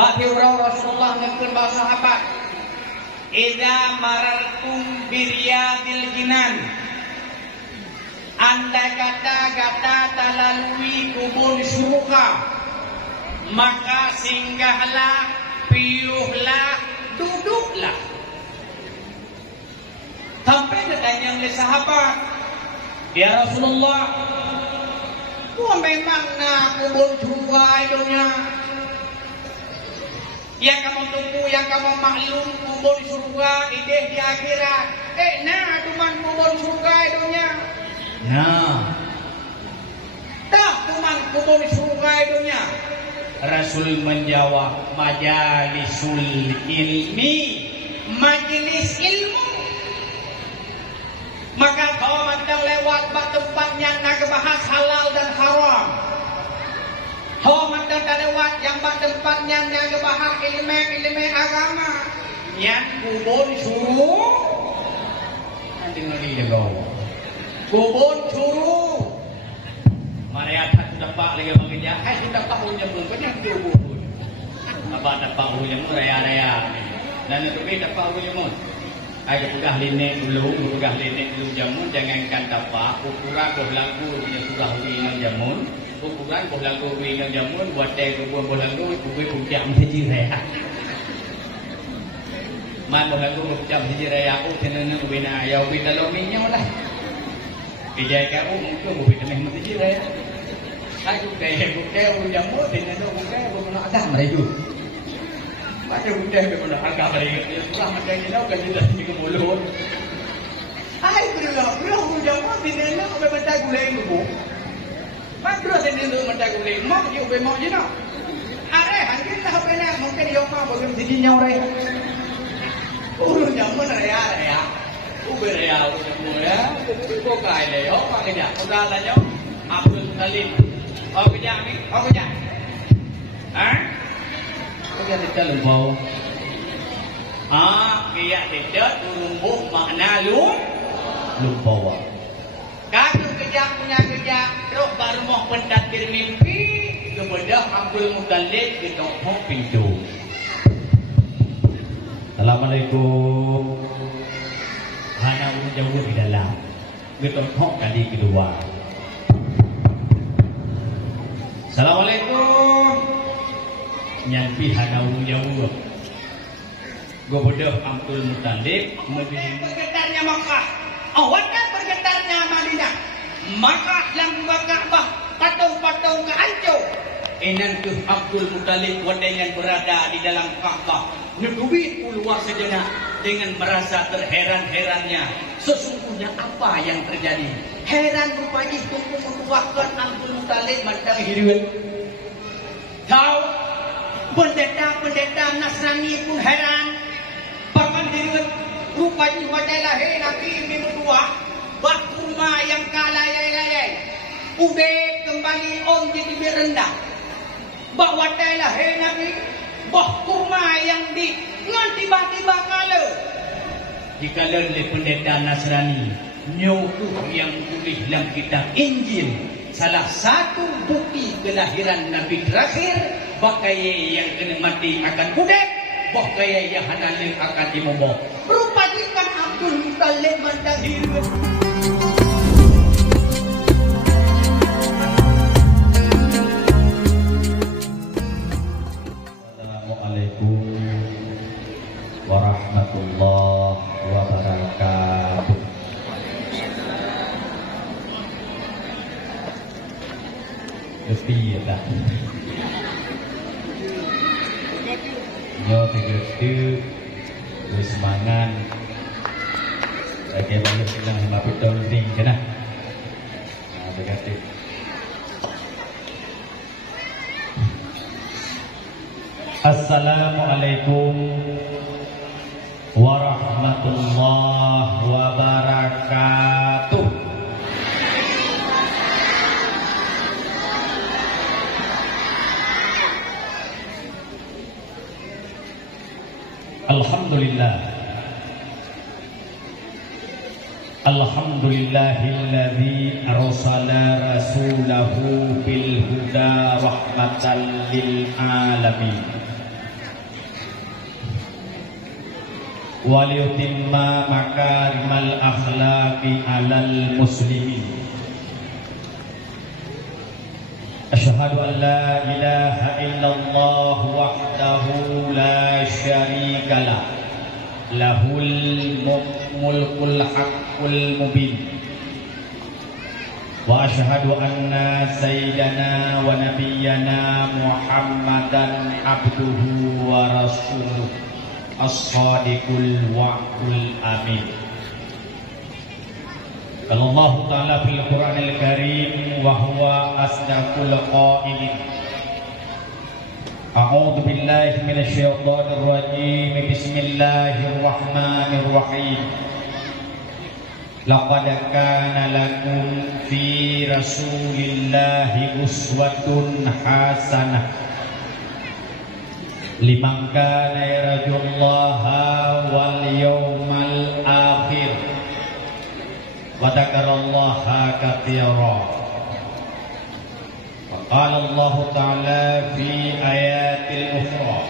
Rasulullah ngengkeun para sahabat, idza marartum biryadil jinan, andai kata talalui kubur surga, maka singgahlah, piluhlah, duduklah. Sampai ditanya oleh sahabat, ya Rasulullah, memang nak kubur surga idonya. Yang kamu tunggu, yang kamu maklum kubur surga ide di akhirat. Nah cuman kubur surga idonya. Nah, dah cuman kubur surga idonya. Rasul menjawab, majalisul ilmi, majelis ilmu. Maka kau mandang lewat tempatnya nak bahas halal dan haram. Kau mandang lewat yang tempatnya nak bahas ilmu agama. Yang kubur suruh, nanti ngeri dia kau. Kubur suruh. Maria tak sudah pak lagi mengejar. Sudah pak punya banyak kubur. Apa dapat punya raya. Dan itu dapat punya mun. Ayo pegang linek dulu, jamun, jangankan tapak, ukuran bohlaku punya surah wina jamun, ukuran bohlaku wina jamun, buat teh kubur bohlaku, kubur puncak menjadi raya. Man bohlaku puncak menjadi raya, aku tenang wina, ya wina lominya lah. Bijak aku mungkin kubur tenang menjadi raya. Aku kayak kubur jamun, tenang kubur agak mereka. Macam mudah kepada agak mereka. Surah macam ini lah, kan kita sini ke mulut. Bro, jawab ini lah, apa macam gulai itu? Bro, sini tu macam gulai, mak dia mak je nak. Hangin lah apa nak? Mungkin dia mak bagian sini nyawa. Jamun raya. Raya, jamun ya. Kau kaya le, mak kerja. Sudah lah jauh. Abdul Salim. Kerja ni, kerja. Kaya tidak lumbau. Kaya tidak lumbuh makna lumbau. Kalau kerja, terus baru mau pendatir mimpi, kemudian Abdul Muttalib ditompok pintu. Assalamualaikum. Hana jauh di dalam. Ditompok kali kedua. Assalamualaikum. Nyampi hana jauh. Gue bodoh Abdul Muttalib bergetarnya Makkah, awalnya bergetarnya Madinah. Makkah yang Ka'bah, patung-patung kehancur. Nanti Abdul Muttalib dengan berada di dalam Ka'bah, negeri keluar sejenak dengan merasa terheran-herannya. Sesungguhnya apa yang terjadi? Heran rupanya tunggu menguatkan Abdul Muttalib macam hidup. Tahu? Pendeta Nasrani pun heran. Bahkan hidup rupanya wajah lahir Nabi berdua. Bak rumah yang kalayai-layai. Udah kembali om jadi rendah. Bak wajah lahir Nabi. Bak rumah yang di ngan tiba-tiba kala. Jika oleh pendeta Nasrani nyukuh yang tulis dalam kitab Injil, salah satu bukti kelahiran Nabi terakhir, bakai yang kena mati akan kudek, bakai yang halal akan dimobok. Rupanya Abdul Muttalib mandang hidup. Assalamualaikum warahmatullahi wabarakatuh. Mesti ya tak? Nyo tiga-tiga bersemangat. Bagi balik bilang lima puluh ring kena. Tiga-tiga. Assalamualaikum warahmatullahi wabarakatuh. Alhamdulillah. Alhamdulillahilladzi arsala rasulahu bil huda rahmatan lil alamin. وليتم مكارم الأخلاق على المسلمين. أشهد أن لا إله إلا الله وحده لا شريك له له الملك الحق المبين وأشهد أن سيدنا ونبينا محمدا عبده ورسوله الصادق الوعد الأمين. قال الله تعالى في القرآن الكريم وهو أصدق القائلين أعوذ بالله من الشيطان الرجيم بسم الله الرحمن الرحيم لقد كان لكم في رسول الله أسوة حسنة لمن كان يرجو الله واليوم الآخر وذكر الله كثيرا. وقال الله تعالى في آيات أخرى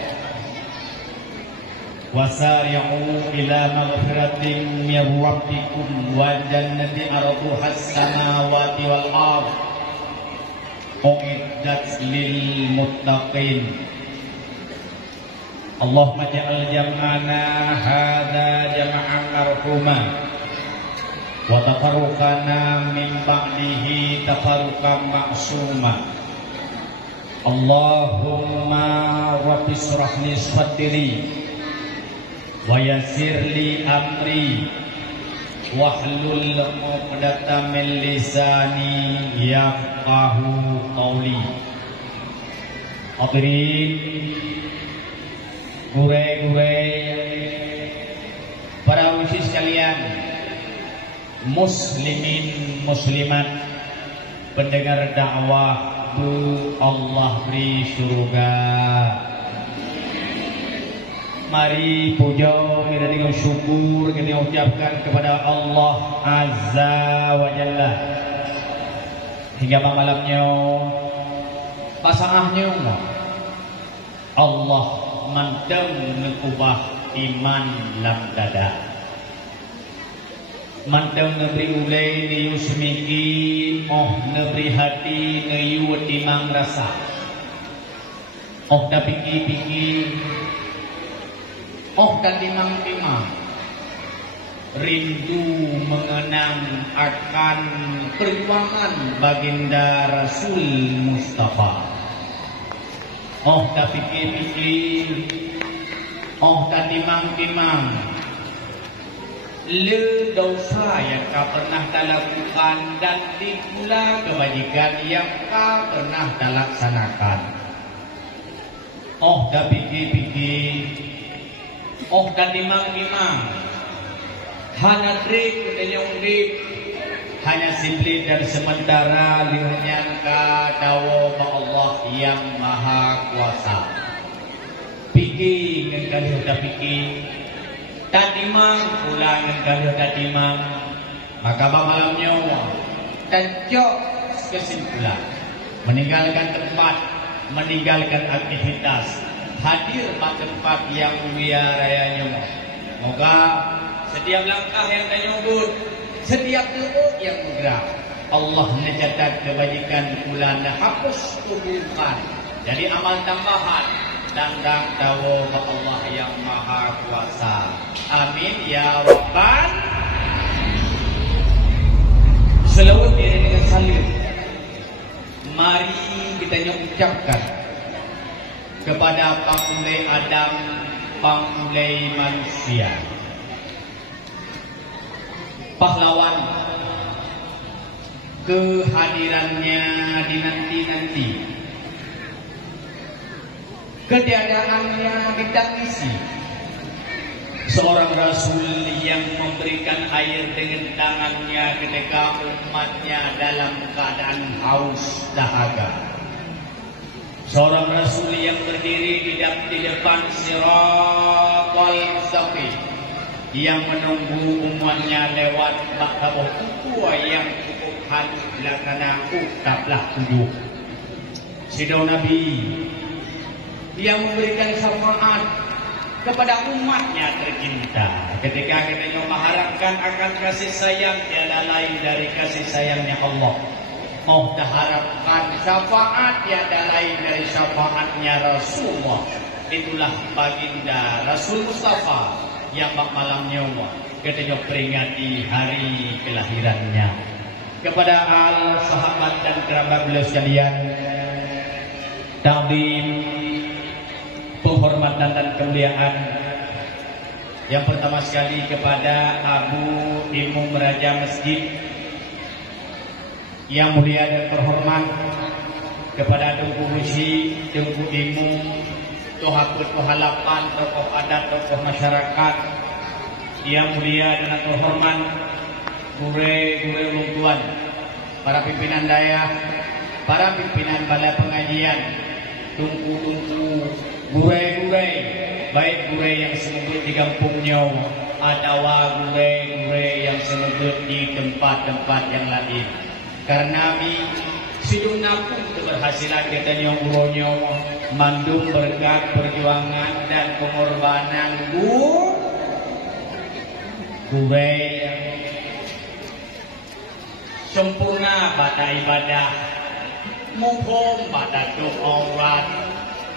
وسارعوا إلى مغفرة من ربكم وجنة أرضها السماوات والأرض أعدت للمتقين. اللهم اجعل جمعنا هذا جمعا مرحوما وتفرقنا من بعده تفرقا معصوما. اللهم رب اشرح لي صدري ويسر لي أمري واحلل عقدة من لساني يفقهوا قولي. Hadirin, gurei-gurei, para usis sekalian, muslimin muslimat, pendengar dakwah tu Allah beri surga. Mari puja kita dengan syukur kita ucapkan kepada Allah Azza wa Jalla. Hingga malamnya pasangahnya Allah mantap mengubah iman lam dada. Mantap neberi ulai niu semiki neberi hati niu timang rasa. Dah pikir-pikir dan timang-timang rindu mengenang akan perjuangan baginda Rasul Mustafa. Dah pikir-pikir dan timang-timang le dosa yang kau pernah lakukan dan pula kebajikan yang kau pernah laksanakan. Dah pikir-pikir dan timang-timang hanya trik dan undip hanya simply dan sementara lihatnya dawa Allah yang maha kuasa. Pikir dengan kali sudah pikir dan timang pula dengan kali sudah timang, maka malamnya dan jok kesimpulan meninggalkan tempat, meninggalkan aktivitas, hadir pada tempat yang mulia rayanya. Moga setiap langkah yang menyebut, setiap lembut yang bergerak, Allah mencatat kebajikan bulan dan hapus keburukan. Jadi amal tambahan dan dawa Allah yang maha kuasa. Amin ya Rabbal. Selawat diri dengan salim. Mari kita ucapkan kepada pamulai Adam, pamulai manusia, pahlawan kehadirannya dinanti-nanti, ketiadaannya ditangisi, seorang Rasul yang memberikan air dengan tangannya ketika umatnya dalam keadaan haus dahaga. Seorang Rasul yang berdiri di depan Siratal Mustaqim, yang menunggu umatnya lewat bawah kuku yang cukup hanyut belakana utaplah tujuh. Sidau Nabi yang memberikan syafaat kepada umatnya tercinta. Ketika kita mengharapkan akan kasih sayang, tiada lain dari kasih sayangnya Allah. Mau harapkan syafaat, tiada lain dari syafaatnya Rasulullah. Itulah baginda Rasul Mustafa yang bak malam nyawa ketika peringati hari kelahirannya. Kepada al sahabat dan kerabat beliau sekalian, takdim, penghormatan dan kemuliaan. Yang pertama sekali kepada Abu Imam Raja Masjid yang mulia dan terhormat, kepada Tengku Husi, Tengku Imam, Tohakut Tohalapan, tokoh adat, tokoh masyarakat yang mulia dan terhormat, gure-gure ulungtuan, para pimpinan daya, para pimpinan balai pengajian, tungku-tungku, gure-gure, baik gure yang semegut di kampungnya atau gure-gure yang semegut di tempat-tempat yang lain. Karena sejumlah pun keberhasilan kita nyong-nyong mandung berkat perjuangan dan pengorbanan gure sempurna pada ibadah, mumpung pada aurat,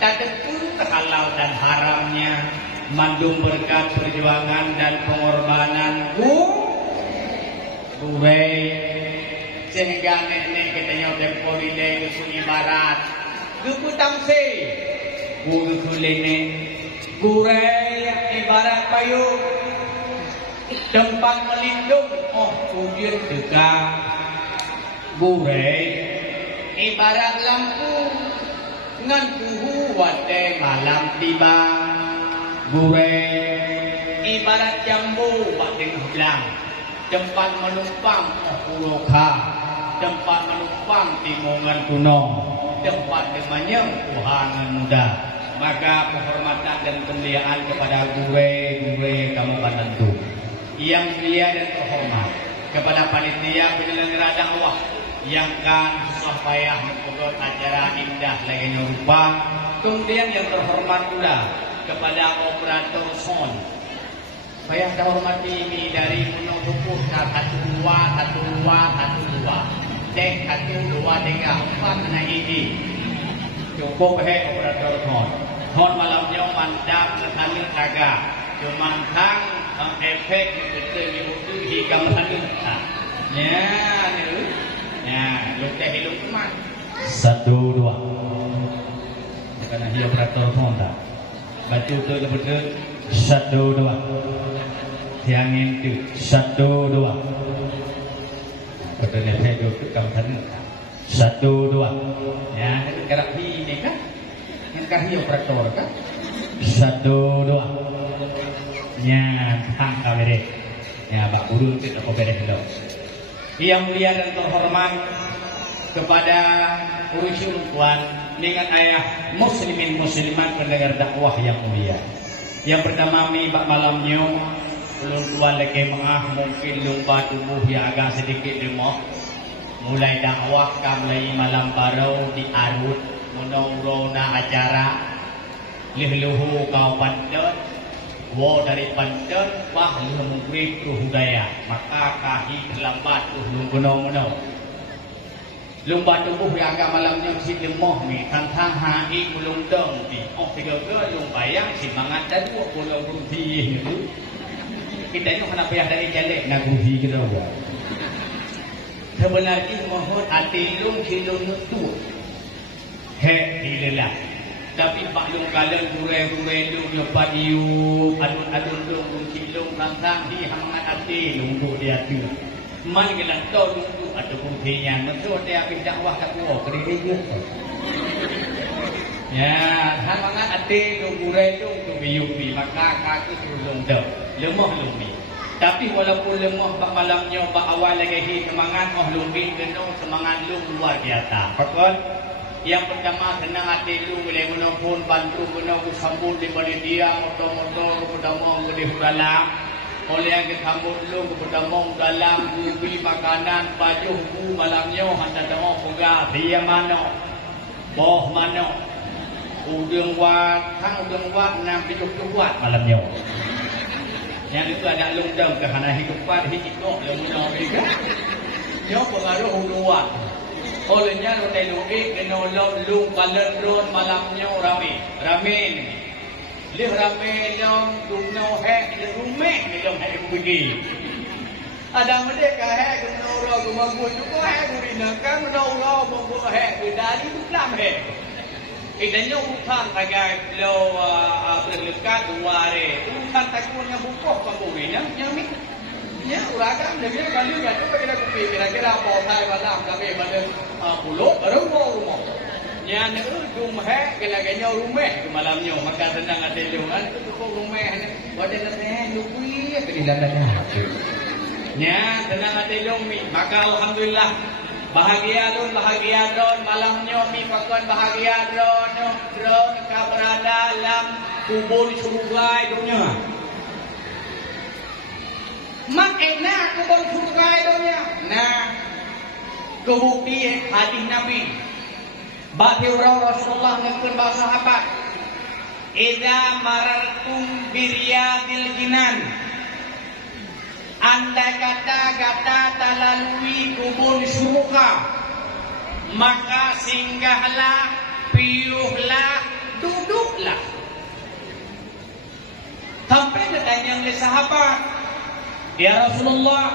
tak tentu halal dan haramnya, mandung berkat perjuangan dan pengorbanan gure sehingga nenek katanya tempo rile ke ibarat guputang se guru kulene gure ibarat payung tempat melindung ujung dekat gure ibarat lampu ngan kuhu wate malam tiba gure ibarat jambu batin belang tempat menumpang puloka tempat menumpang timungan gunung tempat demanyang tuhangan muda. Maka penghormatan dan kemuliaan kepada gure-gure kamu bantu yang mulia dan terhormat, kepada panitia penyelenggara dakwah yang kan susah payah membuat acara indah lainnya rupa. Kemudian yang terhormat pula kepada operator sound. Saya hormati ini dari Gunung Tupuh 1 2 1 2 1 2 dek 1 2 3 4 na ini cukup operator hon malamnya mantap sekali agak cuma tang efek betul itu hingga melalui ya lu teh hidup kemana 1 2 karena dia operator hon tak batu tu betul 1 2 yang itu 1 2 betul ni saya duduk kamu tadi 1 2 ya kerap ini kan yang kahio operator kan 1 2 nya tang kawere ya bak urut itu aku beres dulu. Yang mulia dan terhormat kepada urusan tuan dengan ayah muslimin muslimat pendengar dakwah yang mulia. Yang pertama bak malamnya belum tuan lagi maaf mungkin lumba tubuh yang agak sedikit lemah. Mulai dakwah mulai malam baru di arut menongrona acara lihluhu kau panten wo dari panten wah lumukri budaya maka kahi terlambat lumbuno lumba tubuh yang agak malamnya si lemah ni tantang hai belum dong di tiga lumbayang si mangat dan 20 rupiah itu kita ini kenapa yang dari jalek naguhi kita buat sebenarnya mohon hati lung kilung itu dilelah tapi pak lung kalian gure-gure lung nyoba diu adun-adun lung kilung tantang di hamangan hati lunggu dia tu man gelang tau lunggu ada buktinya betul dia pindah wah tak buah kerja ya hamangan hati lung gure lung tu biubi maka kaki lung dah lemah lumbi. Tapi walaupun lemah pak malamnya pak awal lagi semangat lumbi kena semangat lu luar biasa. Betul? Yang pertama senang hati lu boleh menopun bantu guna sambut di balik dia motor-motor pedamong boleh dalam. Oleh yang disambut lu pedamong dalam beli makanan baju malamnya hantar demo juga dia mana? Boh mana? udang wat, tang udang wat, nam hidup kuat malamnya. Yang itu ada lundang kerana hidup kuat, hidup lemuna juga. Nyo pengaruh udang wat. Olehnya nonton luik, nolong lung balendron malamnya rame, rame ni. Lih rame dong, dumno hek, lih rumeh ni dong hek pergi. Ada mereka hek menora gumagu juga hek gurinakan menora gumagu hek dari bukan hek. Idanya utang bagai beliau berlekat duare. Utang takunya bukok pembuhinya nyami. Ya urakan dia kali ya tu kira kupi kira-kira potai malam kami pada pulau baru rumah. Nya dum hek kena rumah malamnya maka tenang ada lungan tu rumah pada teh lupui kedilangnya. Nya tenang hati mi maka alhamdulillah bahagia don malamnya mi pakon bahagia don ka berada dalam kubur surga dunia mak enak kubur surga dunia nah kebukti hadis Nabi bagi Rasulullah ngekun bahasa sahabat idza marartum biryadil jinan anda kata talalui kubur surga maka singgahlah piuhlah duduklah sampai ditanya oleh sahabat ya Rasulullah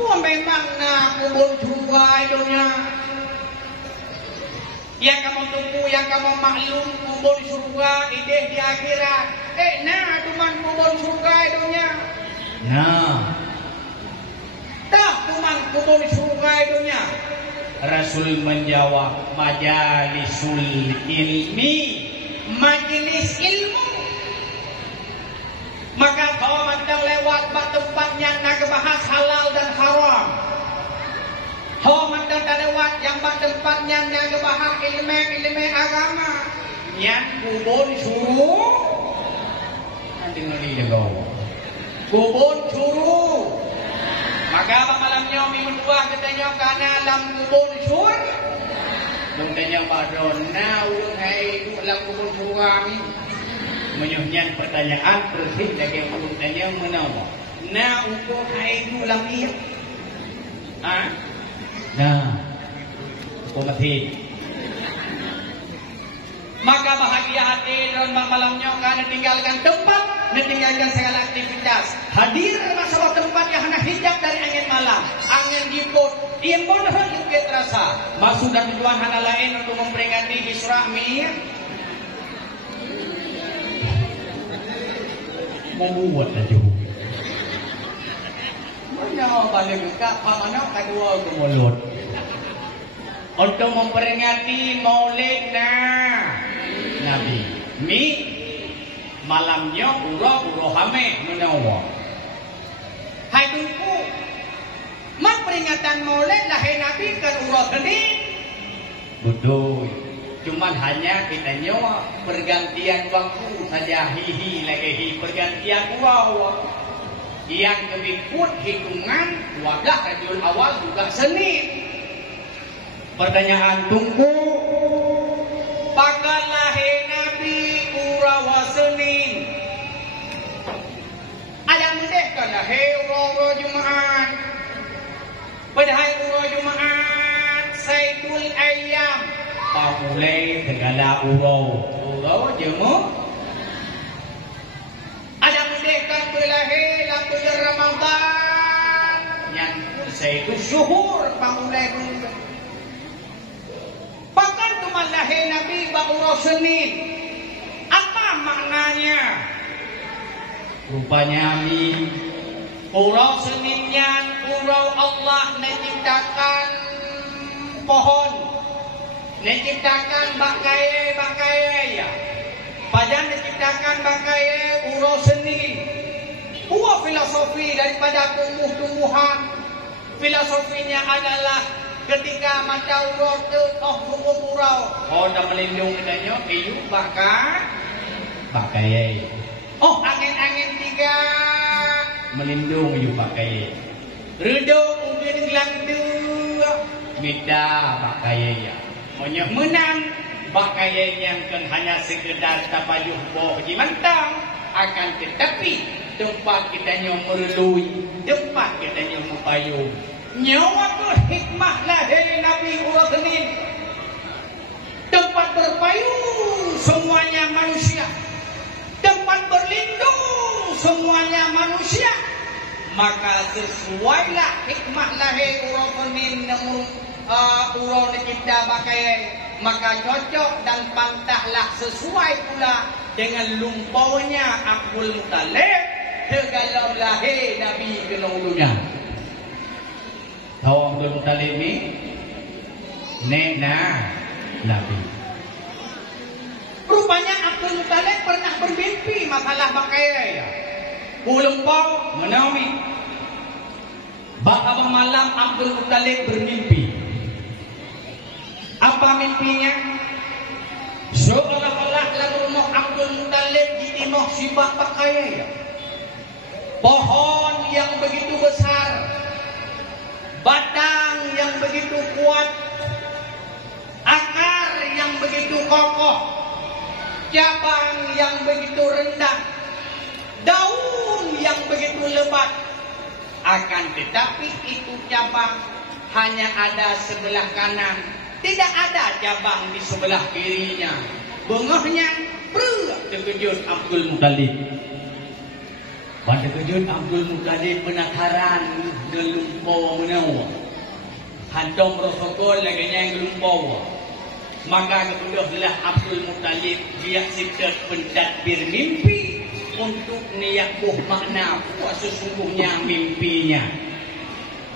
gua memang nak kubur surga dunia yang kamu tunggu yang kamu maklum kubur surga ide di akhirat nah cuma kubur surga dunia. Nah, dah cuma kubur surga dunia. Rasul menjawab majalisul ilmi, majelis ilmu. Maka kau mandang lewat tempat yang nak bahas halal dan haram. Kau mandang lewat yang tempat yang nak bahas ilmu agama. Yang kubur surga. Nanti ngeri kau. Kubur suruh maka apa malamnya minggu dua katanya karena alam kubur sur katanya padona ulun hai itu alam kubur suruh kami menyuhnya pertanyaan bersih lagi ulun tanya menawa nah untuk hai itu alam iya nah aku mati maka bahagia hati dan malamnya karena tinggalkan tempat dan tinggalkan segala aktivitas hadir masalah tempat yang hendak hijab dari angin malam angin jiput imbon juga terasa maksud dan tujuan hana lain untuk memperingati Isra Mi'raj membuat aja mana balik ke mana kedua ke mulut untuk memperingati maulid Nabi mi malamnya ura hame menawa hai tunggu mat peringatan maulid lahir Nabi kan ura Senin betul cuman hanya kita nyawa pergantian waktu saja hihi lagi pergantian ura yang berikut hitungan 12 Rabiul Awal juga Senin pertanyaan tunggu pakai lahir Nabi urawa Senin ayam merdeka lahir ura Jumaat padahal ura Jumaat Saidul Ayyam tak boleh segala ura Jumaat ayam merdeka berlahir laku Ramadan yang Saidul Syuhur tak boleh bahkan cuma lahir Nabi ura Senin apa maknanya rupanya amin urau Seninnya urau Allah menciptakan pohon menciptakan bakai ya pada menciptakan bakai urau Senin buah filosofi daripada tumbuh-tumbuhan filosofinya adalah ketika mata urau tumbuh urau dah melindung katanya iu bakai angin-angin tiga melindung iu bakai redok mungkin gelang dua mita bakai ya menang pakaian yang kan hanya sekedar tapayuh boh di mantang, akan tetapi tempat kita merelui, tempat kita mempayuh. Nyawa tu hikmah lahir Nabi Urasanin. Tempat berpayung semuanya manusia, tempat berlindung semuanya manusia. Maka sesuailah hikmah lahir Urasanin urang kita pakai, maka cocok dan pantahlah sesuai pula dengan lumpaunya Abdul Muttalib tegalau lahir Nabi kenulunya. Tahu Abdul Muttalib ni nena Nabi. Rupanya Abdul Muttalib pernah bermimpi masalah pakaian. Lumpau menawi. Bak malam Abdul Muttalib bermimpi. Apa mimpinya? Seolah-olah lagu rumah Abdul Muttalib di noh sibak pakaian. Pohon yang begitu besar, batang yang begitu kuat, akar yang begitu kokoh, cabang yang begitu rendah, daun yang begitu lebat. Akan tetapi itu cabang hanya ada sebelah kanan, tidak ada cabang di sebelah kirinya. Bengahnya terkejut Abdul Muttalib. Pada terkejut Abdul Muttalib penasaran gelumpau menawa. Hantam rosokol lagi yang gelumpau. Maka kemudianlah Abdul Muttalib dia siap pentadbir mimpi untuk niat buh makna puas sesungguhnya mimpinya.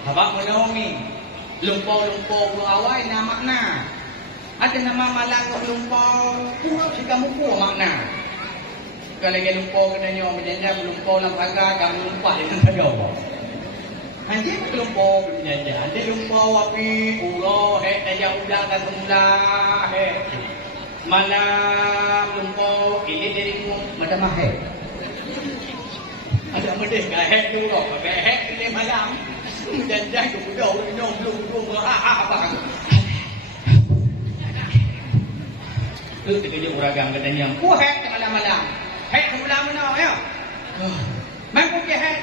Abang menawi lumpau-lumpau awal nama makna. Ada nama malang lumpau pura jika muka makna. Kalau lagi lumpau katanya menjadi lumpau lang pagar kamu lumpah dengan saja. Anjing lumpau menjadi. Ada lumpau api pura daya udang dan semula malam lumpau ini dirimu macam mahal. Ada medeh gahek tu loh, gahek ini malam. Jangan kemudian orang belum apa. Itu terkejut uragam katanya. Ku hek malam-malam. Hek malam-malam ya. Mampu ke hek?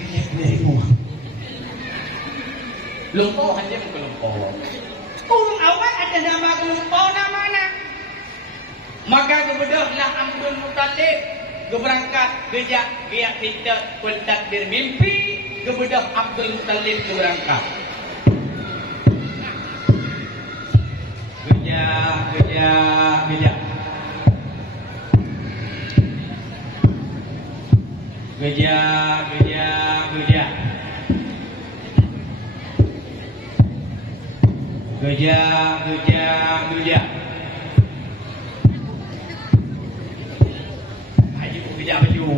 Dia dirimu. Lumpau hanya bukan lumpau. Urung awal ada nama lumpau namanya. Maka kemudianlah Abdul Muttalib berangkat gejak dia tidak pentadbir mimpi. Kemudian Abdul Muttalib berangkat. Gejak. Haji gejak baju.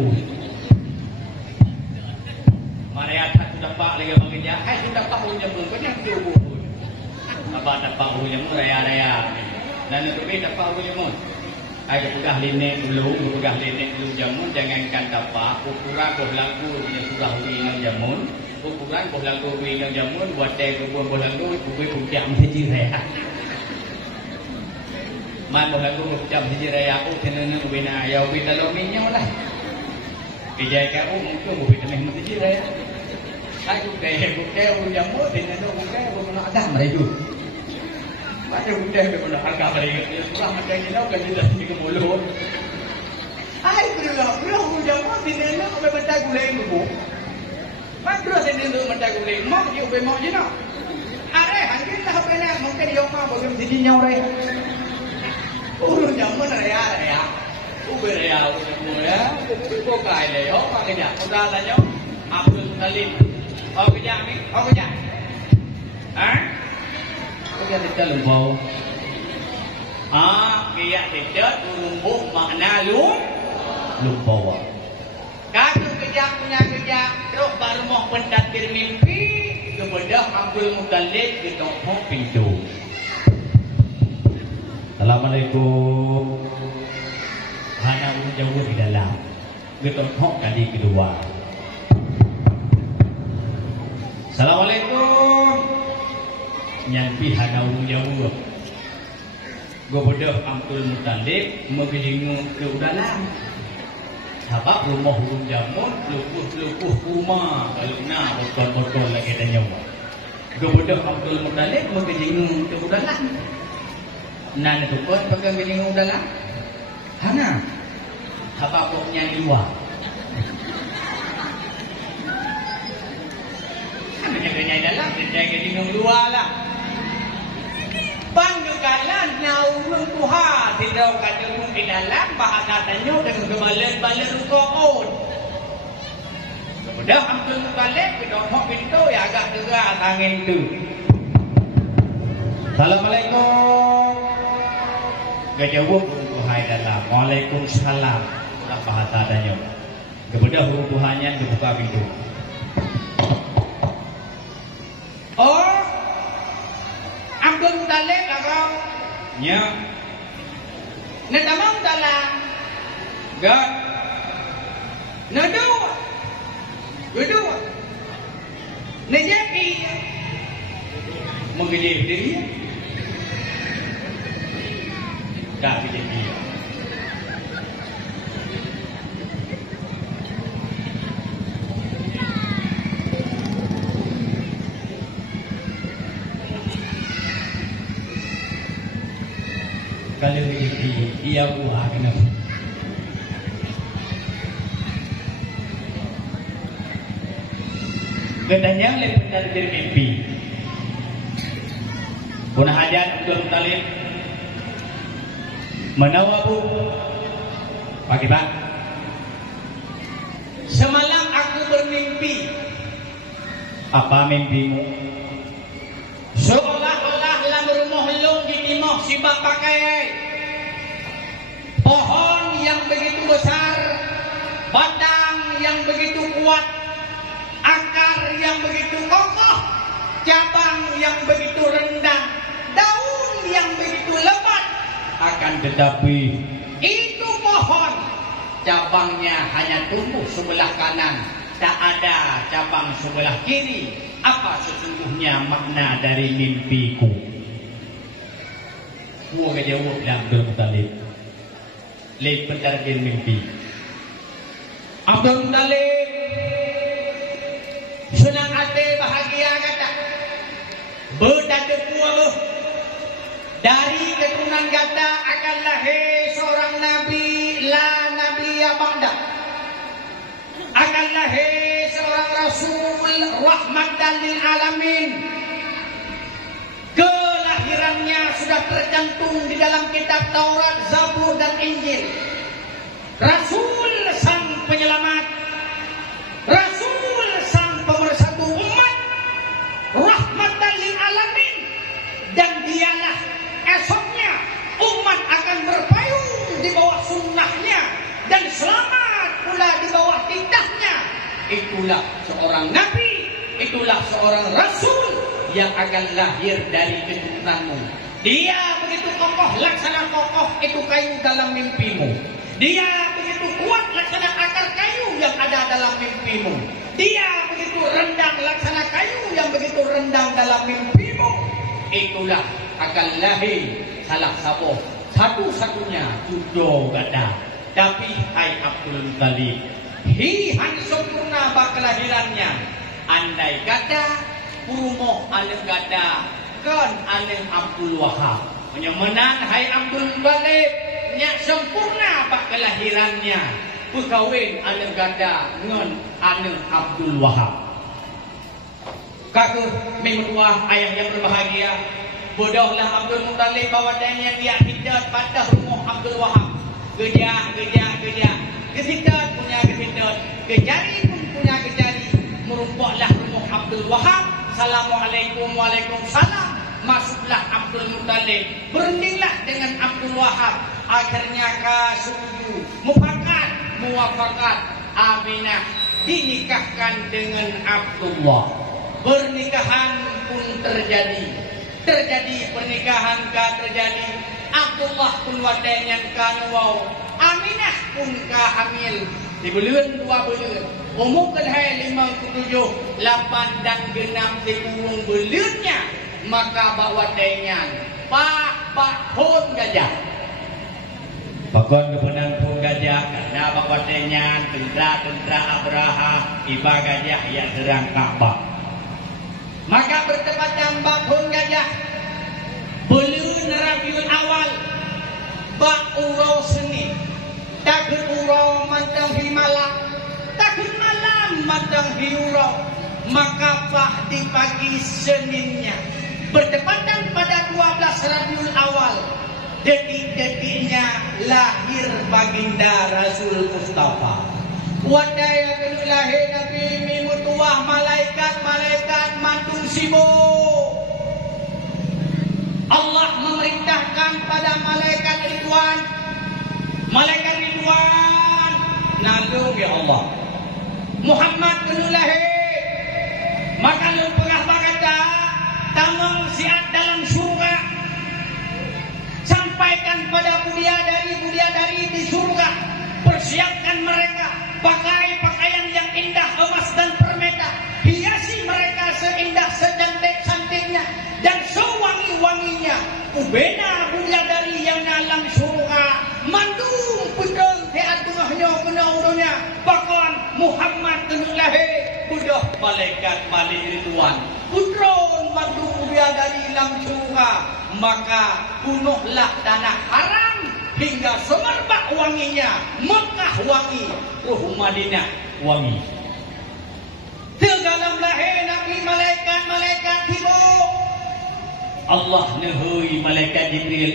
Malaya tak dapat lagi mengejar. Hai sudah tahu jamu kau yang tu. Apa dapat jamu raya. Dan itu dapat jamu. Ai pegang linek dulu jamu jangankan dapat ukuran boh lagu punya surah wina jamun. Ukuran boh lagu wina jamun buat teh boh lagu kuwi puncak mesti raya. Man boh lagu puncak mesti raya aku tenene wina ya wina lo minyo lah. Kijai ka mungkin boh temeh mesti raya. Aku kaya jamu dengan bukai boh ada mereka. Macam budak berbenda agak mereka. Surah macam ni lah kan dia dah mulut. Hai berulang jamu di sana apa bentar gulai tu. Mak terus ini tu bentar gulai. Mak dia ubah mak je nak. Are hangin lah apa nak mungkin dia mak boleh jadi nyawa raya. Urus jamu raya. Ubah raya ya. Kau kaya le yo mak kerja. Sudah lah yo. Abdul Muttalib. Oh kerja ni. Dia tidak lumpau. Dia tidak lumpau makna lumpau. Kalau kerja punya kerja, terus baru mau pentadbir mimpi, kemudian Abdul Muttalib ditompok pintu. Assalamualaikum. Hanya jauh di dalam. Ditompok kali kedua. Assalamualaikum. Nyampi hana jauh. Gobodoh Abdul Muttalib mengelingu ke udalan. Sebab rumah hurung jamun, lupuh-lupuh rumah. Kalau nak botol-botol lagi ada nyawa. Gobodoh Abdul Muttalib mengelingu ke udalan. Nana tu pun pakai gelingu udalan. Hana. Sebab poknya liwa. Hanya dalam, dia gelingu luar lah. Panggalan nyawung Tuhan tidak kata di dalam bahasa tanya dengan kebalan-balan rukoon. Kemudian Abdul Muttalib kita hok pintu ya agak tegak tangan tu. Assalamualaikum. Gajawuk Tuhan dalam. Waalaikumsalam. Itulah bahasa tanya. Kemudian huruf Tuhannya dibuka pintu. Oh, Abdul Muttalib agak nya nadamang dalam gak nadua kedua najaki menggede diri tak jadi kalau dia buah kenapa? Katanya lebih dari mimpi. Punah hajat Abdul Muttalib menawabu pagi pak. Semalam aku bermimpi. Apa mimpimu? Seolah-olah dalam rumah long di timah si bapak pakai pohon yang begitu besar, batang yang begitu kuat, akar yang begitu kokoh, cabang yang begitu rendah, daun yang begitu lebat. Akan tetapi itu pohon cabangnya hanya tumbuh sebelah kanan, tak ada cabang sebelah kiri. Apa sesungguhnya makna dari mimpiku? Gua kejawab Abdul Muttalib. Lebih dari mimpi. Abdul Muttalib senang hati bahagia kata. Berdada kuah dari keturunan kata akan lahir seorang nabi la nabi ba'da. Akan lahir seorang rasul rahmatan lil alamin. Kelahirannya sudah tercantum di dalam kitab Taurat, Zabur dan Injil. Rasul sang penyelamat, Rasul sang pemersatu umat, rahmatan lil alamin. Dan dialah esoknya umat akan berpayung di bawah sunnahnya dan selamat pula di bawah titahnya. Itulah seorang nabi, itulah seorang rasul yang akan lahir dari keturunanmu. Dia begitu kokoh, laksana kokoh itu kayu dalam mimpimu. Dia begitu kuat, laksana akar kayu yang ada dalam mimpimu. Dia begitu rendang, laksana kayu yang begitu rendang dalam mimpimu. Itulah akan lahir salah satu-satunya jodoh gada. Tapi hai Abdul Muttalib, hihan sempurna bak kelahirannya. Andai kata Purumoh aleng gada kan aleng Abdul Wahab. Menyemenan hai Abdul Muttalib, nyak sempurna bak kelahirannya. Berkawin aleng gada ngan aleng Abdul Wahab. Kakak menua ayah yang berbahagia. Bodohlah Abdul Muttalib bawa dia hidat pada rumah Abdul Wahab. Gejak. Kesidat punya kesidat. Kejari pun punya kejari. Merumpaklah rumah Abdul Wahab. Assalamualaikum, waalaikumsalam. Masuklah Abdul Muttalib. Berundinglah dengan Abdul Wahab. Akhirnya kasuju. Muwafakat. Aminah dinikahkan dengan Abdullah. Pernikahan pun terjadi. Pernikahan terjadi. Abdullah pun wadanya kanuau. Aminah pun hamil. Di bulan 2 bulan. Umur hai 57, 8 dan 6 di kurung bulannya. Maka bawa dengan Pak bakun gajah. Bakun kebenan pun gajah karena bakotenya tentara Abraha iba gajah yang serang Ka'bah. Maka bertepatan bakun gajah bulan Rabiul Awal bak uro seni takut uro mandang himalam takut malam mandang hiuro. Maka di pagi Seninnya bertepatan pada 12 Rabiul Awal detik-detiknya lahir baginda Rasul Mustafa. Wadaya kenu lahir Nabi mimutuah malaikat mantung sibuk. Allah memerintahkan pada malaikat Ridwan nalung ya Allah Muhammad kenu lahir. Maka lu pegah bagada tamang siat dalam surga. Sampaikan pada budia dari di surga. Persiapkan mereka pakai pakaian yang indah emas dan permata. Hiasi mereka seindah secantik-cantiknya dan sewangi-wanginya. Ubena budia dari yang dalam surga. Mandung pedang teat tengahnya kena bahkan Muhammad lahir budak malaikat Malik Ridwan putron mandung budia dari dalam surga. Maka bunuhlah tanah haram hingga semerbak wanginya. Mekah wangi, Madinah wangi. Tegalam lahir Nabi malaikat tiba. Allah nehui malaikat Jibril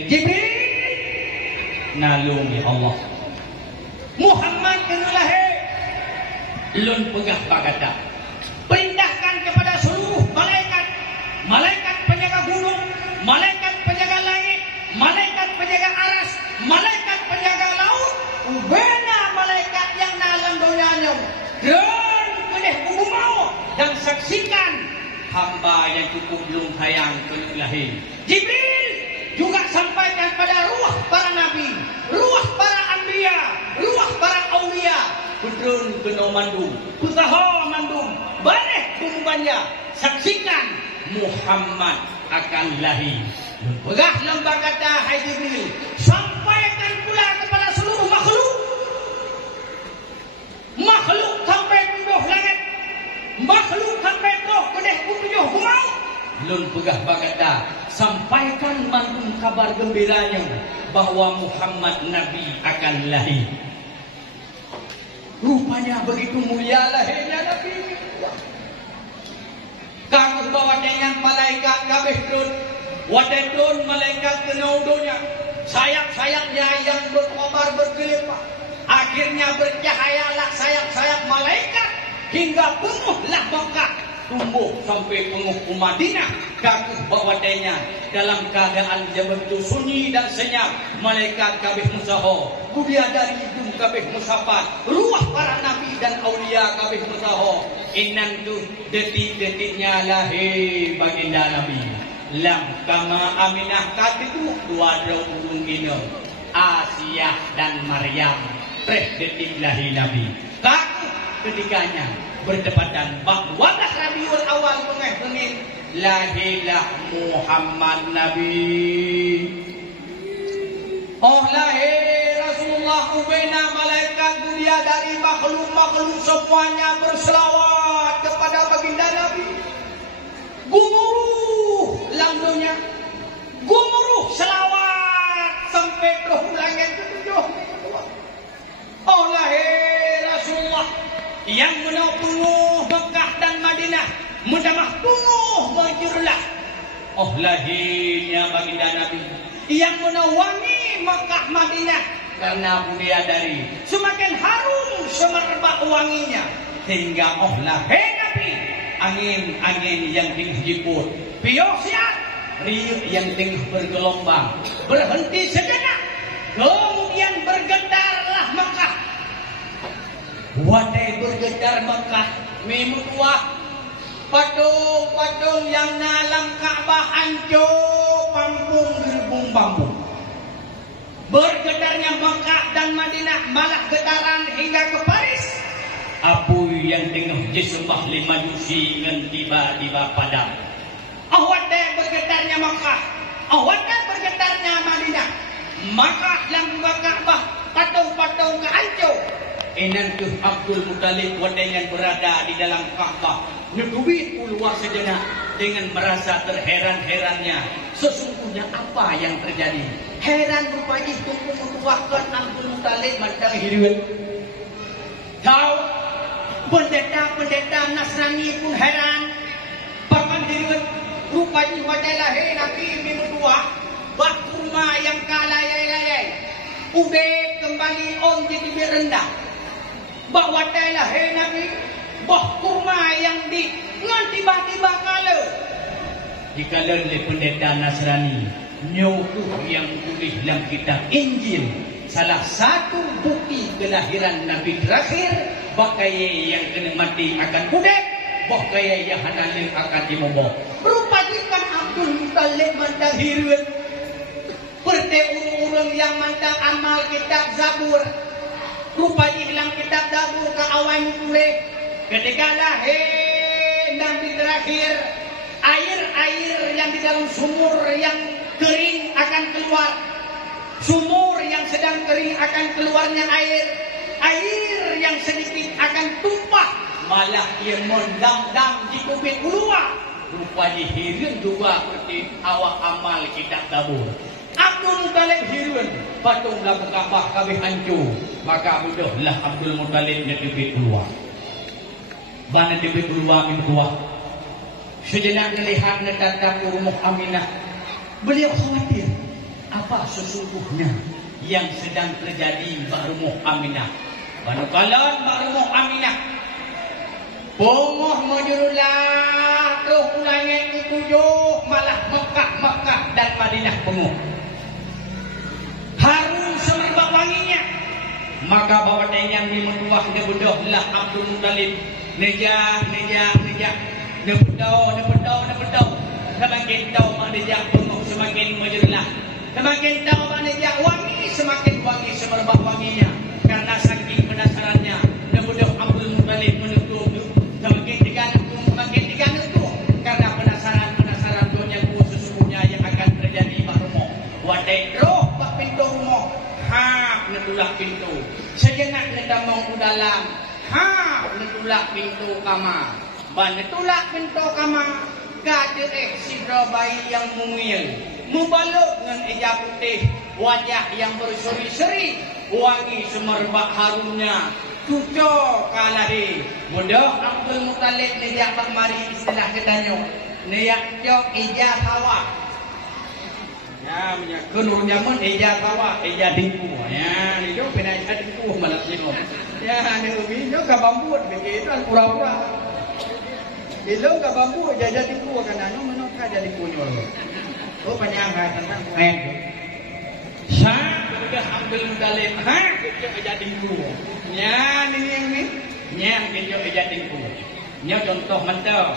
nalung ya Allah Muhammad kena lahir. Lun pegah bagada perintahkan kepada seluruh malaikat penjaga gunung, malaikat penjaga langit, malaikat penjaga aras, malaikat penjaga laut, ubena malaikat yang dalam dunianya dan kedeh mau dan saksikan hamba yang cukup belum hayang kena lahir. Jibril juga sampaikan pada ruh para nabi, ruh para anbiya, ruh para aulia. Kudrun kena mandung, kutaha mandung, baneh kumbannya. Saksikan Muhammad akan lahir. Pegah lembaga dah hai Jibril. Sampaikan pula kepada seluruh makhluk sampai tujuh langit, makhluk sampai kedeh tujuh gumau. Lun pegah bagada sampaikan mandung kabar gembiranya bahwa Muhammad Nabi akan lahir. Rupanya begitu mulia lahirnya Nabi. Kamu bawa dengan malaikat kabeh drun, wadadun malaikat kenaudonya, sayap-sayapnya yang berkobar bergelimpah. Akhirnya bercahayalah sayap-sayap malaikat hingga penuhlah Mekah. Tumbuh sampai penguh Madinah. Kaku bawadanya dalam keadaan jam begitu sunyi dan senyap. Malaikat kabeh musaho, budia dari hidung kabeh musapat, ruah para nabi dan aulia kabeh musaho. Inan tu detik-detiknya lahir baginda Nabi. Lam kama Aminah katiku dua ulung ino Asia dan Maryam. Detik lahir Nabi. Kaku ketikanya bertepatan bahwa Rabiul Awal pengeh lahirlah Muhammad Nabi. Oh lahir Rasulullah ubena malaikat dunia dari makhluk-makhluk semuanya berselawat kepada baginda Nabi. Gumuruh langdunya, gumuruh selawat sampai ke langit ketujuh. Oh lahir Rasulullah yang menuh Mekah dan Madinah, mendamah penuh majurlah. Oh lahirnya baginda Nabi yang menawangi Mekah Madinah karena budaya dari semakin harum semerbak wanginya hingga oh lahir Nabi angin-angin yang tinggi jiput piosiat riuh yang tinggi bergelombang berhenti sejenak kemudian bergetarlah Mekah. Wadai bergetar Mekah memutuah patung-patung yang dalam Ka'bah hancur pambung gerbung bambu. Bergetarnya Mekah dan Madinah malah getaran hingga ke Paris. Apu yang tengah disembah lima jusi dengan tiba-tiba padam. Wadai bergetarnya Mekah, wadai bergetarnya Maka yang Ka'bah patung-patung kehancur. Enantu Abdul Muttalib wadangan berada di dalam Ka'bah. Negeri keluar sejenak dengan merasa terheran-herannya. Sesungguhnya apa yang terjadi? Heran rupanya tunggu menuahkan Abdul Muttalib mandang hidup. Tahu pendeta-pendeta Nasrani pun heran. Bahkan hidup rupanya wajah lahir Nabi menuah bak kurma yang kalayai-layai. Udah kembali om jadi rendah. Bahawa lahir Nabi bah kurma yang di ngan tiba-tiba kala. Jika oleh pendeta Nasrani nyokuh yang tulis dalam kitab Injil salah satu bukti kelahiran Nabi terakhir bakaya yang kena mati akan kudek bakaya yang hadalil akan dimobok. Rupanya Abdul Muttalib mandang hirun seperti orang-orang yang mandang amal kitab Zabur. Rupanya dalam kitab Zabur ke awan mulai ketika lahir Nabi terakhir, air-air yang di dalam sumur yang kering akan keluar. Sumur yang sedang kering akan keluarnya air. Air yang sedikit akan tumpah. Malah ia mendam-dam di kubit keluar. Rupanya hirun juga seperti awak amal kitab Zabur. Abdul Muttalib hirun patunglah Ka'bah kabeh hancur. Maka mudahlah Abdul Muttalib nyetipit keluar. Bana nyetipit keluar min keluar. Sejenak melihat netatap rumah Aminah. Beliau khawatir apa sesungguhnya yang sedang terjadi di rumah Aminah. Bana kalan rumah Aminah. Pongoh majurulah roh ulangnya tujuh malah Mekah dan Madinah pongoh. Harum semerbak wanginya. Maka bawa yang dimentuah nebedahlah Abdul Muttalib. Nejah. Nebedau. Semakin tahu mak nejah penuh semakin majulah. Semakin tahu mak nejah wangi semakin wangi semerbak wanginya. Karena saking penasarannya nebedah Abdul Muttalib menutup. Semakin tiga netuh. Karena penasaran dunia sesungguhnya yang akan terjadi mak rumah. Wadai roh bak pintu rumah. Netulak pintu. Sejenak nedamong dalam. Netulak pintu kamar. Netulak pintu kamar. Gada sidra bayi yang mungil. Mubaluk dengan eja putih. Wajah yang berseri-seri. Wangi semerbak harumnya. Tujuh kalahi. Mudah Abdul Muttalib nejak bang mari istilah ketanya. Nejak jok eja hawa. Ya, menyakun urun jamun eja tawa, eja dingku. Ya, ni jok pena eja dingku malam sino. Ya, ni umi jok ka bambu begitu pura-pura. Ilong ka bambu eja dingku kan anu menok ka jadi kunyo. Oh panjang tentang main. Sa sudah Abdul Muttalib, jok eja dingku. Ya, ni. Nya jok eja dingku. Nya contoh mentau.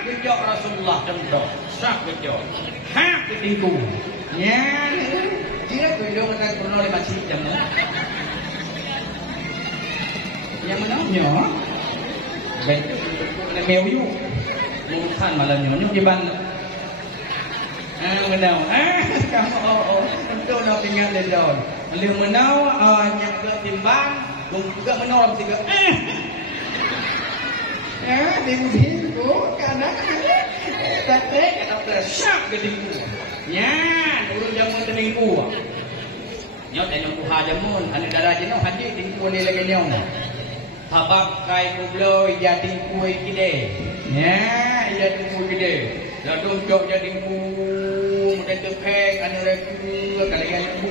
Kejok Rasulullah contoh. Sah kejok. Ketingku. Ya. Dia kejok akan pernah lewat sini jam. Yang menanya. Baik. Ada mewiu. Mungkin malah nyonya di ban. Menau. Kamu tentu nak tinggal di daun. Lalu menau nyak ke timbang. Juga menau tiga. Ya, dimudihin ko, kanak. Datek, kata syak gedingku. Ya, urun jamun teningku. Nyot dan ku hajamun, anu darah jenau haji tingku ni lagi nyau. Habak kai kublo jadingku ikide. Ya, jadingku ikide. Lalu jok jadingku mudah tepek anu reku kalian ku.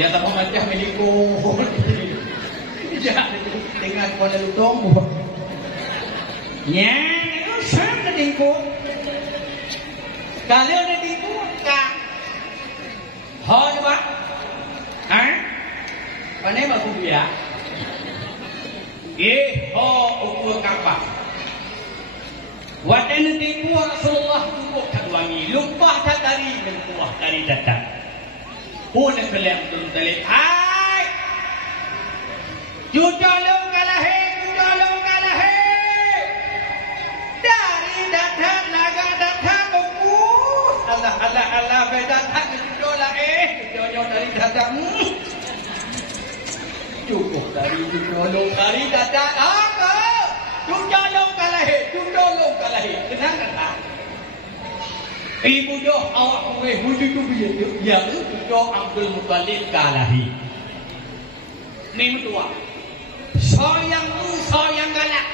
Ya tak macam milikku. Ya, dengan pada lutong. Ya, usah nadingku. Kalau nadingku ka. Hon ba? Panai ba kuya? Ho ukur Ka'bah. Wadah nadingku Rasulullah cukup wangi. Lupa tak dari menkuah dari datang. Pun kelem Muttalib. Jujolong kalahe. Dari datang naga datang kukus. Allah, bedatang jujol nyok dari dadak. Cukup dari dolong dari dadak. Dolong kalah. Tenang kan? Ibu doh awak kuwe huju tu biar itu doh Abdul Muttalib kalahi. Ni dua. Sayang galak.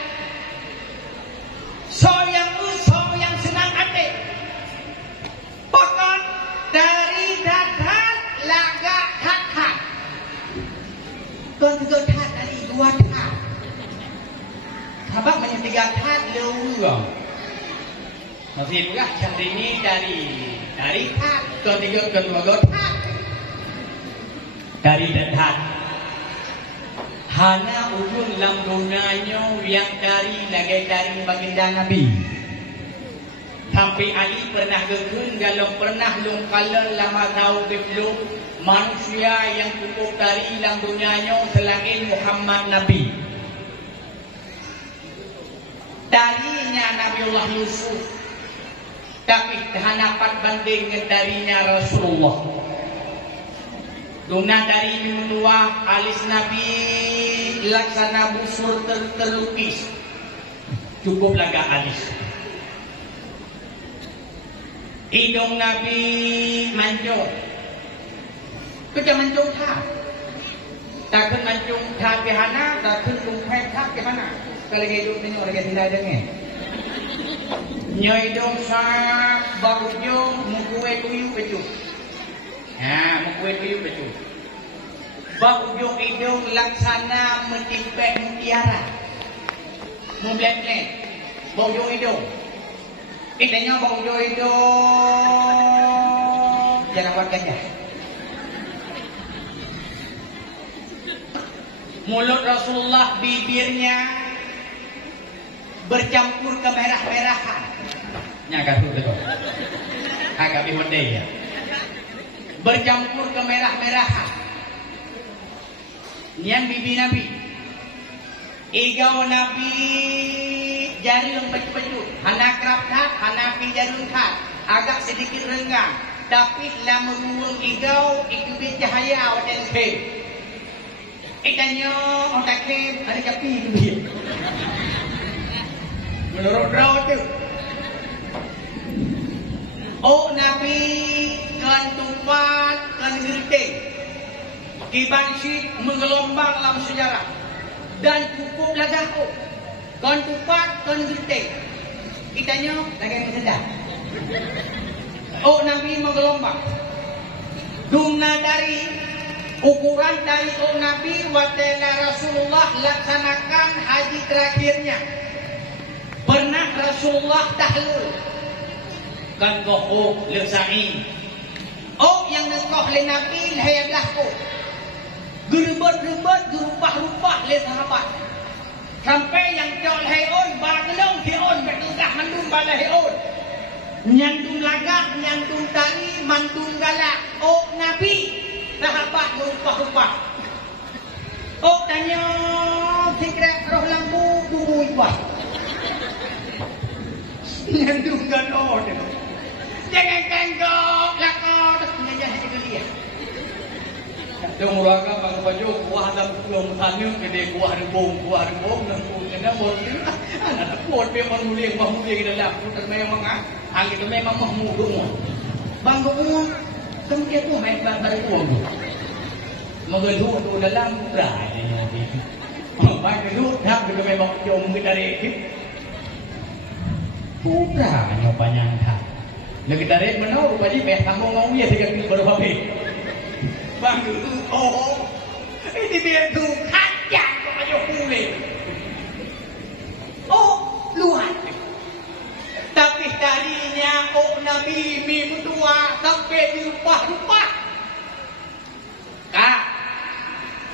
Sayang senang hati. Pokok dari dadan laga hat. Tuan juga hat dari dua hat. Habak banyak 3 hat lewang. Masih juga hari ini dari hat. Tuan tiga kedua hat. Dari dan hat. Hana ujung lambungannya yang dari baginda Nabi. Sampai Ali pernah gekun kalau pernah lungkalan lama tahu belum manusia yang cukup dari lambungannya selain Muhammad Nabi. Darinya Nabiullah Yusuf, tapi hanapat banding darinya Rasulullah. Duna dari menua alis Nabi laksana busur terlukis. Cukup laga alis. Hidung Nabi mancung. Kerja mancung tak. Takkan mancung tak ke hana, takkan lumpet tak ke mana. Kalau hidup ni orang yang tidak dengar. Nyoi hidung sak, bau hidung, mukue tuyu pecut. Mukue tuyu pecut. Bau hidung laksana mentimpek mutiara. Memblek-blek. Bau hidung. Kitanya bau hidung. Jangan buat gajah. Mulut Rasulullah bibirnya bercampur kemerah-merahan. Nyakar itu. Agak bihonde ya. Bercampur kemerah-merahan. Nian bibi Nabi. Igau Nabi jari lembut-bejut. Hana kerap-kerap, hana pi jari lengkat. Agak sedikit renggang. Tapi lama ruang igau, ikubit cahaya awak dan kem. Ikannya otak kem, ada capi itu dia. Menurut rawat tu. Oh Nabi kan tupat, kan geriting. Kibansi menggelombang dalam sejarah. Dan cukup lagaku. Kan tupat, kan geriting. Kitanya lagi yang sedap. Oh Nabi menggelombang. Dumna dari ukuran dari oh Nabi watela Rasulullah laksanakan haji terakhirnya. Pernah Rasulullah tahlul. Kan goh lesai. Oh yang nekoh le Nabi lahayablahu. Gerebet-rebet gerupah-rupah le sahabat. Sampai yang jauh layon bagelong dion bertugah mandum balayon. Nyandung lagak, nyandung tali, mandung galak. Oh Nabi sahabat gerupah-rupah. Oh tanya fikret roh lampu tunggu ibah. Nyandung galak. Jangan tenggok lakar ngajah dia. Dong muraga bang baju kuah dalam belum tanya kede kuah rebung dan kena boleh. Anak kuat memang mulia kita dah. Putar memang angin itu memang mahmudung. Bang gua kemudian tu main baru uang. Mengeluh tu dalam berai ni. Bang geluh dah kita memang jom kita rekit. Pura nyopanya dah. Lagi tarik menau rupanya meh kamu ngau ya tiga kali baru habis. Bang oh ini dia tu kacang kepada kulit. Oh luar. Tapi tadinya oh Nabi mimpi tua sampai dirupah-rupah. Kak,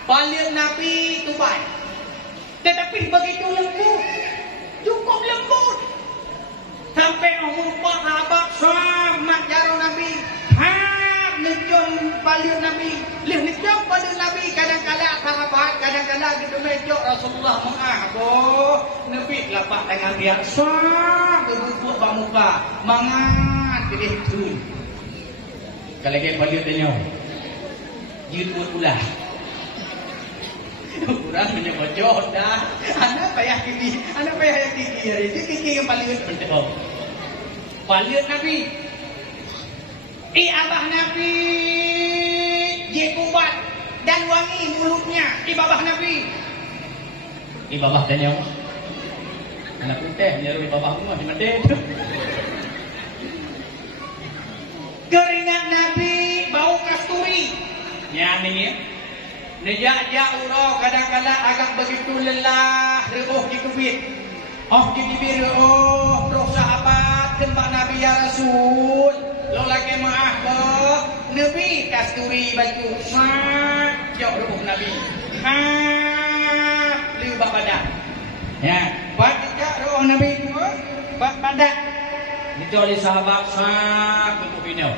balik Nabi tu baik. Tetapi begitu lembut, cukup lembut. Sampai umur abak sama jaro Nabi. Nejong balik Nabi. Nejong balik Nabi. Kadang-kadang sahabat, kadang-kadang kita mejok Rasulullah mengaku. Nabi lapak dengan biasa. Berbuat bamuka. Mangat. Jadi itu. Kalau kita balik tanya. Jut ulah. Kurang menyebojot dah. Anak payah gigi hari ini gigi yang paling penting. Paling Nabi. Abah Nabi je kuat dan wangi mulutnya. Babah Nabi. Babah dan nyawa. Anak putih nyaru babah semua di Madin. Keringat Nabi bau kasturi. Nyani ya. Nejak urau kadang-kadang agak begitu lelah, reuh di kubit. Di bibir bro sahabat kembang Nabi ya Rasul. Lo lagi maaf ke Nabi kasturi baju. Jauh reuh Nabi. Liu bak badak. Ya, badak reuh Nabi tu bak badak. Dicoli sahabat bentuk bino.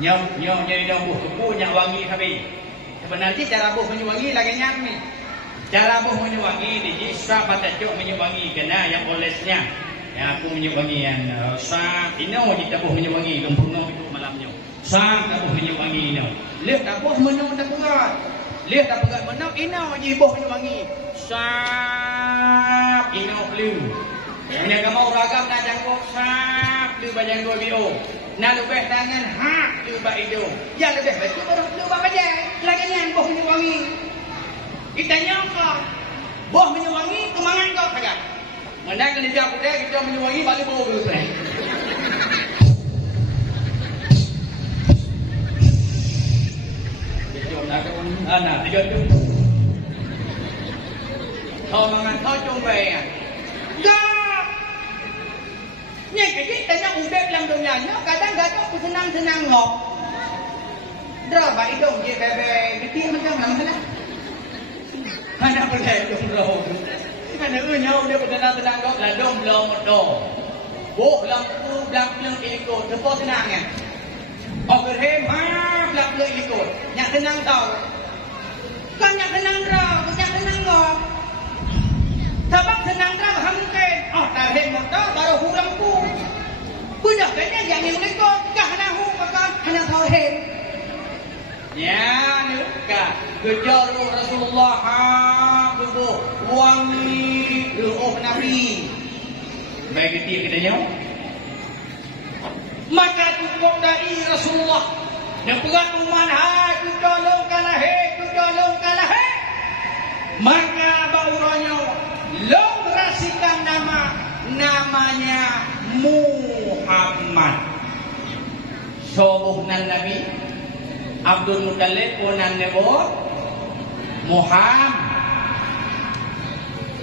Nyau jadi buh tuku nyak wangi Nabi. Sebenarnya cara buh menyuwangi lagi nyami. Cara buh menyuwangi di sahabat cok menyuwangi kena yang olesnya. Yang aku menyuwangi yang sah ino kita buh menyuwangi gempuno itu malamnya. Sah tak buh menyuwangi ino. Lihat tak buh menang tak berat. Lihat tak berat menang ino je buh menyuwangi. Sah ino flu. Yang mau ragam nak jangkau sah flu bajang dua bio. Nak lebih tangan lu bak hidung. Ya lebih baik baru lu bak bajang. Lagi ni boh menyuwangi. Kita nyangka boh menyuwangi kemangan kau kagak. Mana kena dia kita menyuwangi balik bau dulu saya. Jom nak anak dia tu. Kau mangan kau jumpa ya. Ni kecik tanya ubek dalam dunia ni kadang-kadang aku senang-senang ngok. Dra ba idong je bebe kecil macam mana? Mana boleh dong roh. Mana nyau dia tenang-tenang ngok la dom belum do. Boh lampu belakang ilikut tepo senang ya. Overhead belakang ilikut. Nyak senang tau. Kan nyak senang dra, nyak senang ngok. Sabab senang dra hamken. Tarhen motor baru huram ku. Budak kena jangan melekot. Kah nahu maka hanya tarhen. Ya, ni kah. Kejar Rasulullah tubuh wangi ruh Nabi. Baik ketik katanya. Maka cukup dari Rasulullah. Neperat uman hai tu tolong kalah he. Maka bauranya long rasikan namanya Muhammad. Sobuhnan Nabi Abdul Muttalib punan nebo Muhammad.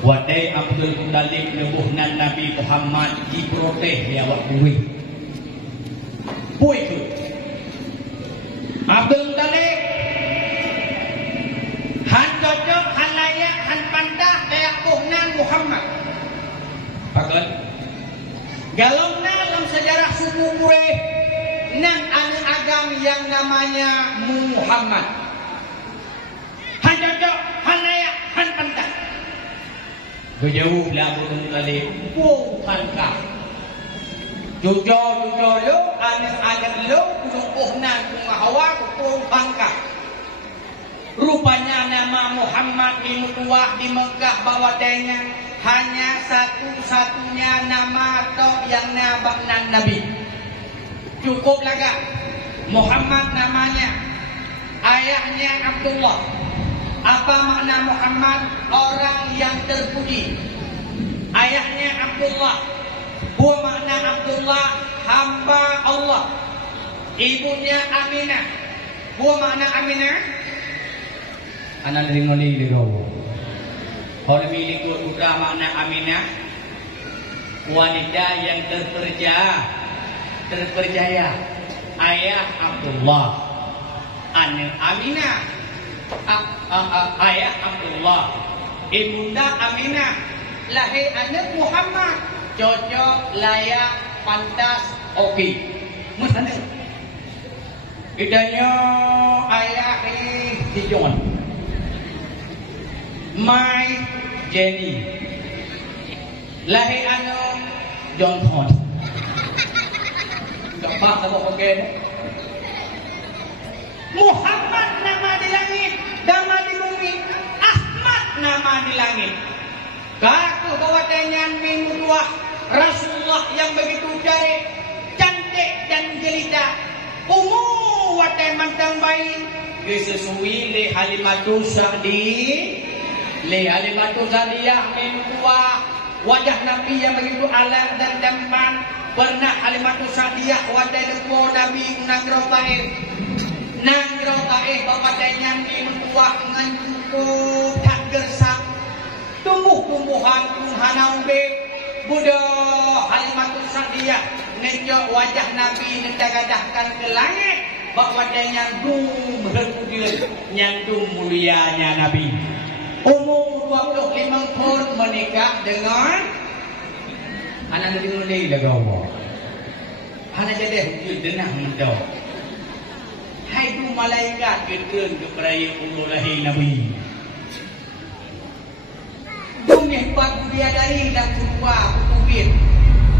Wadai Abdul Muttalib nebuhnan Nabi Muhammad diproteh ya wak buih. Buih tu Abdul Muttalib han cocok han layak han pandah kayak buhnan Muhammad. Pakai galongna dalam sejarah suku Quraisy nan ada agama yang namanya Muhammad. Han cocok, han layak, han pantas. Jauh lah Abdul Muttalib. Bukan kah? Jujur lo, anak lo, kudukuhnan kumahawa kukuhan kah? Rupanya nama Muhammad di Mutuah di Mekah bawa dengan hanya satu-satunya nama tok yang nabaknan Nabi. Cukup laga Muhammad namanya. Ayahnya Abdullah. Apa makna Muhammad? Orang yang terpuji. Ayahnya Abdullah. Buah makna Abdullah hamba Allah. Ibunya Aminah. Buah makna Aminah. Anak dari ngoni dia kau. Kalau milik putra makna Aminah, wanita yang terpercaya. Ayah Abdullah, anak Aminah, ayah Abdullah, ibunda Aminah, lahir anak Muhammad, cocok, layak, pantas, oke. Mana? Idanya ayah si John. My Jenny lahir anak John Thon. Gampang sama pakai Muhammad nama di langit, Dhamma di bumi, Ahmad nama di langit. Kaku kawatannya minuah Rasulullah yang begitu jari, cantik dan jelita, umur watai mantang baik, kesesuai le Halimatus Sa'diyah, le Halimatus Sa'diyah minuah wajah Nabi yang begitu alat dan tampan. Pernah Halimatus Sa'diyah watai lepo Nabi nangrau taif bawadanya minuah dengan cukup tak gersak. Tumbuh-tumbuhan Tuhan ubek Buddha Halimatus Sa'diyah ngejok wajah Nabi ngedagadahkan ke langit bahwa dia nyandung berkudir nyandung mulianya Nabi. Umur 25 tahun menikah dengan anak Nabi Mulai lagawa. Anak jadi hujud denang mendau. Hai tu malaikat ketun ke peraya umur lahir Nabi. Dunia pagi dia dari dan kurwa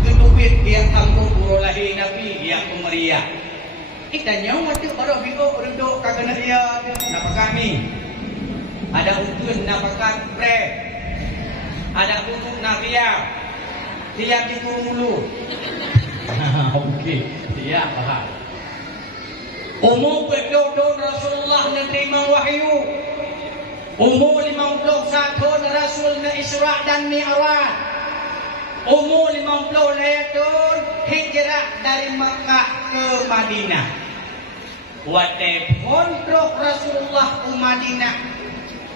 ketubit dia kampung puro lahir Nabi dia pemeriah. Kita nyawa tu orang bingung duduk kagak dia napa kami. Ada ukun napakan pre. Ada ukun nafia. Dia dikurung mulu. Okey, dia faham. Umur berdoa Rasulullah menerima wahyu. Umur 51 Rasul na Isra dan Mi'raj. Umur 50 tahun hijrah dari Makkah ke Madinah. Watai kontrok Rasulullah ke Madinah.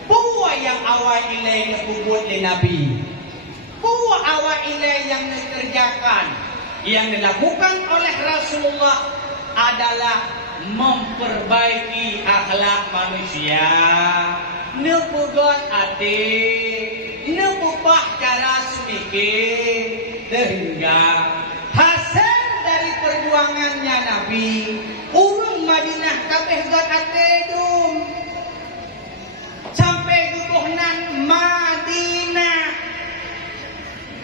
Buwa yang awal ilai kubut di Nabi. Buwa awal ilai yang dikerjakan, yang dilakukan oleh Rasulullah adalah memperbaiki akhlak manusia. Nepugot ati, nepupah cara semikir, sehingga hasil dari perjuangannya Nabi, urung Madinah kabeh got ati dum, sampai guguhnan Madinah.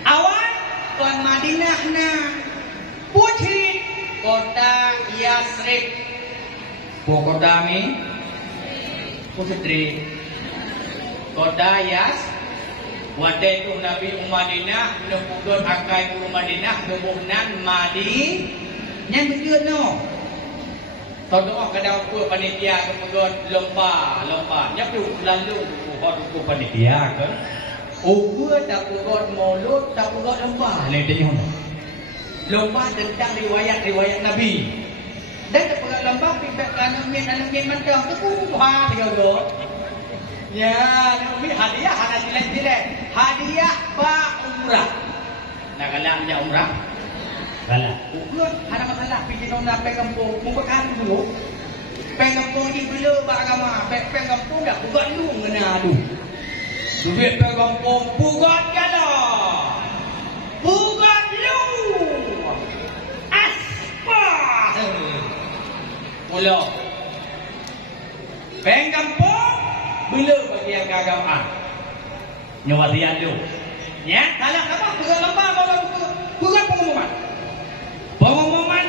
Awal tuan Madinah na putih kota Yasrib, kota mi putri. Kota Yas, wadai tu Nabi Madinah, nepudon akai ku Madinah, kebuhnan Madi, yang betul no. Tolong kada ku panitia kemudian lomba, yang tu lalu ku panitia kan. Ukur tak ukur mulut, tak ukur lomba, lain tanya mana. Lomba tentang riwayat Nabi. Dan tak ukur lomba pihak alamin macam tu kuha dia dok. Ya, Nabi hadiah hana jelek-jelek. Hadiah ba umrah. Nak kalah dia umrah? Kalah. Ukur ada masalah pergi nona pengampung, membekan dulu. Pengampung ni belum agama, pengampung dah buat lu ngena adu. Duit pengampung buat kala. Buat lu. Aspa. Mula. Pengampung bila bagi yang keagamaan nyawa riadu ya kalau apa bukan lembah bukan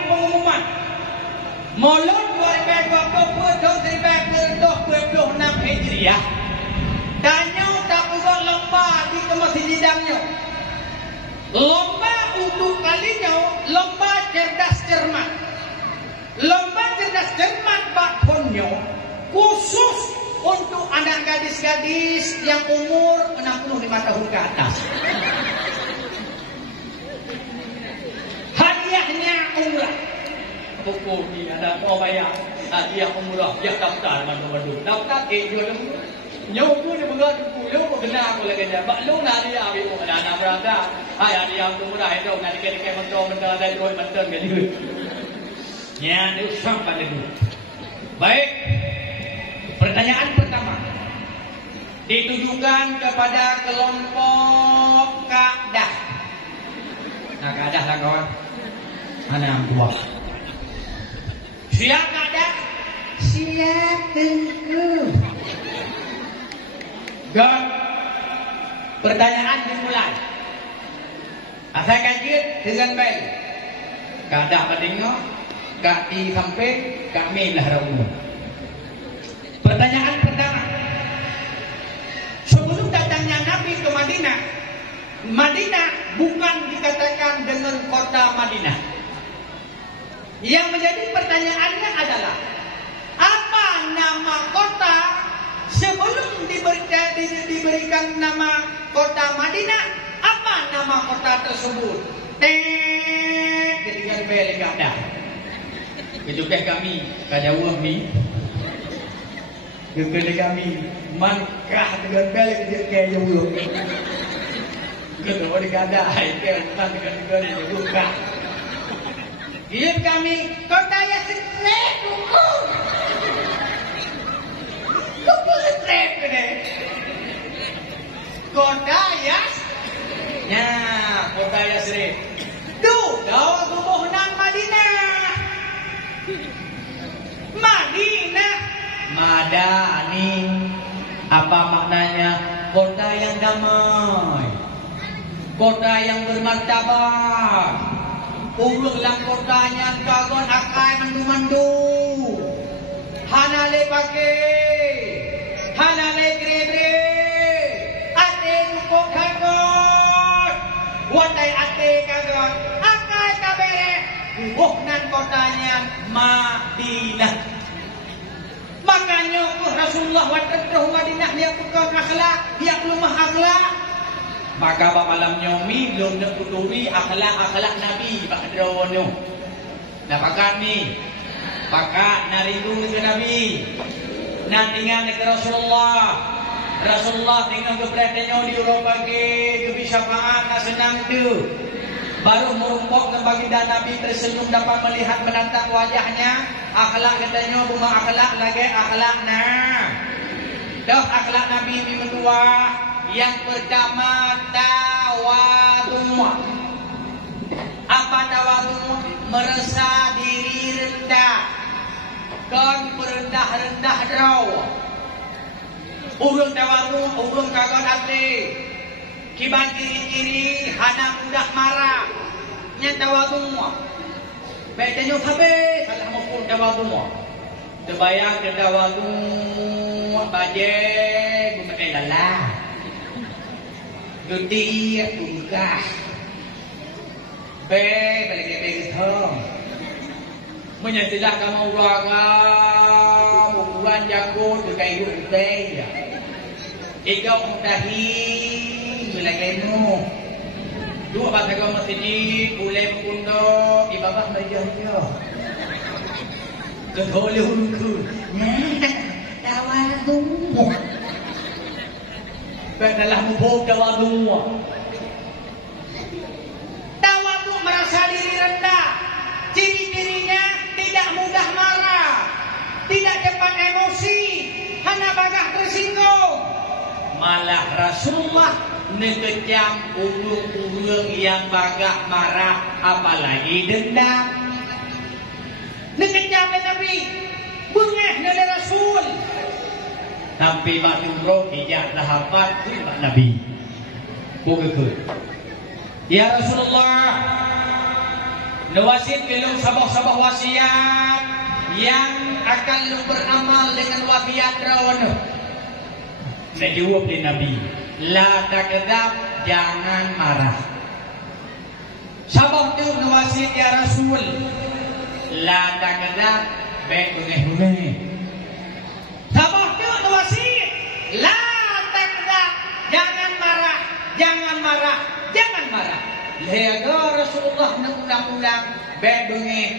pengumuman mulut 2020 Hijriah tanya tak bukan lembah di masjid hidangnya lomba untuk kalinya lomba cerdas cermat batonnya khusus untuk anak gadis-gadis yang umur 65 tahun ke atas. Hadiahnya umrah. Pokok ni ada kau bayar. Hadiah umrah. Dia daftar mana-mana. Daftar jual dulu. Nyawa pun dia berat aku. Lu pun kena aku lagi dia. Bak lu nak dia ambil pun anak berada. Hai hadiah umrah itu. Nak dikit-dikit mentah-mentah dari duit mentah ke duit. Ya, dia usang pada duit. Baik. Pertanyaan pertama ditujukan kepada kelompok Ka'dah. Nah, Ka'dah lah kawan. Mana buah? Siap Ka'dah? Siap tengku. God. Pertanyaan dimulai. Saya kajian dengan baik. Ka'dah pada tengok, Ka'di sampai, Ka'min lah ramu. Pertanyaan pertama, sebelum datangnya Nabi ke Madinah, Madinah bukan dikatakan dengan kota Madinah. Yang menjadi pertanyaannya adalah, apa nama kota sebelum diberikan nama kota Madinah? Apa nama kota tersebut? Ketika bel enggak ada. Kejukan kami kajawah ni. Kejukan kami Makkah dengan bel kejukan jauh. Kedua digada itu bukan dengan buka. Hidup kami kota yang straight ukur. Ukur straight ni. Kota yang kota yang straight. Dawa tubuhnan Madinah. Madinah. Madani. Apa maknanya? Kota yang damai. Kota yang bermartabat. Ulanglah kotanya kagon akai mandu-mandu. Hanale pakai. Hanale gre-gre. Ate nukok kagon. Watai ate kagon. Akai kabere. Buhnan kotanya Madinah. Makanya Rasulullah wadah Madinah dia bukan akhlak. Dia belum akhlak. Maka malam nyomi belum nakuturi akhlak Nabi Pak Drono. Nah pakat ni, pakat narindu ke Nabi. Nantingan ke Rasulullah. Rasulullah tinggal keberadaan di Eropa ke bisafaan senang tu. Baru merumpok ke baginda Nabi tersenyum dapat melihat menatap wajahnya. Akhlak katanya bunga akhlak lagi akhlak nah. Dah akhlak Nabi di kedua. Yang pertama tawadhu. Apa tawadhu? Merasa diri rendah. Kan merendah-rendah draw. Urung tawadhu, urung kagon hati. Kiban kiri-kiri hana mudah marah. Nya tawadhu. Baiknya habis salah mafhum tawadhu. Terbayang ke tawadhu baje bukan lalah. Gede tungkah. Balik thơm. Menyatilah kamu ruangan ukuran jago từ cây gục tê. Ikaw ang dahi milagay mo. Dua ba tayo matini kulay mo kundo ibabak na diyo. Kadholi hulku. Tawa mo. Adalah mubuk tawadhu. Tawadhu merasa diri rendah. Ciri-cirinya tidak mudah marah, tidak cepat emosi, hana bagah tersinggung. Malah Rasulullah nekejam ulung-ulung yang bagah marah, apalagi dendam. Nekejam Nabi, bengeh dari Rasul. Sampai Pak Tumro hijab lahapat tu Pak Nabi. Bukan. Ya Rasulullah, nawasit kelung sabah-sabah wasiat yang akan lu beramal dengan wasiat rawana. Saya jawab di Nabi, la takdzab, jangan marah. Sabah tu nawasit ya Rasul, la takdzab, baik bengeh-bengeh. Sabah tu wasit, la takdzab, jangan marah, jangan marah, jangan marah. Lega Rasulullah nak ulang-ulang, baik bengeh.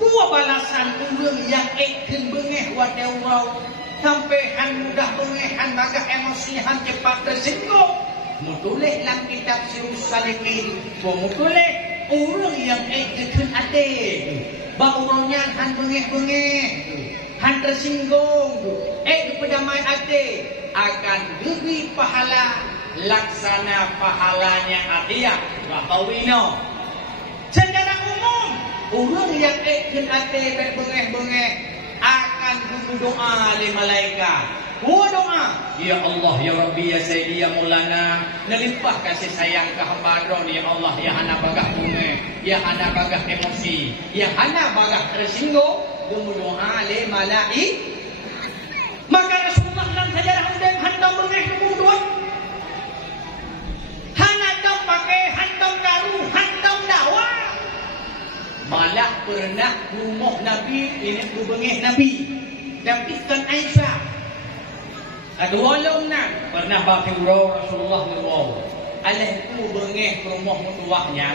Dua balasan ulung yang ikin bengeh wadau rau sampai han mudah bengeh, han bagah emosi, han cepat tersinggung. Mutulih dalam kitab Sirus Salikin, mutulih ulung yang ikin ade. Baurangnya han bengeh-bengeh, han tersinggung, pedamai ade akan diberi pahala laksana pahalanya adia rahawino. Secara umum, orang yang ikhlas ade bengeh-bengeh akan berdoa oleh malaikat. Doa, ya Allah, ya Rabbi, ya Sayyidi, ya Maulana, nelimpah kasih sayang ke hamba Adron, ya Allah, ya hana bagah bunga, ya hana bagah emosi, ya hana bagah tersinggung, gemudoa le malaik. Maka Rasulullah dalam sejarah undang hantam bengeh kemudian hantam pakai hantam karu hantam dawa. Malah pernah rumah Nabi ini bengeh Nabi. Tapi kan Aisyah ada walau nak pernah bakiurau Rasulullah SAW. Allah itu bengeh ke rumah mutuahnya.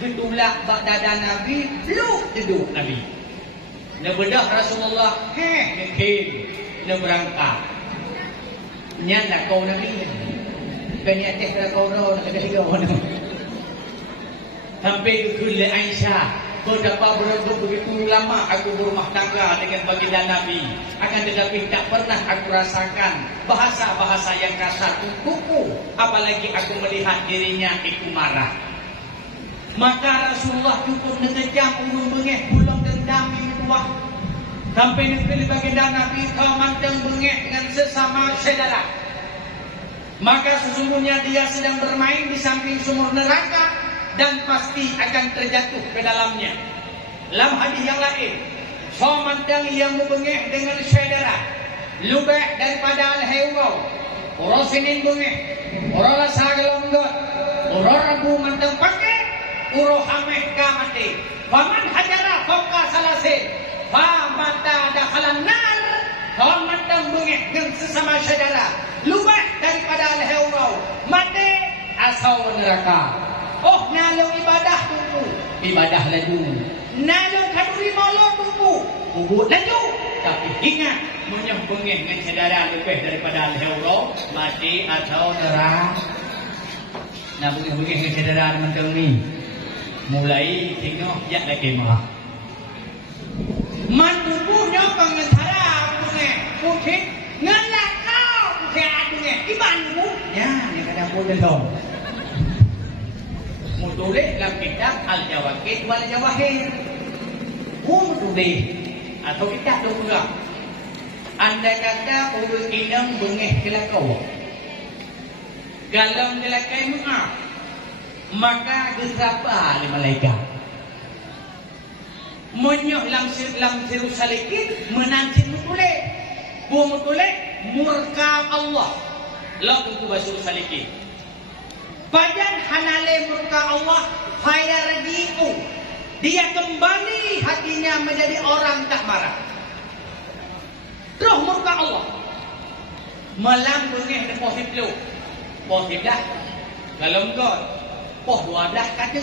Betulak bak dada Nabi, belum duduk Nabi. Nak bedah Rasulullah, mungkin nak berangkat. Nyala kau Nabi. Kena atas dah kau dah, nak kena hidup mana. Sampai ke kulit Aisyah. Kau dapat berendam begitu lama aku berumah tangga dengan baginda Nabi. Akan tetapi tak pernah aku rasakan bahasa-bahasa yang kasar untukku. Apalagi aku melihat dirinya ikut marah. Maka Rasulullah cukup mengejam ulung bengeh pulang dendam ini tua. Sampai negeri baginda Nabi kau mandang bengeh dengan sesama saudara. Maka sesungguhnya dia sedang bermain di samping sumur neraka. Dan pasti akan terjatuh ke dalamnya. Dalam hadis yang lain, somantang yang membengeh dengan saudara, lubeh daripada al-hewau, orang sinin bengeh, orang rasa gelonggot, orang ragu mantang pakai, orang hameh kamati. Paman hajara fauqa salasin, famata dakhalan nar. Kawan mantang bengeh dengan sesama saudara, lubeh daripada al-hewau, mati asal neraka. Oh, nalong ibadah tunggu. Ibadah laju. Nalong kaduri molo tunggu. Ubud laju. Tapi ingat, menyembengih dengan saudara lebih daripada al-hewro, mati atau neraka. Nak bengih-bengih dengan saudara macam ni. Mulai tengok yak lagi mah. Man tubuhnya pengetara bengih. Mungkin ngelak kau bukan bengih. Ibanmu. Ya, ni kadang pun delong. Mutulis dalam kitab Al-Jawaqid wal Jawahir. Mutulis atau kitab juga. Andai kata ulul inam bengeh kelakau, galam kelakai maaf, maka gesapa li malaikat. Monyoh lam siru salikin menanti mutulis. Bu mutulis murka Allah. Lo tunggu basuh salikin. Badan hanale murka Allah fayarji'u. Dia kembali hatinya menjadi orang tak marah. Terus murka Allah malam bengih de positif lu. Positif dah. Kalau engkau poh 12 kata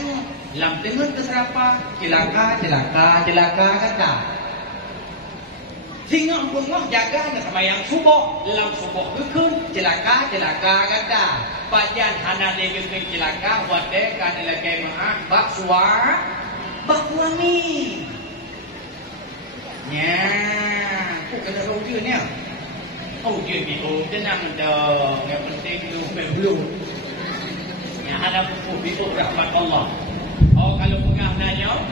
lam tengah terserapa celaka kata. Sehingga bengah jaga sama yang subuh, lam subuh kekun celaka kata. Pajan hana legeng celaka wate kan lagi maaf bak suami. Ya, kok kena roju ni? Oh dia bio tenang dah. Yang penting lu belum. Ya ada bio rahmat Allah. Oh kalau pengah nanya,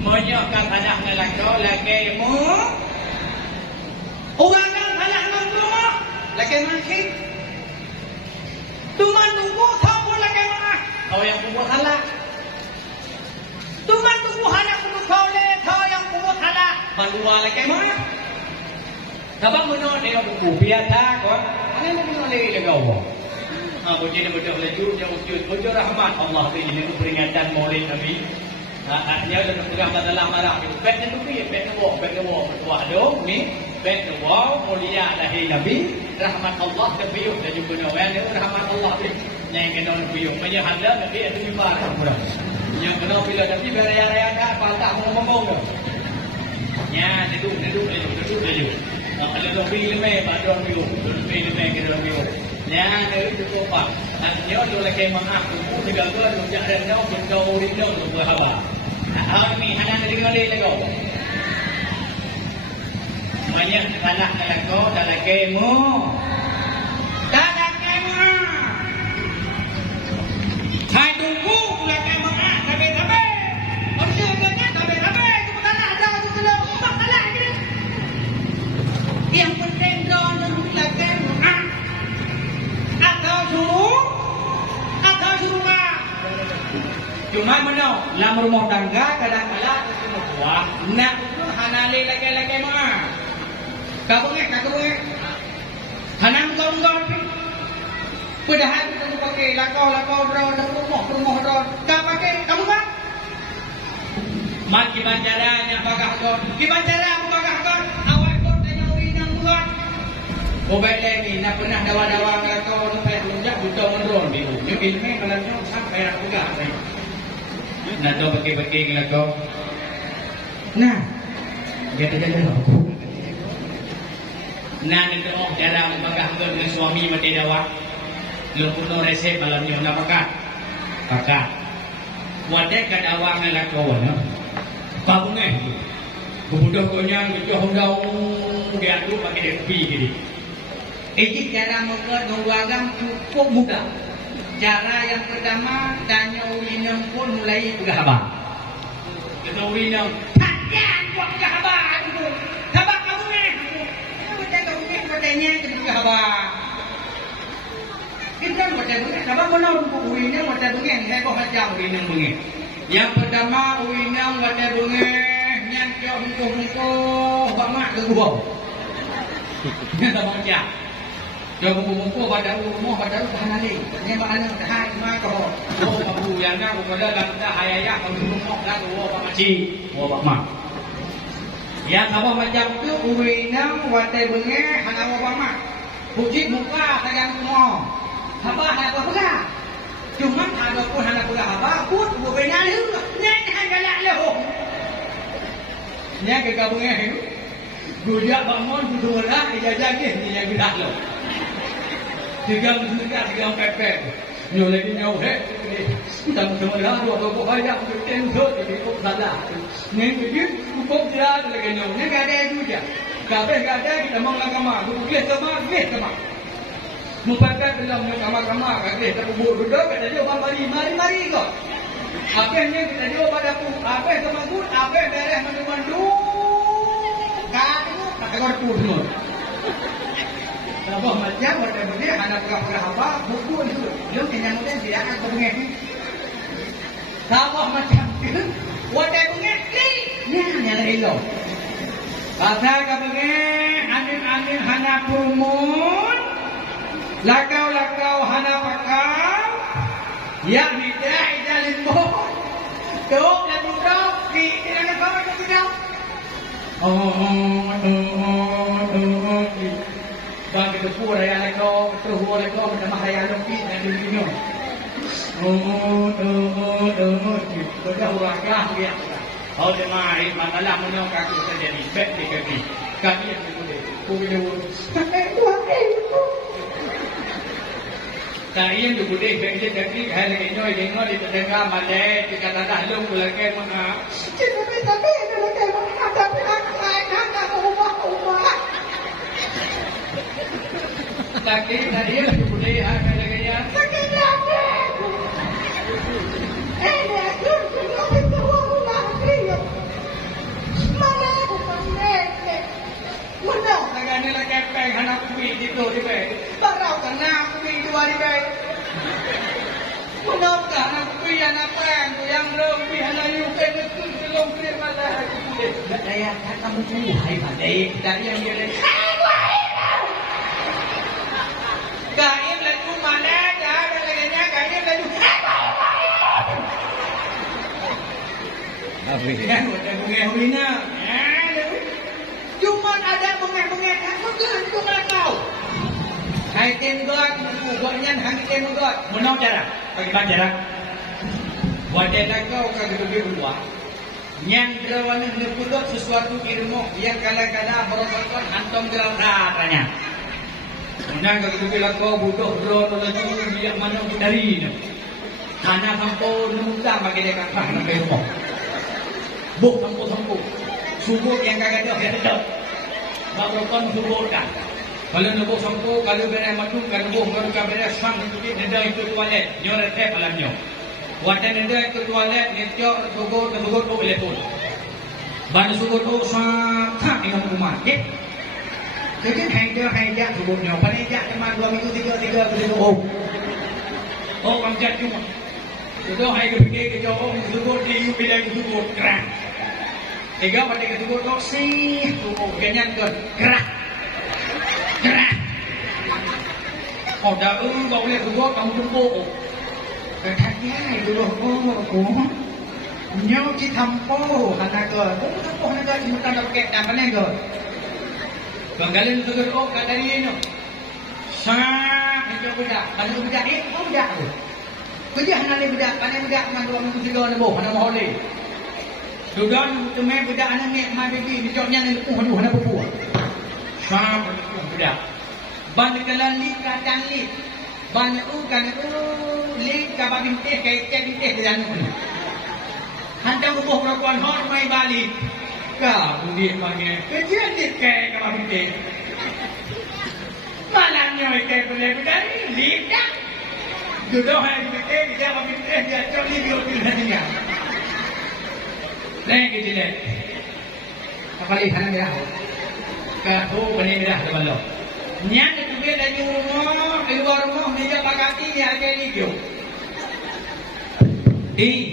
menyokkan anak nelaka lagi mu. Orang yang anak membunuh lagi makin. Tuman tunggu tahu lagi mana? Kau yang buat halak. Tuman tunggu halak untuk kau le, kau yang buat halak. Mandua lagi mana? Sebab mana dia buku biasa kau? Mana mana le kau? Bukan betul laju, jauh rahmat Allah ini peringatan Maulid Nabi. Dia sudah pegang dalam marah. Bet tu pi, bet tu bertua dong ni. Bet tu mulia lahir Nabi. Rahmat Allah terbiuk dan juga nawan rahmat Allah yang kena terbiuk. Banyak hal Nabi itu bimbang kurang. Yang kena bila Nabi beraya-raya dah patah ngomong dah. Ya, duduk laju. Kalau Nabi lemah badon biuk, Nabi lemah kena biuk. Ya, itu tu apa? Dia tu lagi maaf, tu juga tu jangan dah kau rindu tu berhawa. Kami anak lagi lego. Banyak anak lego dalam kemo. Dalam kemo. Hai tunggu pula kemo tapi. Okey kena tapi. Tu tanah ada tu sudah umak kalah gitu. Yang penting don pula kemo. Atau suruh cuma mana lam rumah tangga kadang-kadang itu buah nak pun hanali lagi mah. Kamu ngek. Hanam kau. Padahal kamu pakai lakau draw rumah draw. Kau pakai kamu kan? Mat kibancaranya bagah kau. Kibancara bagah kau. Awak kau tanya uinang buat. Obek lagi nak pernah dawa lakau sampai lunjak buta menron biru. Ni ilmu kalau sampai nak buka. Nak tahu pakai lakau. Nah, dia terjadi aku. Nah, itu cara membagah dengan suami mati dawa. Lumpur resep malamnya nak pakai. Kakak. Wadah kad awak ngelak kawan. Babungnya. Kemudian konya itu hundau dia tu pakai depi gini. Ini cara mengagam cukup mudah. Cara yang pertama tanya ulinang pun mulai bergahabat. Tanya ulinang. Takkan buat bergahabat itu. Gahabat kamu ni. Kamu ni katanya jadi bergahabat. Kita macam bunga, sebab mana rumput uinang macam bunga, saya kau hajam uinang bunga. Yang pertama uinang macam bunga, yang kau hungkuh, bamak ke gua. Ini tak macam. Dia hungkuh pada rumah pada tahan lagi. Ini mana tahan mana kau? Oh kamu yang nak kau dah dah hayaya kau rumah dah gua bamak gua bamak. Yang apa macam tu uinang macam bunga, hana bamak. Puji muka sayang semua. Abah nak apa? Cuma ada pun nak abah pun bukan lalu. Nek galak lahu. Nek gabungnya itu. Gujak bangun budulah ijazah ni yang gerak lo. Tiga pepek. Nyo lagi nyo he. Kita semua dah dua banyak tentu jadi kok salah. Nek dia kok dia lagi nyo. Nek ada itu je. Kabeh ada kita mengagamah, bukan sama. Mupakat dalam kamar-kamar kagak tak kubur duduk kata dia bang mari kau. Apa yang kita jawab pada aku, apa yang kemagut, apa yang beres mandu. Kata kau tu semua. Kalau macam dia anak apa buku itu. Dia kenyangnya dia akan berengek. Kalau macam tu, wadah berengek ni nyala elo. Pasal kabengek anin hana pumun. Lakau hana pakau. Ya bidah ijalin boh. Tok dan budak di dalam kau itu tidak. Bagi depu raya lakau, terus lakau bernama raya lopi dan dunia. Sudah uragah dia. Oh demai masalah menyokat itu terjadi. Baik di kaki. Kaki yang boleh. Kubilu. Kain tu boleh bagi kaki hari ini di tengah malai di kata dah lung lagi mana. Tapi ada lagi mana tapi nak ubah. Kaki tadi tu boleh ada lagi ya. Kaki lagi. Dia tu itu orang dia. Mana aku pandai. Mana lagi lagi peng anak kuih itu di peng. Barau kena kuih dua di peng. Mana anak kuih anak peng yang lebih anak yuke itu belum terima lagi. Daya kamu tu hai pandai dari yang dia. Kain lagu mana dah lagi kain lagu. Apa ni? Macam bunga hulina. Cuma ada bunga-bunga aku tu melakau. Hai tengok buatnya hang tengok. Mana cara? Bagaimana cara? Wajah lakau kagak berubah. Yang derawan nepulot sesuatu ilmu yang kadang-kadang merupakan antum dalam ratanya. Undang kagak lakau butuh drone lagi dia mana dari ni. Hana sampo nunda bagi dia kakak nak ilmu. Buk sampo. Subur yang kagak ada. Barukan subur dah. Kalau nubuk sampo, kalau beres macam, kalau nubuk barukan beres sang itu dia itu toilet, nyoret malamnya. Wadah nenda itu toilet, netiok subur tu boleh pun. Bana subur tu sangat dengan rumah. Jadi hanya suburnya, paling jak cuma 2 minggu 3 begitu. Oh pangkat cuma. Itu hai ke pergi ke jauh subur di bilang subur keran. Tiga pada kedua toksi, tuh ganyan kan, gerak. Oh dah kau boleh kedua kamu tumpuk. Katanya dulu aku, nyawa ci tampo, anak kau, tampo anak kau cuma tak pakai apa ni kau. Banggalin tu kau kata dia ni, sangat menjauh bedak, pada bedak ni, bedak tu. Kerja anak ni bedak, pada bedak mana dua minggu tiga ni boh, anak mahal ni. Sudah tu main bedak anak ni, main baby, menjauhnya ni, aduh anak berpuas. Sangat bedak. Banyak kelan lik kadang lik, banyak kan lik kabar binteh kayak binteh di dalam ni. Hantar bubuh perempuan hor mai balik, kau dia panggil kerja lik kayak kabar binteh. Malamnya kayak boleh berdari lik dah. Duduk hari binteh dia kabar binteh dia coli dia tidak tinggal. Lagi je. Apa lagi hal merah? Kau bani merah tu malu. Nyan itu dia dari rumah, keluar rumah, dia pakati dia ada ni tu.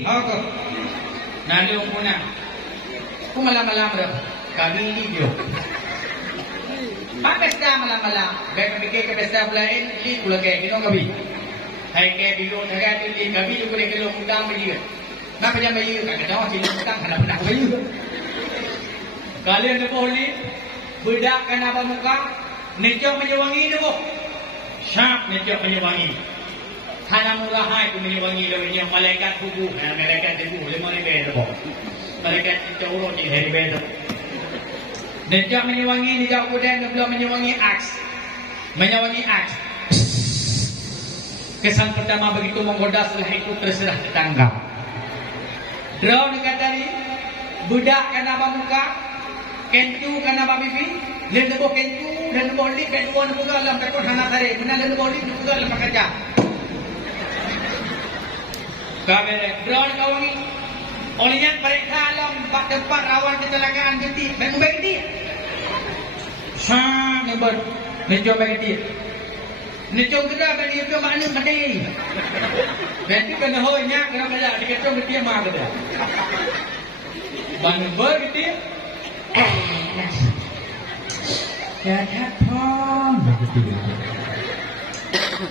Aku nanti orang punya, aku malam-malam dah, kami ni tu. Pak pesta malam-malam, baik fikir ke pesta lain, ni pula kayak kita kami. Hai kayak bilu, negara tu ni kami tu boleh keluar mudang beli. Nak macam beli, tak ada orang sini mudang, kenapa nak beli? Kalian tu boleh bedak kan apa muka? Necok menyewangi tu, syap necok menyewangi. Hana murahai tu menyewangi lawan yang malaikat tubuh, malaikat tubuh 5,000 tu. Malaikat itu urut di hari besok. Necok menyewangi, necok kuda belum menyewangi aks, Kesan pertama begitu menggoda, setelah itu terserah tetangga. Draw dekat dari budak kan apa muka, kentu kan apa bibi, lendo kentu. Dan boleh kedua juga dalam takut hana tare, mana dan boleh juga dalam kerja. Kami drone kau ni, olehnya mereka alam bak tempat rawan kecelakaan geti, baik dia. Sang nebot, nejo baik dia. Nejo kita bagi itu mana mati. Nanti kena hoynya kena kerja, dikacau dia mah kerja. Bang ber gitu. Ya Tuhan,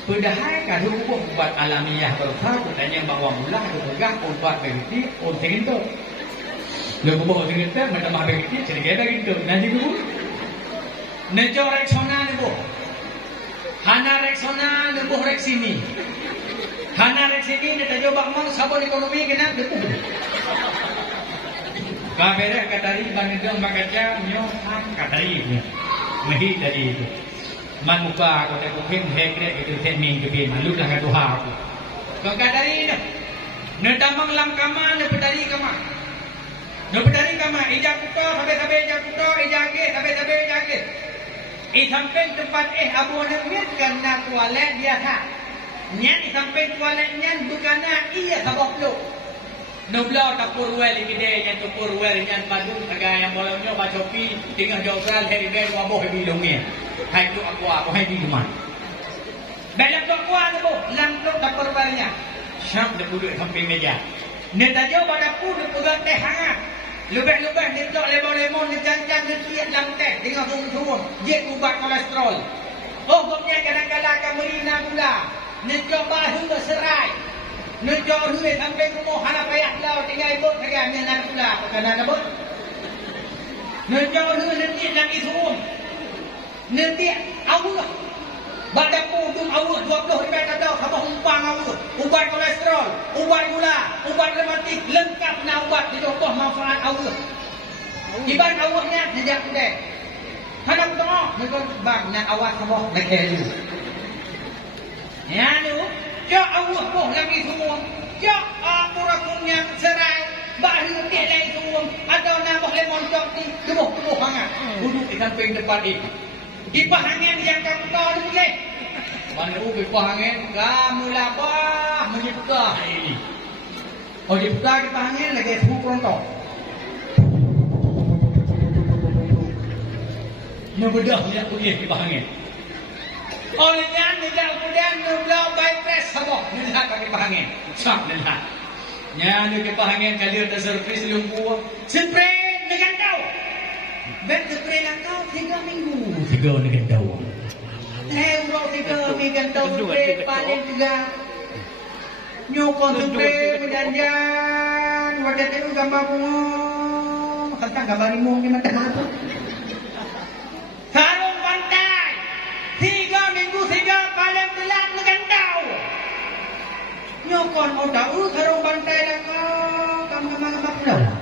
padahal kalau buat ubat alamiah berfaham, tanya bahawa mula ada pegang ubat begitu, orang itu. Lalu buat begitu, macam apa begitu, cerita begitu. Nanti dulu, nejo reksona ni bu, hana reksona ni bu reksini, hana reksini ni tajo bakmang sabun ekonomi kena betul. Kabere katari banidong bakaja nyohan katari ni. Mesti dari itu. Man muka aku tak mungkin hekret itu teknik kebin. Malu dah kata aku. Kau katari ni. Nedamang lam kama, nepedari kama. Nepedari kama. Ijak kuto, sampai ijak kuto, ijake, sampai ijake. Sampai tempat abu nak kena toilet biasa. Nyan sampai toiletnya bukannya iya sabok lu. Nublau tapur wel gede yang tapur wel yang padu agak yang bolongnya bacopi tinggal jauhal hari ben waboh bilongnya. Hai tu aku hai di rumah. Banyak tu aku tu langsung tapur welnya. Syam duduk sampai meja. Neta jauh pada pun pegang teh hangat. Lubang-lubang dia tok lemon-lemon dia cancang dia kiat dalam teh tengah turun-turun. Dia ubat kolesterol. Oh, boknya kadang-kadang akan merina gula. Neta bahu berserai. Nujur duit sampai rumah hana payah lau tinggal ibu saya ni nak pula bukan ada bot. Nujur duit nanti nak isuum. Nanti awak badaku tu awak 20 ribu ada sama umpang awak. Ubat kolesterol, ubat gula, ubat rematik lengkap nak ubat dicontoh manfaat awak. Iban awaknya sejak kuda. Hana tengok mereka bang nak awak semua nak kelu. Ya tu. Ya Allah boh lagi semua. Ya apurakum yang serai. Bahu dia lagi semua. Ada nambah lemon cok ni. Tubuh hangat. Duduk di samping depan ini. Di pahangan yang kamu tahu boleh. Mana di pahangan. Kamu labah menyebutah ini. Oh dibuka di pahangan lagi 10 kerontok. Ngebedah yang kuliah di pahangan. Olehnya tidak kemudian nublau by press sabok nilai pakai pahangin sak nilai nya ni ke pahangin kali ada surprise lumpuh surprise dengan Bet kepre nak kau 3 minggu. 3 ni gendau. Euro 3 minggu gendau kepre paling juga. Nyokon kepre menjanjan. Wadah tu gambar bunga. Kata gambar limau ni macam apa? Sarung pantai. 3 minggu 3 paling telat nak gendau. Nyokon mau tahu sarung pantai nak kau. Kamu dah.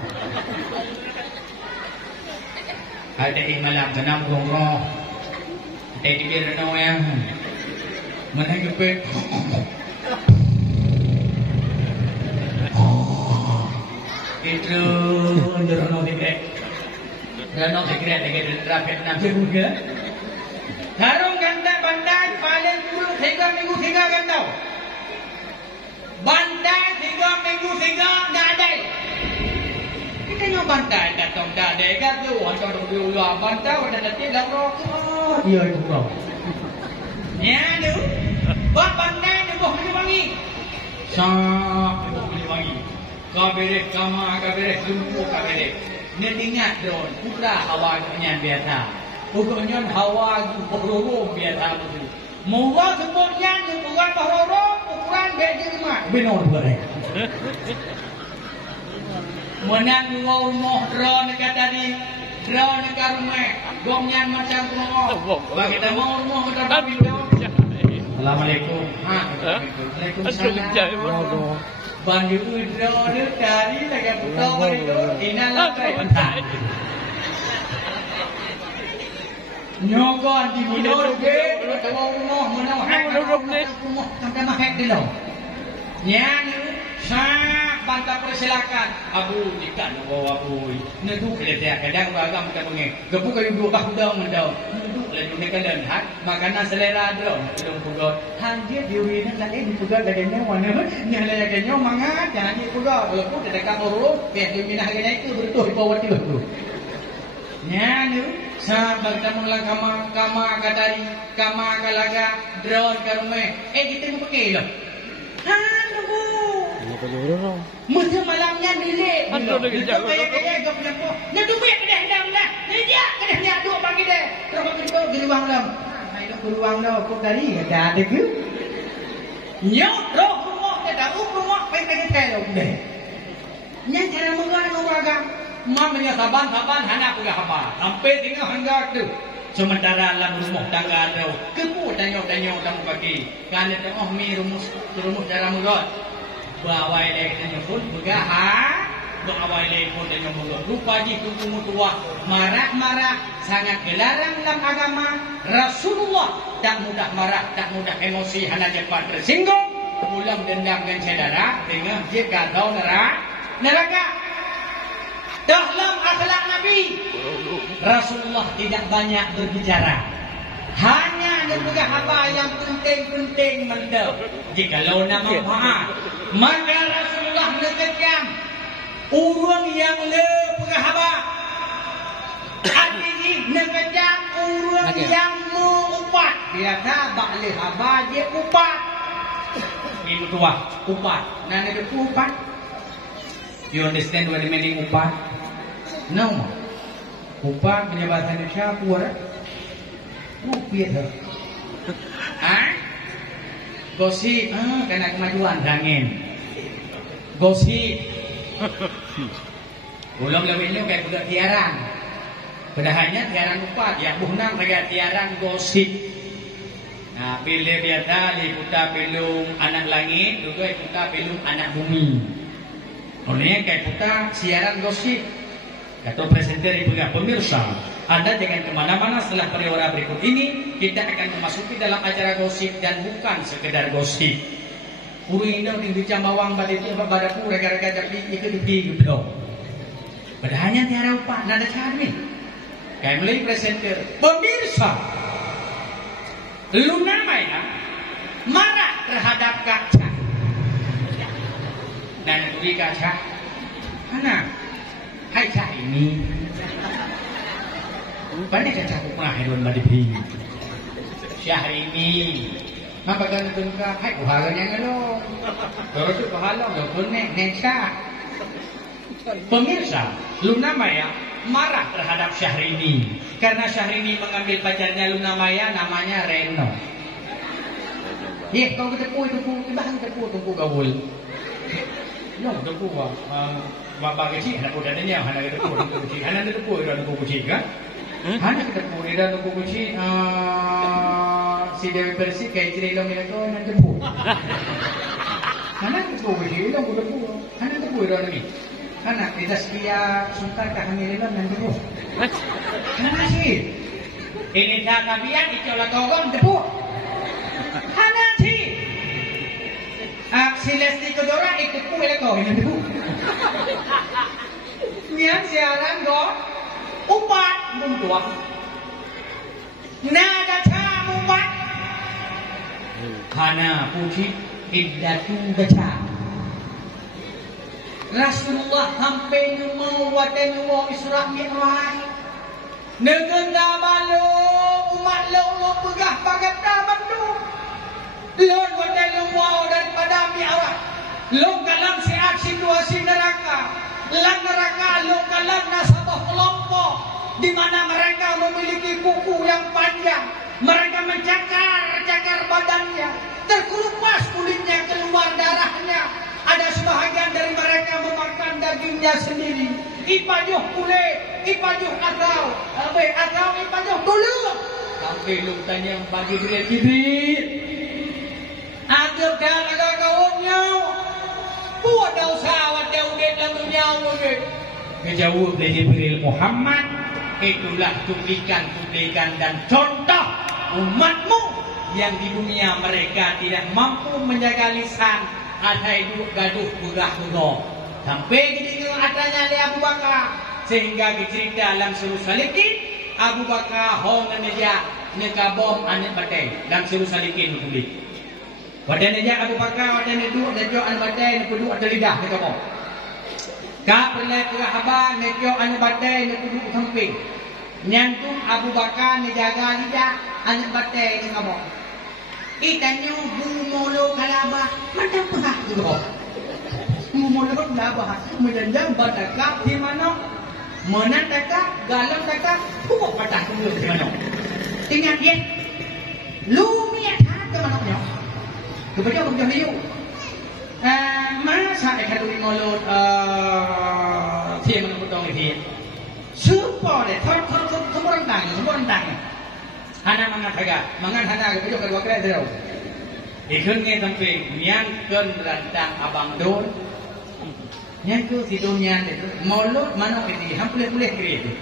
Ada malam tenang gonggong. Tadi dia renau yang mana kepet. Itu renau dikit. Renau dikit dikit rapet nak juga. Sarung ganda bandai paling dulu 3 minggu 3 ganda. Bandai 3 minggu 3 dah ada. Kita nyoba bantai datang dah ada kan tu. Macam tu dia bantai ada nanti dah rokok. Iya itu bro. Ya tu. Buat bantai ni boh ni wangi. Sak boh ni wangi. Kabere kama kabere jumpu kabere. Ni ingat drone. Putra hawa punya biasa. Pokoknya hawa beroro biasa tu. Mula sebutnya tu bukan beroro, ukuran beda rumah. Benar benar. Menang rumah drone dekat tadi. Drone dekat rumah. Gongnya macam rumah. Bagi kita mau rumah kita bilang. Assalamualaikum. Waalaikumsalam. Banyu drone dari dekat pulau itu. Inalah kereta. Nyogon di minor ke, kalau rumah menang rumah sampai mahek dulu. Nyanyi, sah bantah persilakan. Abu jika bawa abu, neduk letak kadang bagam kita pengen. Gepu kayu dua kah udang mendau. Neduk lagi mereka lenhat, makanan selera dong. Belum pugot. Hanjir diuri nak lagi dipugot lagi nyawa mana? Nyala lagi nyawa mangat, jangan dipugot. Kalau pun tidak kamu pihak diminah harganya itu betul bawa tiba tu. Nyanyi. Sahabat kita mula kama kadari kama kalaga drone karme kita mau pakai loh. Tunggu. Mesti malamnya delay. Kita kaya gap lampu. Nak duit dah dah. Dia kena dua pagi deh. Terus kita geluang lam. Hai lo geluang lo kok dari ada ke? Nyot roh rumah kita rumah pergi lo deh. Nya cara mengaga mamanya saban hanya punya apa sampai tinggal hangga tu sementara alam rumah tangga tu kepu tanyok tamu pagi kan itu mi rumus cara mulut bawai lagi nyebut begaha bawai lagi pun tanyok mulut lupa ji kumu tua marah sangat dilarang dalam agama Rasulullah tak mudah marah tak mudah emosi hanya cepat tersinggung ulang dendam dan saudara dengan jika tahu neraka. Dalam akhlak Nabi Rasulullah tidak banyak berbicara. Hanya juga apa yang penting-penting mendap. Jikalau nama maaf, maka Rasulullah menegakkan orang yang lebih haba. Artinya negakkan orang yang mengupat. Biasa balik haba dia upat. Ini tua upat. Nana itu upat. You understand what the meaning upat? No. Upah punya bahasa Indonesia apa? Rupiah dah. Gosip, kena kemajuan dangin. Gosip. Ulang lebih ni kayak budak tiaran. Padahalnya tiaran upah, ya buhnang kayak tiaran gosip. Nah, pilih biasa liputa pilung anak langit, juga liputa pilung anak bumi. Olehnya kayak kita siaran gosip. Kata presenter ibu ya pemirsa, Anda jangan kemana-mana setelah periode berikut ini. Kita akan memasuki dalam acara gosip dan bukan sekedar gosip. Uri ini bincang bawang pada itu badaku rega-rega jadi ikut di belum. Padahalnya tiada upah nada cari. Kayak mulai presenter pemirsa. Lu namanya marah terhadap kaca. Dan uri kaca, mana? Hai cah ini, banyak kaca kupah yang belum dipi. Syah ini, apa kan tengkar? Hai kuhalan yangelo, terus kuhalan, lo pun nek cah. Pemirsa, lu nama ya marah terhadap Syahrini karena Syahrini mengambil pacarnya Luna Maya namanya Reno. Kau ketepu tiba-tiba tepu gabul. Yang tepu Bapak kecil, anak muda ni yang anak ketepu kecil, anak ketepu kecil kan? Anak ketepu kecil, si Dewi Persik kayak cerita mereka anak tepu. Anak tepu kecil, anak tepu ni. Anak kita sekia suka kehamilan dan tepu. Anak sih, ini dah kabian dicoba togong tepu. Anak sih. Si Lesti Kejora ikut kue kau ini dulu. Yang siaran kau upat muntua. Nada ca upat. Karena puji iddatu baca. Rasulullah sampai mau wadah mau Isra Mi'raj. Negenda malu umat lo pegah pagat taman tu. Lon wadah lo mau daripada Mi'raj. Lo kalam siat situasi neraka. Lang neraka lo kalam nasabah kelompok di mana mereka memiliki kuku yang panjang. Mereka mencakar badannya, terkelupas kulitnya, keluar darahnya. Ada sebahagian dari mereka memakan dagingnya sendiri. Ipajuh kulit, ipajuh akau, ipajuh tulung. Sampai lu tanya bagi Jibril. Agak dah ada kaumnya. Buat usaha dia udah dalam nyawa dia. Kejauh dari Jibril Muhammad. Itulah cuplikan dan contoh umatmu yang di dunia mereka tidak mampu menjaga lisan. Ada itu gaduh burah-burah. Sampai gitu adanya oleh Abu Bakar. Sehingga dicerita dalam Surah Salikin. Abu Bakar hongan dia nekabom anak batai. Dalam Surah Salikin tulis. Wadah dia Abu Bakar, wadah dia duduk, dia anak batai, dia duduk ada lidah, dia kata. Kak perlai kerah abang, dia anak batai, dia duduk samping. Nyantung Abu Bakar, dia jaga lidah, anak batai, dia kata. Itanyo bumolo kalabah, macam apa tu? Bumolo kalabah, menjam batakap di mana? Mana takap, galam takap, pukul patah tu di mana? Tinggal dia, lumia tak ke mana punya? Kepada orang Melayu, masa mereka dulu mulut siapa yang bertanggung jawab? Semua deh, semua orang tanya. Anak mangan hana kepada kedua kali terus. Ikhunnya sampai nyangkun rantang abang don, nyangkun si don itu mulut mana ini hampir kiri itu.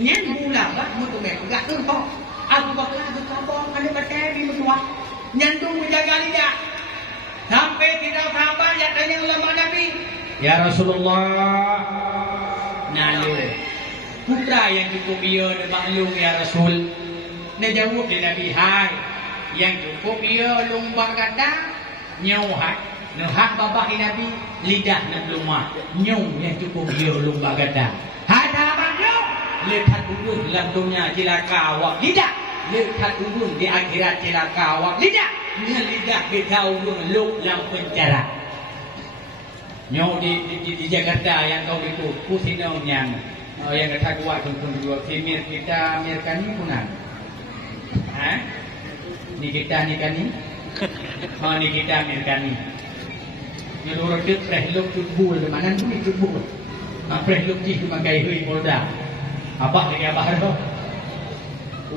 Nyang gula bah mutu mereka tu kok. Abu Bakar tu kabong ada pakai di mutua. Nyantung menjaga lidah. Sampai tidak sabar yang tanya ulama Nabi. Ya Rasulullah. Nalu. Putra yang cukup ia dan maklum ya Rasul. Dia jawab di Nabi. Hai. Yang cukup ia lumba kata. Nyauhat. Nuhat babak Nabi. Lidah dan lumah. Nyau yang cukup ia lumba kata. Hai sahabat nyau. Lihat dulu dalam dunia cilaka awak lidah. Lihat urun di akhirat celaka awak lidah. Lidah kita urun luk dalam penjara. Nyo di Jakarta yang kau itu kusinau yang kata kuat untuk dua timir kita mirkan ni punan. Ni kita ni kan ni. Ni kita mirkan ni. Nyeluruh dia prehluk tutbul mana tu ni tutbul. Prehluk di makai hui polda. Apa lagi apa tu?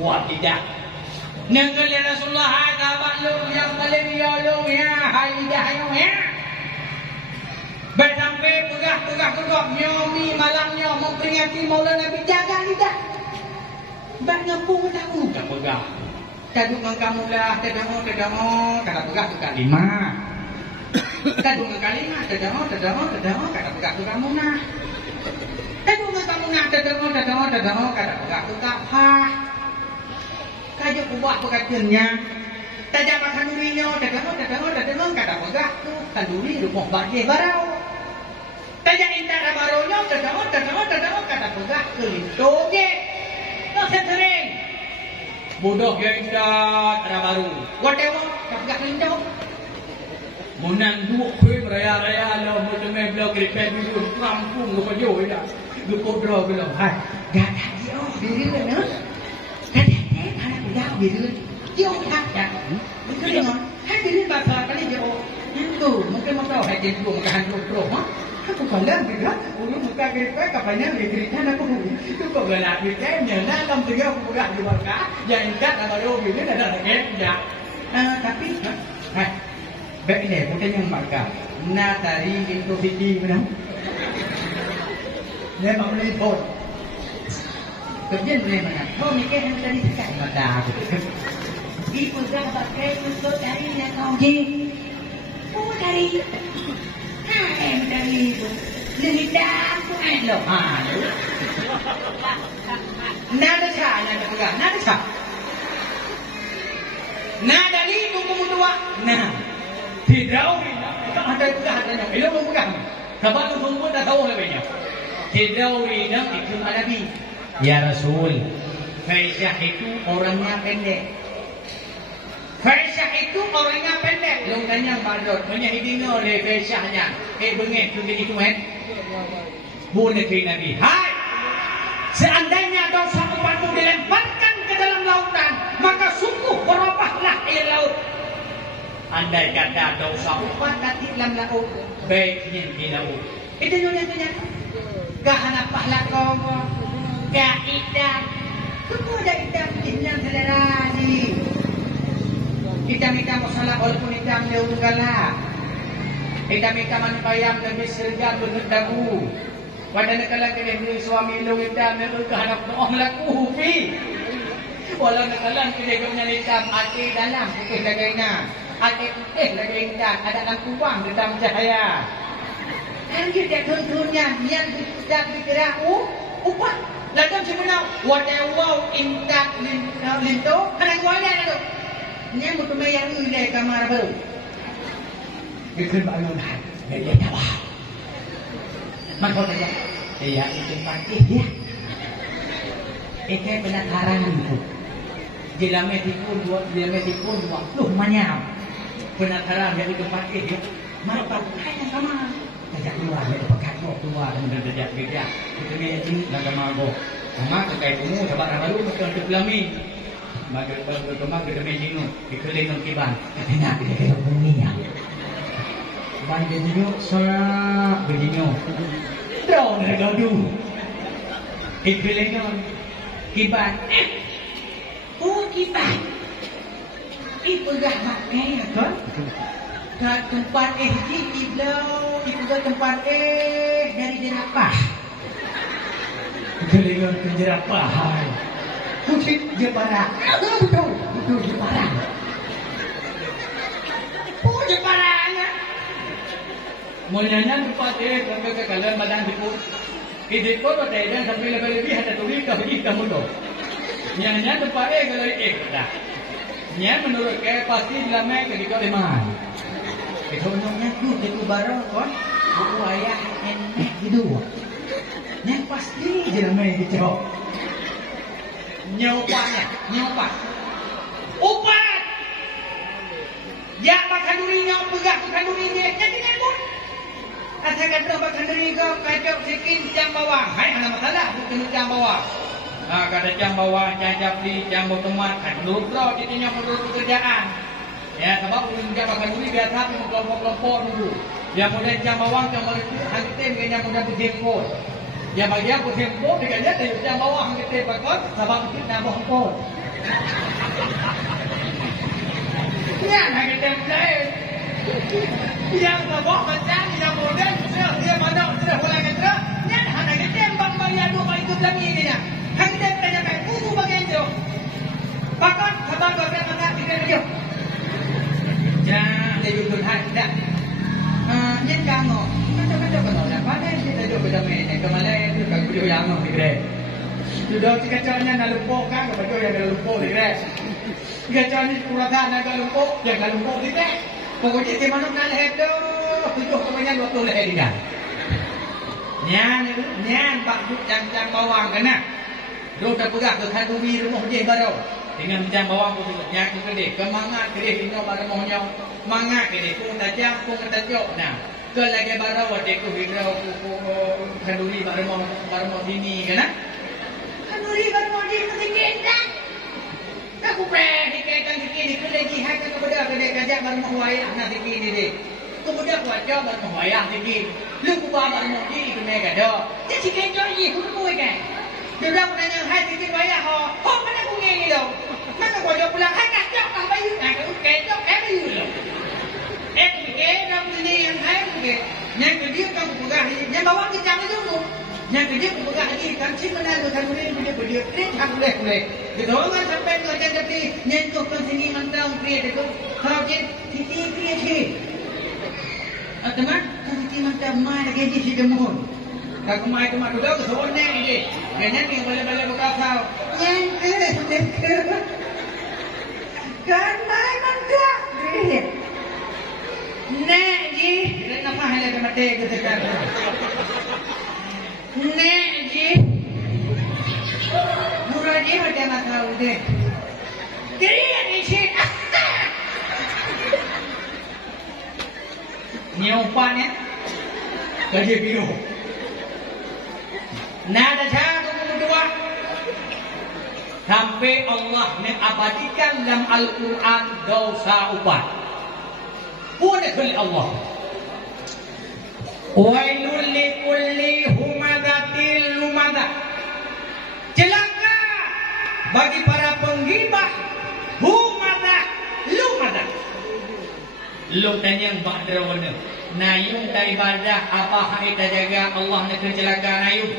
Wah tidak. Nengal ya Rasulullah hai sahabat lu yang paling yolong ya hai dah ya. Bersampai pegah nyomi malamnya memperingati Maulana Nabi jaga lidah. Bak ngepung tahu tak pegah. Kadung kamu lah tedamo kata pegah tu kali 5. Kadung kali 5 tedamo kata pegah tu kamu nah. Kadung kamu nak tedamo kata pegah tu tak ha. Kajuk buat pekatnya. Tajam kandurinya, tedamo kata pegah tu kanduri rumah bagi barau. Tajam intar baronya, tedamo kata pegah kelintoge. Tak sering. Bodoh ya intar ada baru. Whatever, kata pegah kelinto. Munang duk kue raya lo macam blog repair dulu rampung lu pajo ida. Lu kodro belum. Hai. gak ada dia birin nữa cái đẹp thế hay là giao birin vô thật ya itu dia ngomong hai birin bahasa kali jo itu mungkin mau tahu hai jadi dua makan dua mah aku kalah gitu ulu muka kita kapalnya diberikan aku itu kok gak nak bikin nyana dalam tiga aku udah di bawah yang ikat atau yo birin ada lagi ya tapi hai baik ini bukan yang marka na dari Indo City benar dia mau telepon kerja boleh mana kau mikir yang tadi dekat mata aku ibu dah pakai untuk dari yang kau je oh dari dari ibu lidah tu lo nada sah nada pegang nada sah nada ni tunggu dua nah tidak ada yang belum memegang sebab tu semua dah tahu lebihnya Hidawi dan itu Nabi ya Rasul Faisyah itu orangnya pendek Faisyah itu orangnya pendek longkanya badut menyahidina oleh Faisyahnya bengek tu jadi tuan bunetri Nabi hai seandainya dosa umatmu dilemparkan ke dalam lautan maka sungguh berubahlah air laut andai kata dosa umat nanti dalam laut baiknya di laut itu nyonya kahana pahala kau kaidah semua ada idam yang selera ni idam masalah walaupun idam dia unggala idam manpayam dan serga berdagu pada nakala kene suami lu idam lu kahana doh laku fi walau nakala kene gumnya idam ati dalam ke lagaina ati lagi idam ada kan kuang dalam cahaya Anjir dia tuntunnya, yang sudah bergerak, upah. Lalu sebenarnya, whatever intak linto, kadang gua lihat itu. Nya mutu mayar ini dari kamar baru. Bikin bangun hai, dia tahu. Makanya saja, dia itu pasti dia. Itu penataran itu. Jilame tipun dua, loh manyam. Penataran dia itu pasti dia. Mana hanya sama. Ajak keluar, dia pekat keluar dan berjejak kerja. Kita ni ini laga mago. Sama terkait umum sebab baru betul untuk lami. Maka berkembang ke demi jinu dikeliling kiban. Katanya kita ke bumi ya. Ban jinu sorak bejinu. Drone gaduh. Dikeliling kiban. Oh kiban. Ibu dah makan ya kan? Ke tempat di belau itu ke tempat dari jerapah kelingan ke jerapah putih jepara betul jepara jeparanya monyanya tempat sampai ke kalian badan diput ini pun ada dan sampai lebih ada tulis kamu tu nyanya tempat kalau dah nya menurut ke pasti lama ke di Kalimantan itu namanya itu baru kan buku ayah enak gitu yang pasti jangan gitu nyoba upat ya makan durinya pegang makan durinya jadi nyambut asal kata makan duri kau kacau sikit jam bawang hai ada masalah bukan jam bawang kada jam bawang jam beli jam teman kan lutro jadinya menurut pekerjaan ya sebab menjak makan duri biasa kelompok-kelompok dulu yang mudah jam bawang jam hangtin yang mudah berjemput yang bagian berjemput dikanya dari jam bawang hangtin bakal sebab kita berjemput ya hangtin lain yang sebab macam yang mudah dia mana sudah mulai kata ya hangtin bang bayar dua itu lagi ini ya hangtin tanya kayak buku bagian itu bakal sebab bagian mana kita dia Jangan jadi berhak dah. Yang kamu, macam kalau dapat kita juga berdamai. Kemarin itu kalau beliau yang mau digre. Sudah kacaunya nak lupa kan, kalau yang nak lupa digre. Kacaunya kuratan nak lupa, yang nak lupa digre. Pokoknya di mana nak leher tu, tujuh kebanyakan waktu leher dia. Nyan pak buk jang bawang kena. Dua terpegang ke kandungi rumah je baru. Dengan jam bawang pun juga tu kedek kemangat kedek dino pada mohnya mangat kedek pun tajam pun ketajok nah ke lagi baru dek ku hidau ku kanduri baru mau sini kan beri baru mau sedikit dah. Aku perhatikan sikit ni kena jihad kan kepada kedai kajak baru mau wayang nak sikit ni dek. Kemudian kuaca baru mau wayang sikit. Lu kubah baru mau diri kena kada. Dia sikit joyi aku semua kan. Dia nanya hai sikit wayang ho. Ho mana aku ngeni dah. Maka kuaca pulang hai kajak tak bayu. Nak aku kajak bayu dah. Fikir nak beli yang hai fikir. Yang kedua kamu pegang ni. Yang bawa ke jangan dulu. Yang kedua kamu pegang ni. Kan si mana tu kan boleh dia ni tak boleh. Kita orang sampai tu aja tapi nyentuh ke sini mantau kriat itu. Kalau dia siti kriat ni. Teman, kan siti mantau mai lagi di sini mohon. Kalau mai tu mak dulu ke sana ni. Dia ni boleh buka kau. Kan mai mantau kriat. Nek ji, kenapa hanya mati ke sekarang? Nek ji, murah ji macam mana tahu deh? Kiri ni sih. Nyopan ya, kerja biru. Nada satu kedua. Sampai Allah mengabadikan dalam Al-Quran dosa ubat. Punya oleh Allah. Wailul likulli humadatil lumadah. Celaka bagi para penggibah humadah lumadah. Lu tanya bak derawana. Nayung daripada apa hari kita jaga Allah nak celaka nayung.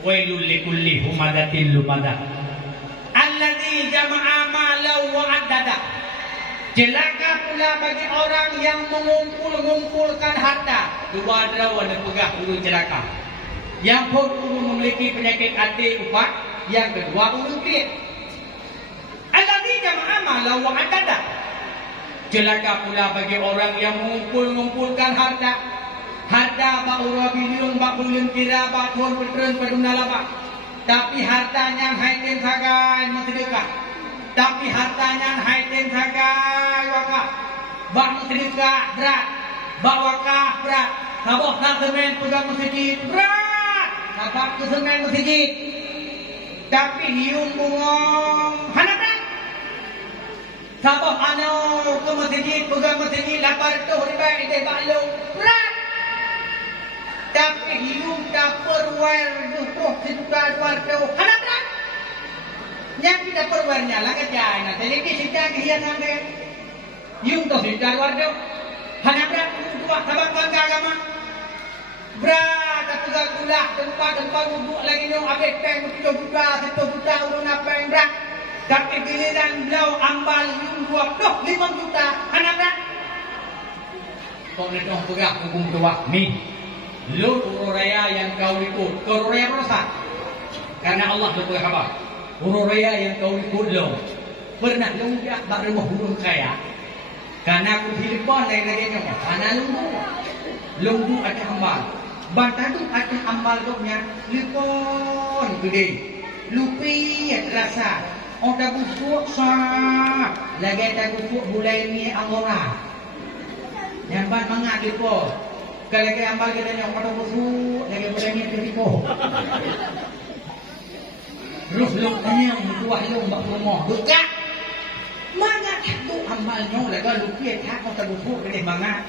Wailul likulli humadatil lumadah. Alladzi jama'a malau wa addada. Celaka pula bagi orang yang mengumpulkan harta. Dua derawan dan pegah ulun celaka. Yang pun memiliki penyakit hati upat. Yang kedua ulun kriat. Alladzi jama'a malau wa addada. Celaka pula bagi orang yang mengumpulkan harta. Harta bak urabiliun, bak ulun kira, bak tuan petren paduna labak. Tapi hartanya haitin sagai sedekah. Tapi hartanya haitin sagai wakaf. Bak sedekah berat. Bak wakaf berat. Sabah nak semen pegang masjid berat. Sabah ke semen masjid. Tapi hiung bungong hana berat. Sabah anu ke masjid pegang masjid lapar tu riba ide balu berat. Tapi hiung dapur wer duh seduka luar tu hana berat. Yang kita perwarnya lah kerja, nak jadi kita kehiasan dia. Yung tu sudah luar tu, hanya berat dua sabak bangga agama. Berat tapi gula tempat duduk lagi ni abis peng juta urun apa yang berat. Tapi giliran belau ambal yung 5 juta, hanya berat. Kau ni dong pegang hukum tua ni. Lu ururaya yang kau ikut, ururaya rosak. Karena Allah tu berkhabar. Ururaya yang kau ikut lo pernah lunggak bak rumah burung kaya. Karena aku Filipon lagi nyoba. Karena lunggu ada ambal. Bantadu ada ambal doknya. Lipon gede. Lupi rasa. Oda busuk sah. Lagi ada busuk bulai ni angora. Yang ban mangat lipon. Kalau lagi ambal kita nyok pada busuk. Lagi bulai ni terlipo. Terus lu tanya buah lu bak rumah buka. Mana tu amalnya laga lu piye tak kau terbuku gede banget.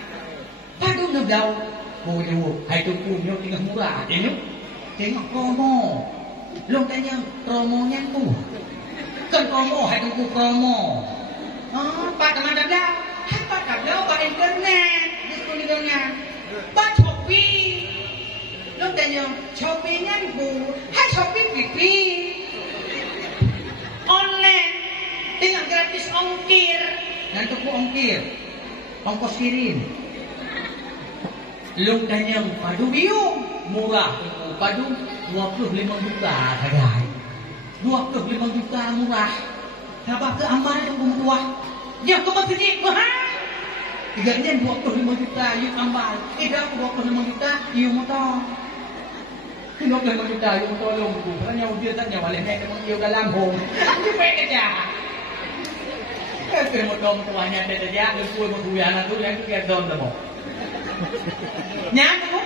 Padu ngeblau. Oh yo, hai tu punya tinggal murah je nyuk. Tengok promo. Lu tanya promonya tu. Kan promo hai tu promo. Pak teman dah. Hai pak dah pak internet. Diskon diskonya. Pak Shopee. Lu tanya Shopee nya bu. Hai Shopee pipi. Online dengan gratis ongkir. Nanti ku ongkir, ongkos kirim. Lu tanya padu biung murah, padu 25 juta saja. 25 juta murah. Siapa ke amal yang tua? Dia ke masjid mahal. Tiganya 25 juta yuk amal. Tidak 25 juta yuk motor. 25 juta yung tolong ko. Karena dia tanya wala na kung iyo galang home. Hindi pwede siya. Kasi mo dong tuanya ada dia, lupa mo tuya na tuya kaya don mo. Nyan mo?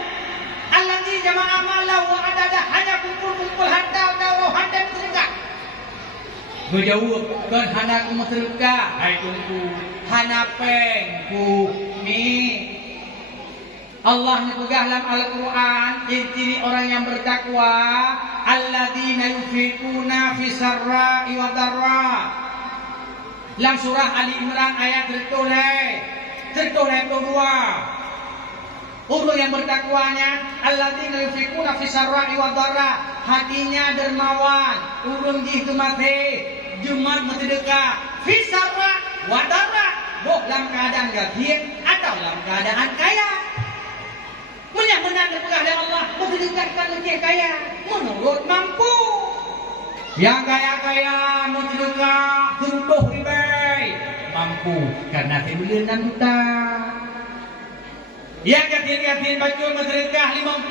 Alladzi jama'a malahu wa adada hanya kumpul harta Berjauh kan hana ku sedekah, hai tungku. Hana pengku ni. Allah nyebutkan dalam Al-Quran ciri orang yang bertakwa, alladzina yunfiquna fis sarra'i wad dharra. Dalam surah Ali Imran ayat 32. Orang yang bertakwanya alladzina yunfiquna fis sarra'i wad dharra, hatinya dermawan, urang gitu mate, jumat sedekah fis sarra' wad dharra, dalam keadaan gagir atau dalam keadaan kaya. Benar-benar berpegang dengan Allah, bersedekahkan lebih kaya menurut mampu. Yang kaya-kaya bersedekah 10.000 mampu karena kemuliaan 6 juta. Yang yatim-yatim bacul bersedekah 50.000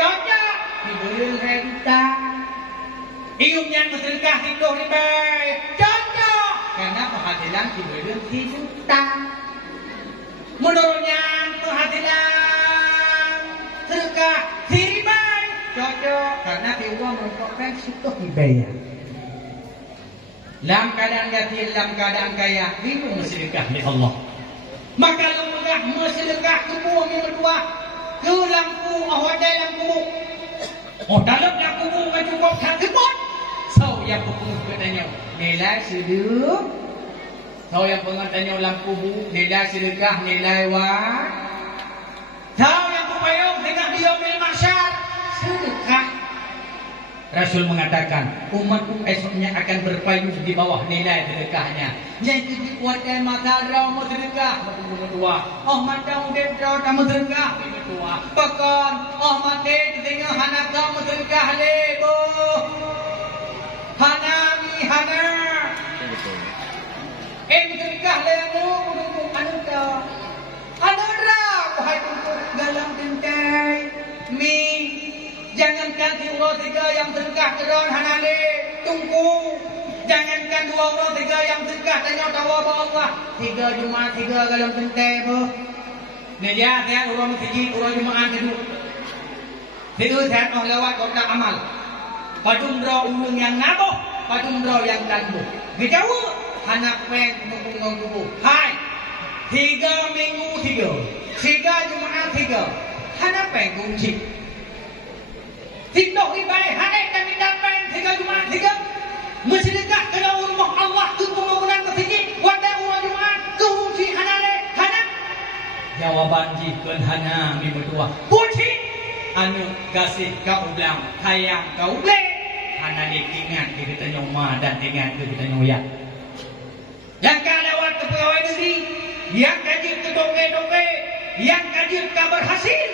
cocok diberi 2 juta. Iumnya bersedekah 10.000 cocok karena penghasilan diberi 3 juta. Menurutnya penghasilan sedekah 3.000 cocok karena uang merupakan sutuh dibayar. Dalam keadaan yatim, dalam keadaan kaya, bingung sedekah oleh Allah. Maka lu megah sedekah tubuh yang berdua ke lampu awal lampu. Oh dalam lampu cukup tak kebot. So yang pupuk katanya nilai sedekah. So yang pengatanya lampu nilai sedekah nilai wah. Tahu yang kupayung dengan dia bil mahsyar sedekah. Rasul mengatakan umatku esoknya akan berpayung di bawah nilai sedekahnya. Yang dikuatkan mata rau sedekah berdua. Oh mata udah rau kamu sedekah berdua. Bahkan oh mata tengah hana kamu sedekah lebo. Hana mi hana. Sedekah lebo anu dah. Anu dah wahai dalam tintai mi. Jangankan 2 orang 3 yang sedekah keron hanale tungku. Jangankan 2 orang 3 yang sedekah tanya tawa Allah. 3 Jumaat 3 dalam tentai apa? Ni dia saya orang masjid orang Jumaat itu. Itu saya mau lewat kota amal. Padumro ulung yang naboh, padumro yang tanbuh. Ngejauh anak peng tunggu tubuh. Hai. 3 minggu 3. 3 Jumaat 3. Anak peng kunci. Tindak ribai hari kami dapat 3 Jumaat 3 bersedekah ke dalam rumah Allah ke pembangunan masjid wadah uang Jumaat ke uji hanale hana jawaban jikun hana mi berdua puji anu kasih kau ulang sayang kau ble hana diingat kita nyoma dan ingat kita nyoya yang kalawat ke pegawai negeri yang kaji ke dongge-dongge yang kaji kabar hasil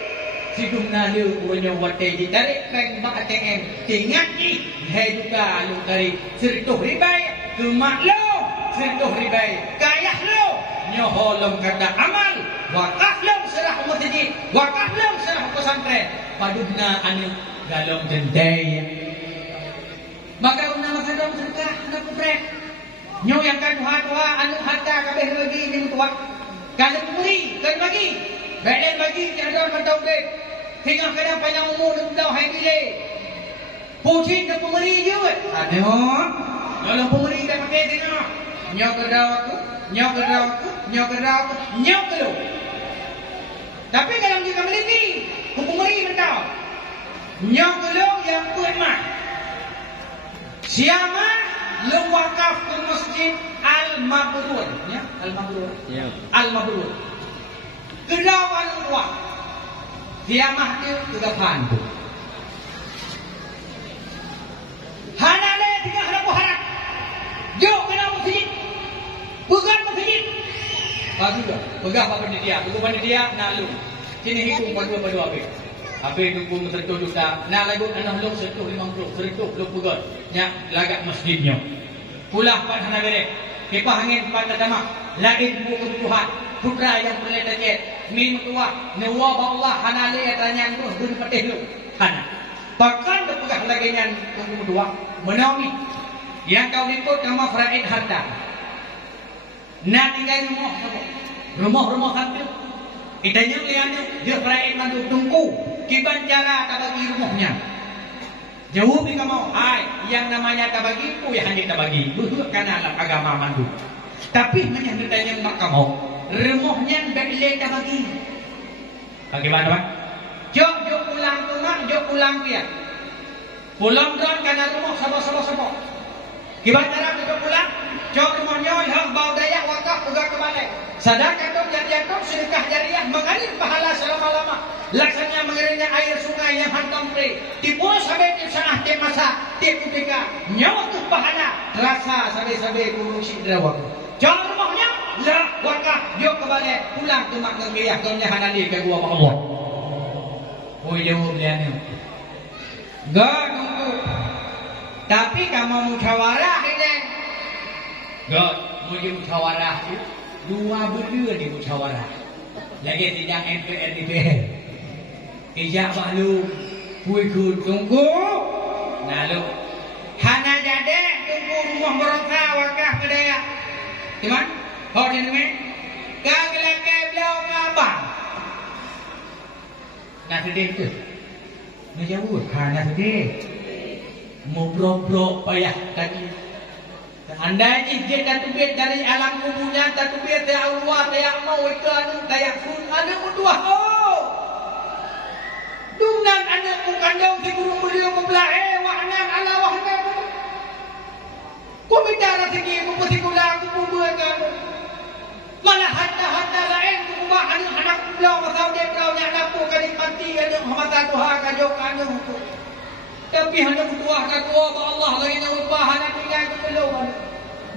sidung nalu punya wate ditarik bank mak ATM tingat ni hai juga lu tarik 100 ribai ke mak lo 100 ribai kayah lo nyoholong kata amal wakaf lo serah masjid wakaf lo serah pesantren paduna anu galong dendai maka una masadong sedekah na putrek nyo yang kan tuha anu hatta kabeh lagi ning tuwa kalau muri kan bagi badan bagi tiada kata udah hingga kadang panjang umur dah hai bila pucing ke pemberi je aduh kalau pemberi dah pakai tengok nyok kedau aku nyok kedau tapi kalau dia kembali ni pemberi mentau nyok kedau yang kuat mah siapa lu wakaf ke masjid Al-Mabrur ya Al-Mabrur kedau al-wah Diamah dia juga pandu. Hanale tinggal harapu harap. Jo kena masjid. Pegang masjid. Bagus tak? Pegang apa panitia? Buku panitia nalu. Sini hitung pada habis. Habis tunggu sertu juta. Nak lagu anak lu sertu 50. Sertu lu pegang. Nya lagak masjidnya. Pulah pan hana berek. Kipah angin pan pertama. Lain buku kebutuhan. Putra yang boleh terjadi min tua newa Allah hanale tanya tu dun patih lu hana bahkan depegah lagi yang kedua menawi yang kau ikut nama Faraid harta nak tinggal rumah hampir itanya lihatnya dia Faraid mandu tungku kiban cara tak bagi rumahnya Jauh ni kamu, hai, yang namanya tabagi, ya hanya tabagi. Bukan alam agama mandu. Tapi menyandanya mak kamu, remohnya beli tabagi. Bagaimana pak? Jok pulang tu mak, jok pulang dia. Pulang don karena remoh sama. Gimana cara jok pulang? Jok remohnya, ilham bau daya wakaf juga kembali. Sedangkan dok jatuh sedekah jariah mengalir pahala selama-lama. Laksanya mengalirnya air sungai yang hantam pre. Tipu sampai di sana tiap masa tiap ketika nyawa tu pahala terasa sampai kurung sidra waktu. Jangan rumahnya lah wakaf dia kembali pulang tu mak ngeriah domnya hanali ke gua Allah. Oh jauh dia ni. Gak nunggu. Tapi kamu musyawarah ini. Gak mau musyawarah dua berdua di musyawarah. Lagi tidak MPR DPR. Ijak maklum Puikun tunggu Lalu Hana jade tunggu rumah mereka wakah kedaya Cuman Hor yang ini Kagilake beliau ngabang Nasedih tu Menjauh Hana sedih Mubrok-brok payah tadi Anda izin dan tubit dari alam kubunya dan tubit dari Allah Tayak mau ikan Tayak sun Ada mutuah Dungan anak kandung si guru beliau membelahe wahnan ala wahnan. Ku bicara segi ku pusikula ku bubuhkan. Malah handa lain ku buah anak beliau masau dia kau nya lapu kali mati ada hamatan Tuhan kajo kanu tu. Tapi hendak berdoa ke doa ba Allah lain ubah anak tinggal ku belum.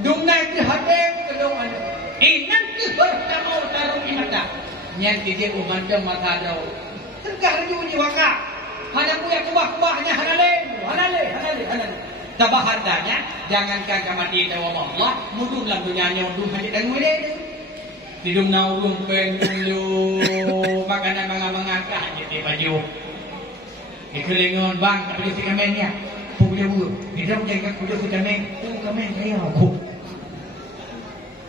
Dungan di hade ku belum ada. Nanti bertemu taruh inata. Nyan dia umandang mata jauh. Tegak raju ni wakak. Hanya punya kubah-kubahnya halale. Tabahardanya jangankan kamati tawa Allah, mudun lang dunyanya undung hanya dan mulai. Tidum na urung pengulo makanan mga kanya di baju. Ikulingon bang kapili si kamennya. Punya bu, tidak menjaga kuda si kamen. Kamen saya aku.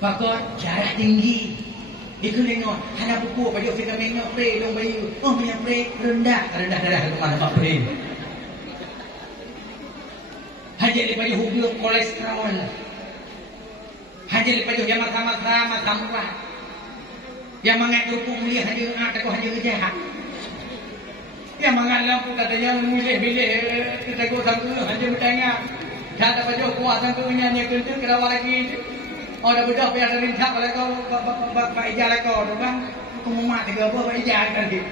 Pakot jarak tinggi. Ikulingon, hana buku baju si kamennya pre dong bayu. Oh punya pre rendah darah kemana pak pre. Haji di baju hubung kolesterol. Haji di baju yang sama-sama murah. Yang mengatur pungli haji aku haji jahat. Yang mengalam katanya milih kita go sangku haji bertanya. Kata baju kuat sangkunya ni kentu kira lagi. Ada budak biar dari tak oleh kau pak ijal kau tu bang. Aku mau mati ke apa pak ijal kan gitu.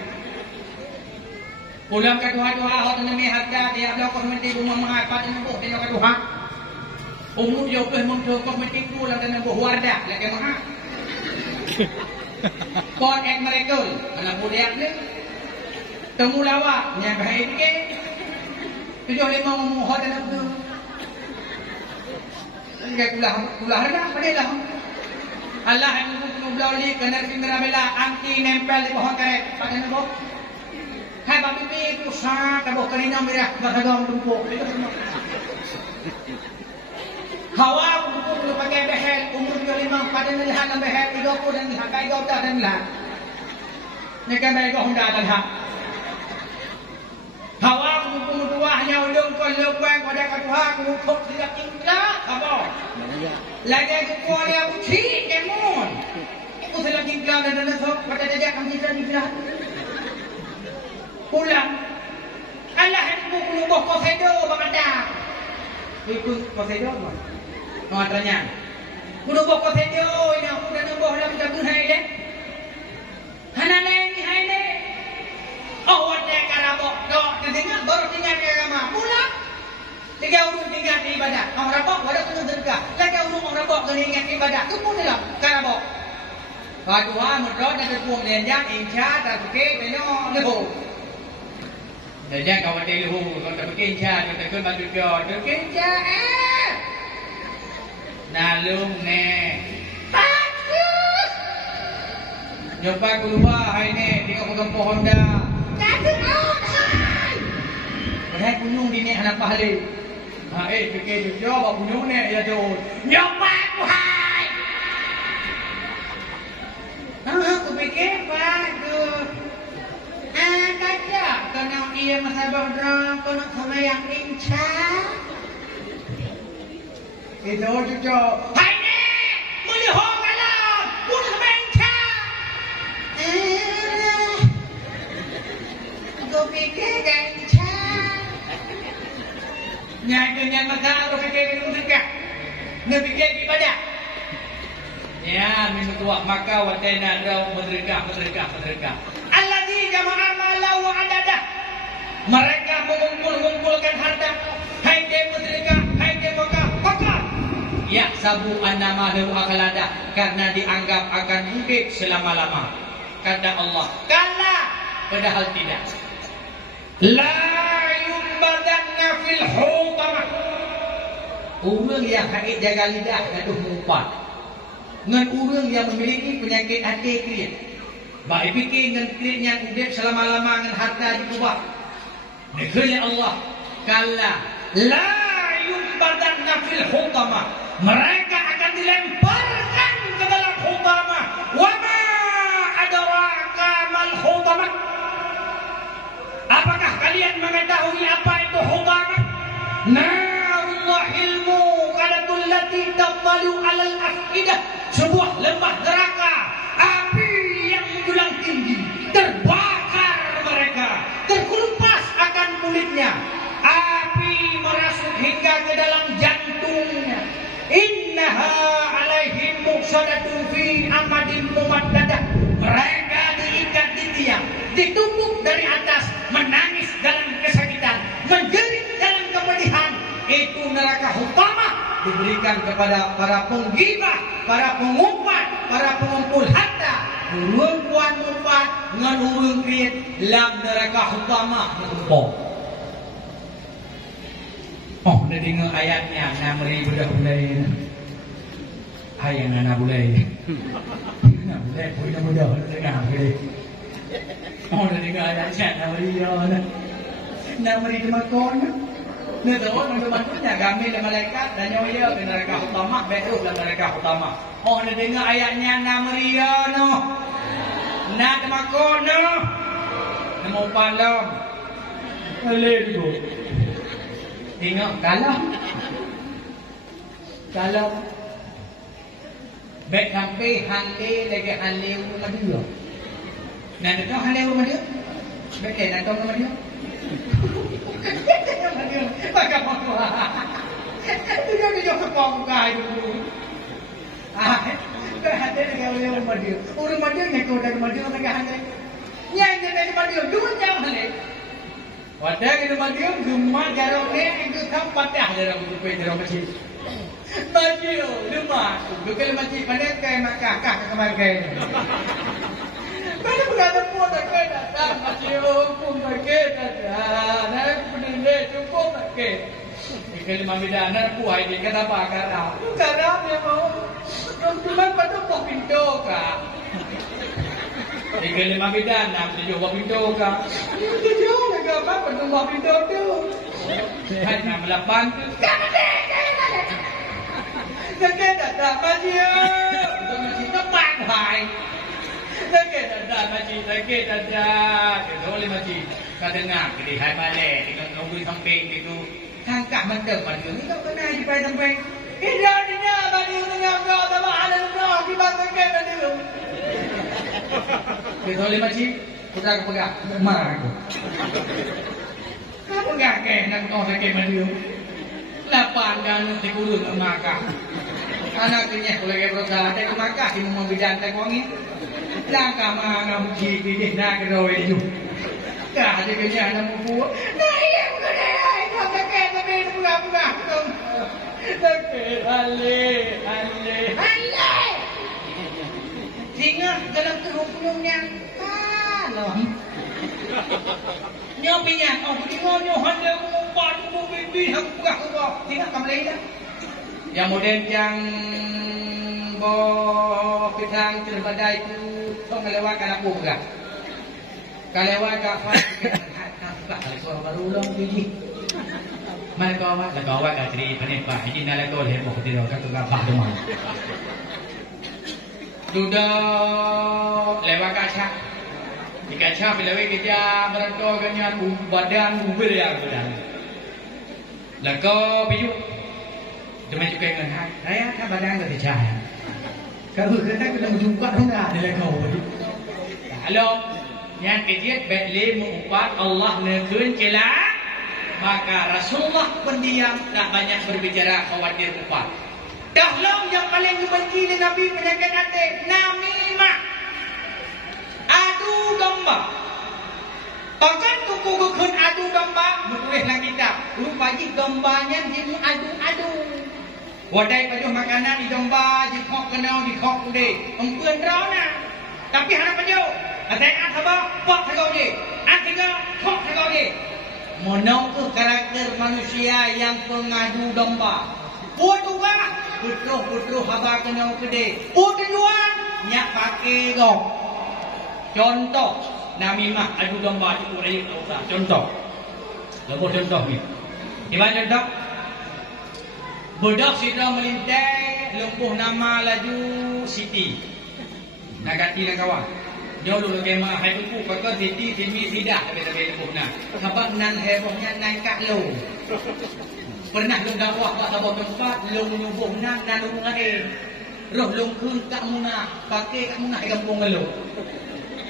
Pulang ke Tuhan hot ni harga dia ada komiti rumah mengapat ni buat dia ke Tuhan. Umur dia ke mungkin komiti tu lah dan buat wardah lagi mahal. Kon ek mereka anak budak ni temu lawak yang baik ke 75 hot dan tu. Enggak kulah dah padahlah. Allah yang mengublau li kena singra bela anti nempel di pohon karet. Pakai nombor. Hai babi itu sah kabo karina merah bagagam tumpuk. Hawa tumpuk lu pakai behel umur 25 pada melihat behel 30 dan lihat kai gauta dan lah. Neka baik kau hendak dah. Hawa tumpuk duahnya ulung kalau kuang pada katuha kumpuk tidak tinggal kabo. Lagi aku dia uci kemon. Aku sedang tinggal dan sok pada jejak kami tinggal. Pulang. Allah yang buku Poseidon bangada. Itu Poseidon kan? Nuatranya. Buku Poseidon yang aku dah nombor dalam jabun hai deh. Hanale ni hai deh. Oh wajah karabok. Dok, kedengar baru tinggal di agama. Pulang. 3 urung tinggal di ibadat. Orang rabok ada kena sedekah. Lagi urung orang rabok kena ingat ibadat. Tu pun dalam karabok. Kedua menurut dan terpuang lenjang insya tak fikir penuh leho. Lenjang kawan dia leho. Kalau tak fikir insya kita kena baju dia. Fikir insya nalung ne. Bagus. Jumpa keluar hari ni tengok pegang pohon dah. Jatuh out hai. Padahal kunyung di ni anak pahala. Fikir jawab punya ni ya tu. Nyoba tu hai. Aku fikir bagus. Kata kena ia dia masa berdoa kau nak sama yang lincah. Itu cucu. Hai nek, boleh hong kalau pun sama lincah. Kau fikir lincah. Nyai masa kau fikir lincah. Nak fikir ibadah. Ya, minum tua maka watena rau medrekah. Alladzi jama'a malahu wa adada. Mereka mengumpulkan harta. Hai dia medrekah, hai dia maka. Ya sabu annama lahu akalada, karena dianggap akan hidup selama-lama. Kata Allah, kala padahal tidak. La yumbadanna fil hutamah. Orang yang haid jaga lidah gaduh mumpat. Ngan orang yang memiliki penyakit hati kriat. Baik fikir ngan kriatnya hidup selama-lama ngan harta dikubah. Negeri Allah kala la yumbadanna fil hutamah. Mereka akan dilemparkan ke dalam hutamah. Wa ma adraka mal hutamah. Apakah kalian mengetahui apa itu hutamah? Narullahil muqadatul lati tattalu 'alal afidah. Sebuah lembah neraka, api yang menjulang tinggi, terbakar mereka, terkelupas akan kulitnya, api merasuk hingga ke dalam jantungnya. Innaha alaihim muqsadatun fi amadin mumaddadah. Mereka diikat di tiang, ditumpuk dari atas, menangis dalam kesakitan, menjerit dalam kepedihan. Itu neraka hutamah diberikan kepada para penggibah, para pengumpat, para pengumpul harta. Perempuan mumpat dengan urung kriat dalam neraka hutamah menempok. Oh, dah dengar ayatnya, namri budak-budak. Ayang anak bulai. Anak bulai, budak-budak dengar boleh. Oh, dah dengar ayatnya, namri ya. Namri demakon. Dia tahu nama maksudnya kami dan malaikat dan nyoya di neraka utama, betul dalam neraka utama. Oh, dia dengar ayatnya namria no. Nak demakon no. Nama palam. Boleh tu. Tengok kalau baik sampai hande lagi hande rumah dia. Nak tahu hande rumah dia? Baik nak tahu rumah dia? Maka apa? Dia kepong kai dulu. Hande lagi rumah dia. Rumah dia ni kau dari rumah dia lagi hande. Nyanyi dari rumah dia dulu jam hande. Wadah di rumah dia, rumah jarang ni itu tempat dah jarang berjumpa jarang masjid. Masjid, rumah, bukan masjid mana kaya makah kah kemarin. Mana berada pun tak kaya datang masjid pun tak kaya datang. Nak berdiri cukup tak kaya. Kalau mami dah nak puai dia kata apa karam? Karam dia mau. Cuma pada buat pintu kah? Jika lima bidan nak tujuh buah pintu kah? Tujuh lagi apa? Penuh buah pintu tu. Hanya melapan tu. Kakek datang masjid. Masjid tempat hai. Kakek datang masjid. Kakek datang. Kita boleh masjid. Kau dengar. Jadi hai balik. Tengok nombor samping itu. Tangkap mantap masjid. Ni kau kena sampai. Tidak masjid tengah kau sama ada kau. Kita kakek masjid. Kita boleh macam kita akan pegang mak aku. Kamu enggak kek nak kau sakit mandi. Lapan dan si guru nak makan. Anaknya kalau kita berusaha tak makan si mau bidan tak wangi. Langkah mana mungkin dia nak keroi itu. Dah dia kerja nak buat. Nah iya bukan dia. Kau sakit tapi pegang. Sakit ale. Singa dalam kerumpulannya loh. Nyo pinyak, oh nyo hande umpat bibi hang buka. Singa kamlay dah. Yang modern yang bo pisang cerbadai itu tong lewat kana puga. Kalewat ka fa ka suara baru long biji. Mana kawat ka tri panepa ini nala ko le mo tiro ka tu ka pa dumang. Duduk lewat kaca. Jika cap bila kerja merantau ganyan badan mobil yang badan. Lako biju. Demi juga dengan hai. Saya tak badan ke kerja. Kalau kita kena berjumpa enggak ada lako. Halo. Yang kejadian beli mengupat Allah negeri kelak. Maka Rasulullah pendiam tak banyak berbicara khawatir upat. Dahlah yang paling dibenci oleh Nabi penyakit hati namimah. Adu domba. Bahkan tuku kekun adu domba bertulislah kitab. Rupanya dombanya dia adu-adu. Wadai pajuh makanan di domba dikok kenal dikok udah. Empuan rona. Tapi harap pajuh. Atai apa? Pak tegau dia. Atiga kok tegau dia. Menunggu karakter manusia yang pengadu domba. Kedua, putruh haba kena gede. Kedua, nyak pakai gong. Contoh, namimah adu domba itu ayat Allah. Contoh, lebih contoh ni. Gimana contoh? Budak sedang melintai, lumpuh nama laju Siti. Nak ganti nak kawan. Jauh dulu kemah hai buku kata Siti sini tidak tapi lumpuh nak. Sebab nan hebohnya naik kat lo. Pernah lung dakwah kat sebuah tempat lung nyubuh nak dan lung lain. Roh lung kun kat munah, pakai kat munah kampung lo.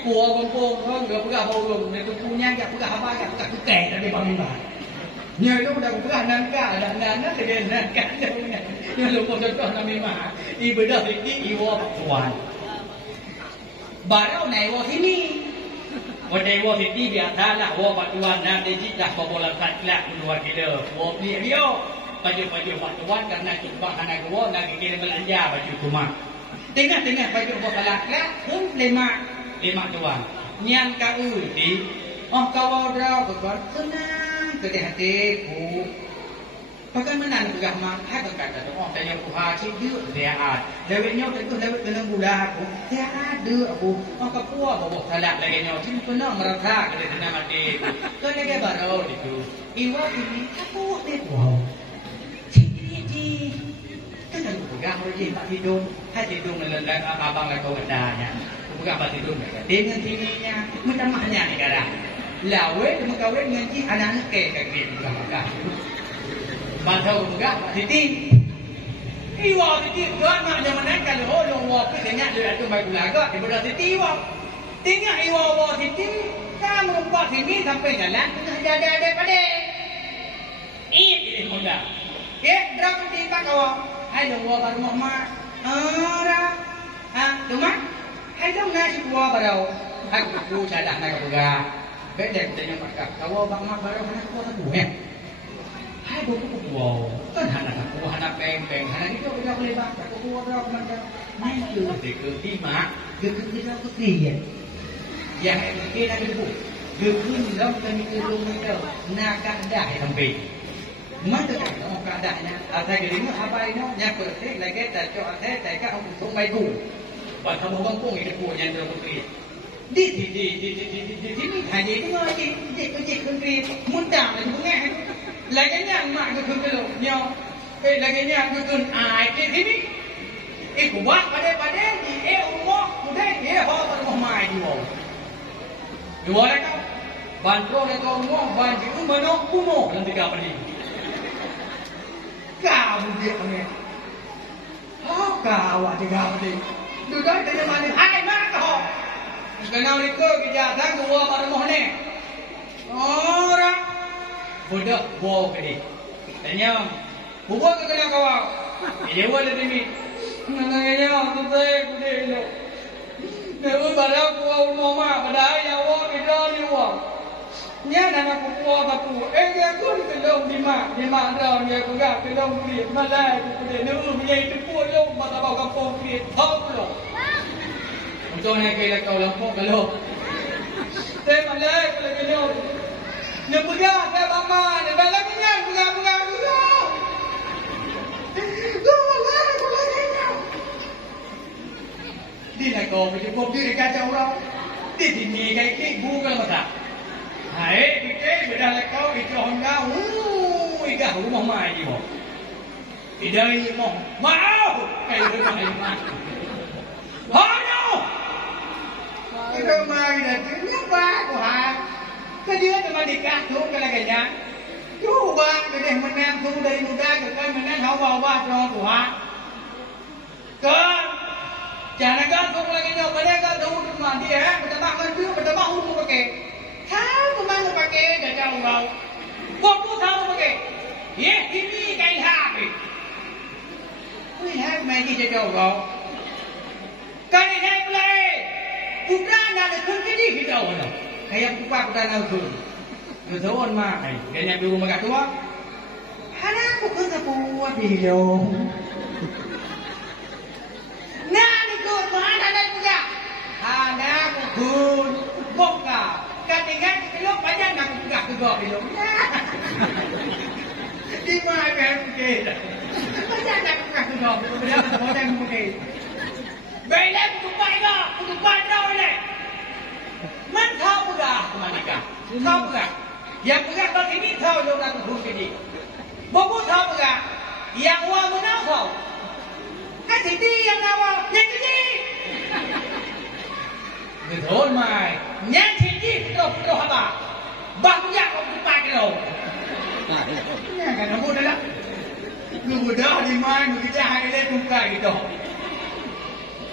Puak kampung orang enggak pegah bau lung, itu punya enggak pegah apa enggak pegah tukai dari pamimah. Nya itu dah pegah nangka dan nana dengan nangka nya. Nya lupa contoh namimah. Ibadah Siti iwa tuan. Baru naik wa sini. Wadai wa Siti biasalah wa batuan nak dah bobolan saklah keluar kilo. Wa beli dia. Baju batuan karena cuba anak gua nak kirim belanja baju rumah. Tengah baju wa balaklah pun lima tuan. Nyan ka di oh kau rau berbuat senang ke hatiku. Bagaimana nak pegah mak? Hai kata oh tanya puha cik dia dia lewetnya tentu lewet kena budak aku. Dia ada aku. Oh kapua bawa salat lagi nyo cik pernah merasa ke dia mati. Kau lagi baru itu. Iwa ini aku ni wow. Cik. Kan aku pegah lagi tak tidur. Hai tidur melendang abang kau katanya. Bukan apa tidur mereka. Dengan tininya macam mana ni kadang. Lawe cuma kawin dengan cik anak-anak kek bukan makan. Bantau bukan Siti. Iwa Siti kan nak zaman nak kalau orang wak tengah dia tu baik belaga daripada Siti iwa. Tengah iwa Siti kamu empat sini sampai jalan tengah ada pada. Ini muda. Drop di kau. Hai dong wa baru mak. Ora. Cuma hai dong nasi buah baru. Aku cadak nak buka. Bedek tanya pakak. Kau bang mak baru nak buat aku hai buku wow kan anak peng anak itu tidak boleh baca buku berapa macam main tu kelima kita ketiga yang ini ada buku kelima dalam kami itu nak dah sampai mana tak adanya asal gini apa ini yang pergi lagi tak cakap saya tak untuk mai tu buat kamu kampung itu punya terputri di sini hanya itu lagi kecil mudah lagi lagi yang mak tu tu nyo, lagi yang tu tu ke sini, kuat pada di umur muda rumah mai dua lagi, bantu lagi umur bantu umur kuno yang tiga kali, kau dia ni, kau tiga kali, duduk di mana, hai mak kau, kenal itu kejadian dua rumah ni, orang budak bawa ke dia. Tanya, buat ke kena kawal? Dia buat lebih ni. Nanganya, tu saya kuda ini. Dia barang kuah mama, pada ayah awak kita ni awak. Nya nama kuah batu. Dia aku kelong lima tahun dia kuda kelong kuda. Malai kuda. Dia punya itu kuah lo mata bawa kampung kuda. Tahu lo. Untuk nak kira kau lampau kalau. Saya malai kuda kelong. Dia pegang saya mama, dia balik kenyang, pegang. Dia nak kau pergi kopi dekat orang. Di sini kayak ibu kan mata. Hai, kita beda lekau itu Honda. Iga rumah mai ni mo. Idai mo. Mau. Kayak rumah mai. Hayo. Kita mai dah tu nyoba ko ha. Kerja teman nikah tu kalaganya. Cuba kedeh menang tu dari muda ke kan menang hawa-hawa tu ha. Kan jangan kan tu lagi nyoba mereka tu mandi bertambah kerja bertambah umur pakai. Tahu kemana pakai dah jauh kau. Waktu tahu pakai. Ye ini kai habis. Ui hai mai ni jauh kau. Kan ni hai pulai. Bukan ada kerja di jauh dah. Kayak buka bukan aku. Betul mah. Kayaknya dulu mak tua. Hana aku kan tak buat video. Nah ni tu mana ada punya. Hana aku pun buka. Kadang belum banyak nak buka juga belum. Di mana kan kita? Banyak nak buka juga. Belum ada orang mungkin. Belum buka juga. Buka dah boleh. Man tahu dah kemana? Tahu tak? Yang pegang bang ini tahu yang nak turun ke ni. Bapak tahu tak? Yang awak mana tahu? Kan jadi yang awak yang jadi. Betul mai. Yang jadi betul apa? Banyak kau lupa kau. Nah kan kamu dah. Kamu dah di mana? Kita hari ini lupa gitu.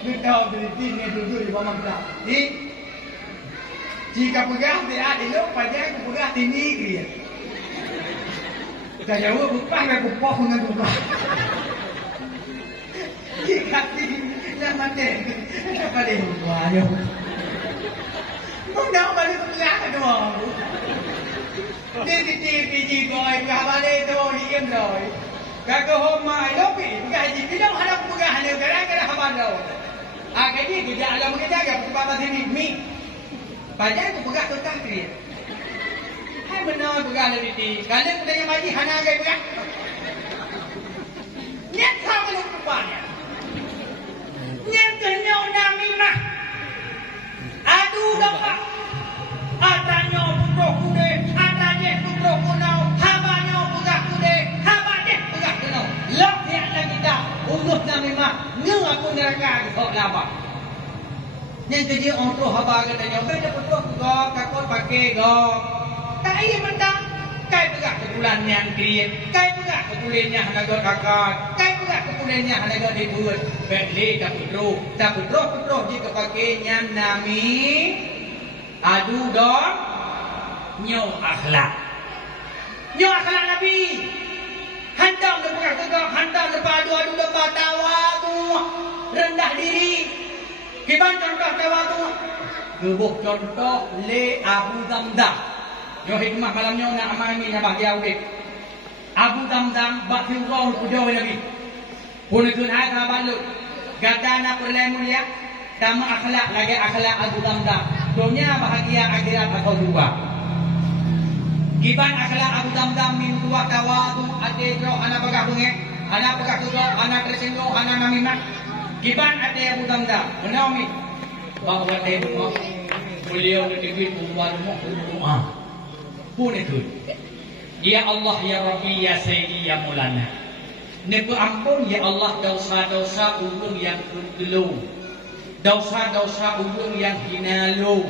Kita berdiri ni duduk di bawah kita. Ni. Jika pegang dia di lupa dia aku pegang tinggi dia. Kaya aku lupa aku pok dengan lupa. Jika dia mati, apa dia lupa dia? Mungkin balik pegang tu. Dia di goi balik tu diam rồi. Kakak homai lopi, pegang di dalam ada pegang hanya kadang-kadang habar dah. Cái gì thì dạ là một cái giá gặp của ba thiên mi. Bà giá của gác tôi ta kìa. Hai bên nơi của gà là đi gà lên của đây mà đi hana gây của gác. Nhét sao cái lúc của bà nhỉ? Nhét từ nhau nam mi mà. Aduh dapat. Atanya putra kude, atanya putra kunau, habanya putra kude, habanya putra kunau. Lok dia nak kita untuk nama mah, ngung aku neraka di kau lama. Yang kerja untuk haba katanya, benda putra kuda, kakot pakai go. Tak iya mentang, kai pegak kebulan yang krian, kai pegak kebulannya hanaga kakak, kai pegak kebulannya hanaga dibuat. Beli tak putra jika pakainya nami. Adu dong nyo akhlak Nabi hantam lepas tegak hantam lepas adu lepas tawa tu rendah diri kiban contoh tawa tu gebuk contoh le Abu Damdam yo hikmah malamnya nak amal ni nak bahagia udik Abu Damdam bak Allah pujo lagi pun itu hai sahabat lu gata nak perlai mulia tama akhlak lagi akhlak Abu Damdam dunia bahagia akhirat atau dua. Giban akhlak Abu Damdam min dua tawadu ade bro anak bagah bunge, anak bagah tudo, anak tersinggung, anak namimah. Giban ade Abu Damdam, menawi bahawa ade bungo beliau lebih buat doa. Pun itu. Ya Allah ya Rabbi ya Sayyidi ya Maulana. Nebu ampun ya Allah dosa-dosa ulung yang dulu. Dosa-dosa ulung yang hina lu,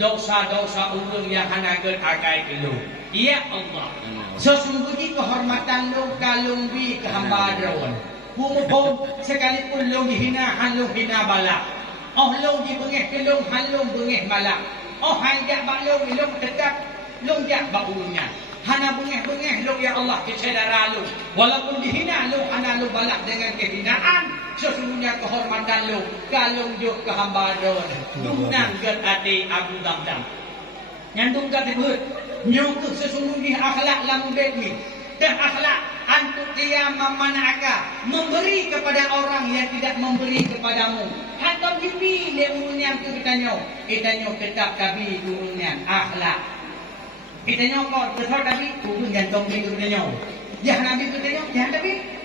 dosa-dosa ulung yang hanagat agai lu. Ya Allah, sesungguhnya kehormatan lu kalung bi kehamba drawan. Pumupun sekalipun lu dihina, lu hina balak. Oh lu dibengeh kelung, lu bengeh balak. Oh hanjak bak lu tetap lu jak bak ulungnya. Hana bengeh lu ya Allah kecedera lu. Walaupun dihina lu hana lu balak dengan kehinaan. Sesungguhnya kehormatan lu kalung juk ke hamba don dunang gat ade Abu Damdam nyandung gat beut nyukuh sesungguhnya akhlak lamun bedmi dan akhlak antuk dia memanaka memberi kepada orang yang tidak memberi kepadamu hatta jibi le urunyan tu kita nyo tetap kabi urunyan akhlak kita nyo kok betul tapi urunyan tong di urunyan ya nabi kita nyo ya nabi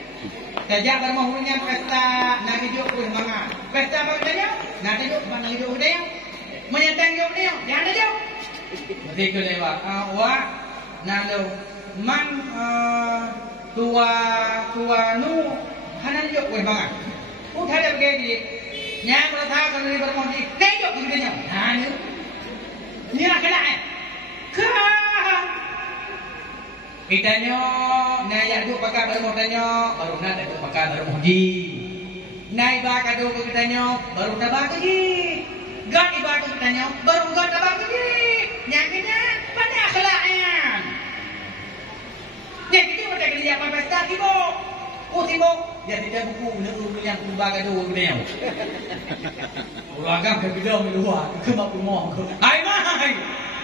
Kajak bermahulnya pesta nak hidup pun mana? Pesta apa dia? Nak hidup mana hidup dia? Menyantang hidup dia? Jangan hidup. Begitu lewat. Wah, nalu man tua nu hanan hidup pun mana? Pun ada begini. Nya berata kalau ni bermondi. Tengok gini. Ha ni. Ni akhlak eh. Kan. Itanya naya duk pakai baru tanya, baru nak duk pakai baru mondi. Nai ba kado ko kitanya baru tabak lagi. Gad iba ko kitanya baru gad tabak lagi. Nyaknya pada akhlaknya. Nya kita pada kerja apa pesta tibo. Oh tibo, dia tidak buku nak yang kubah kado ko dia. Ulagam ke video meluar ke mak rumah ko. Ai mai.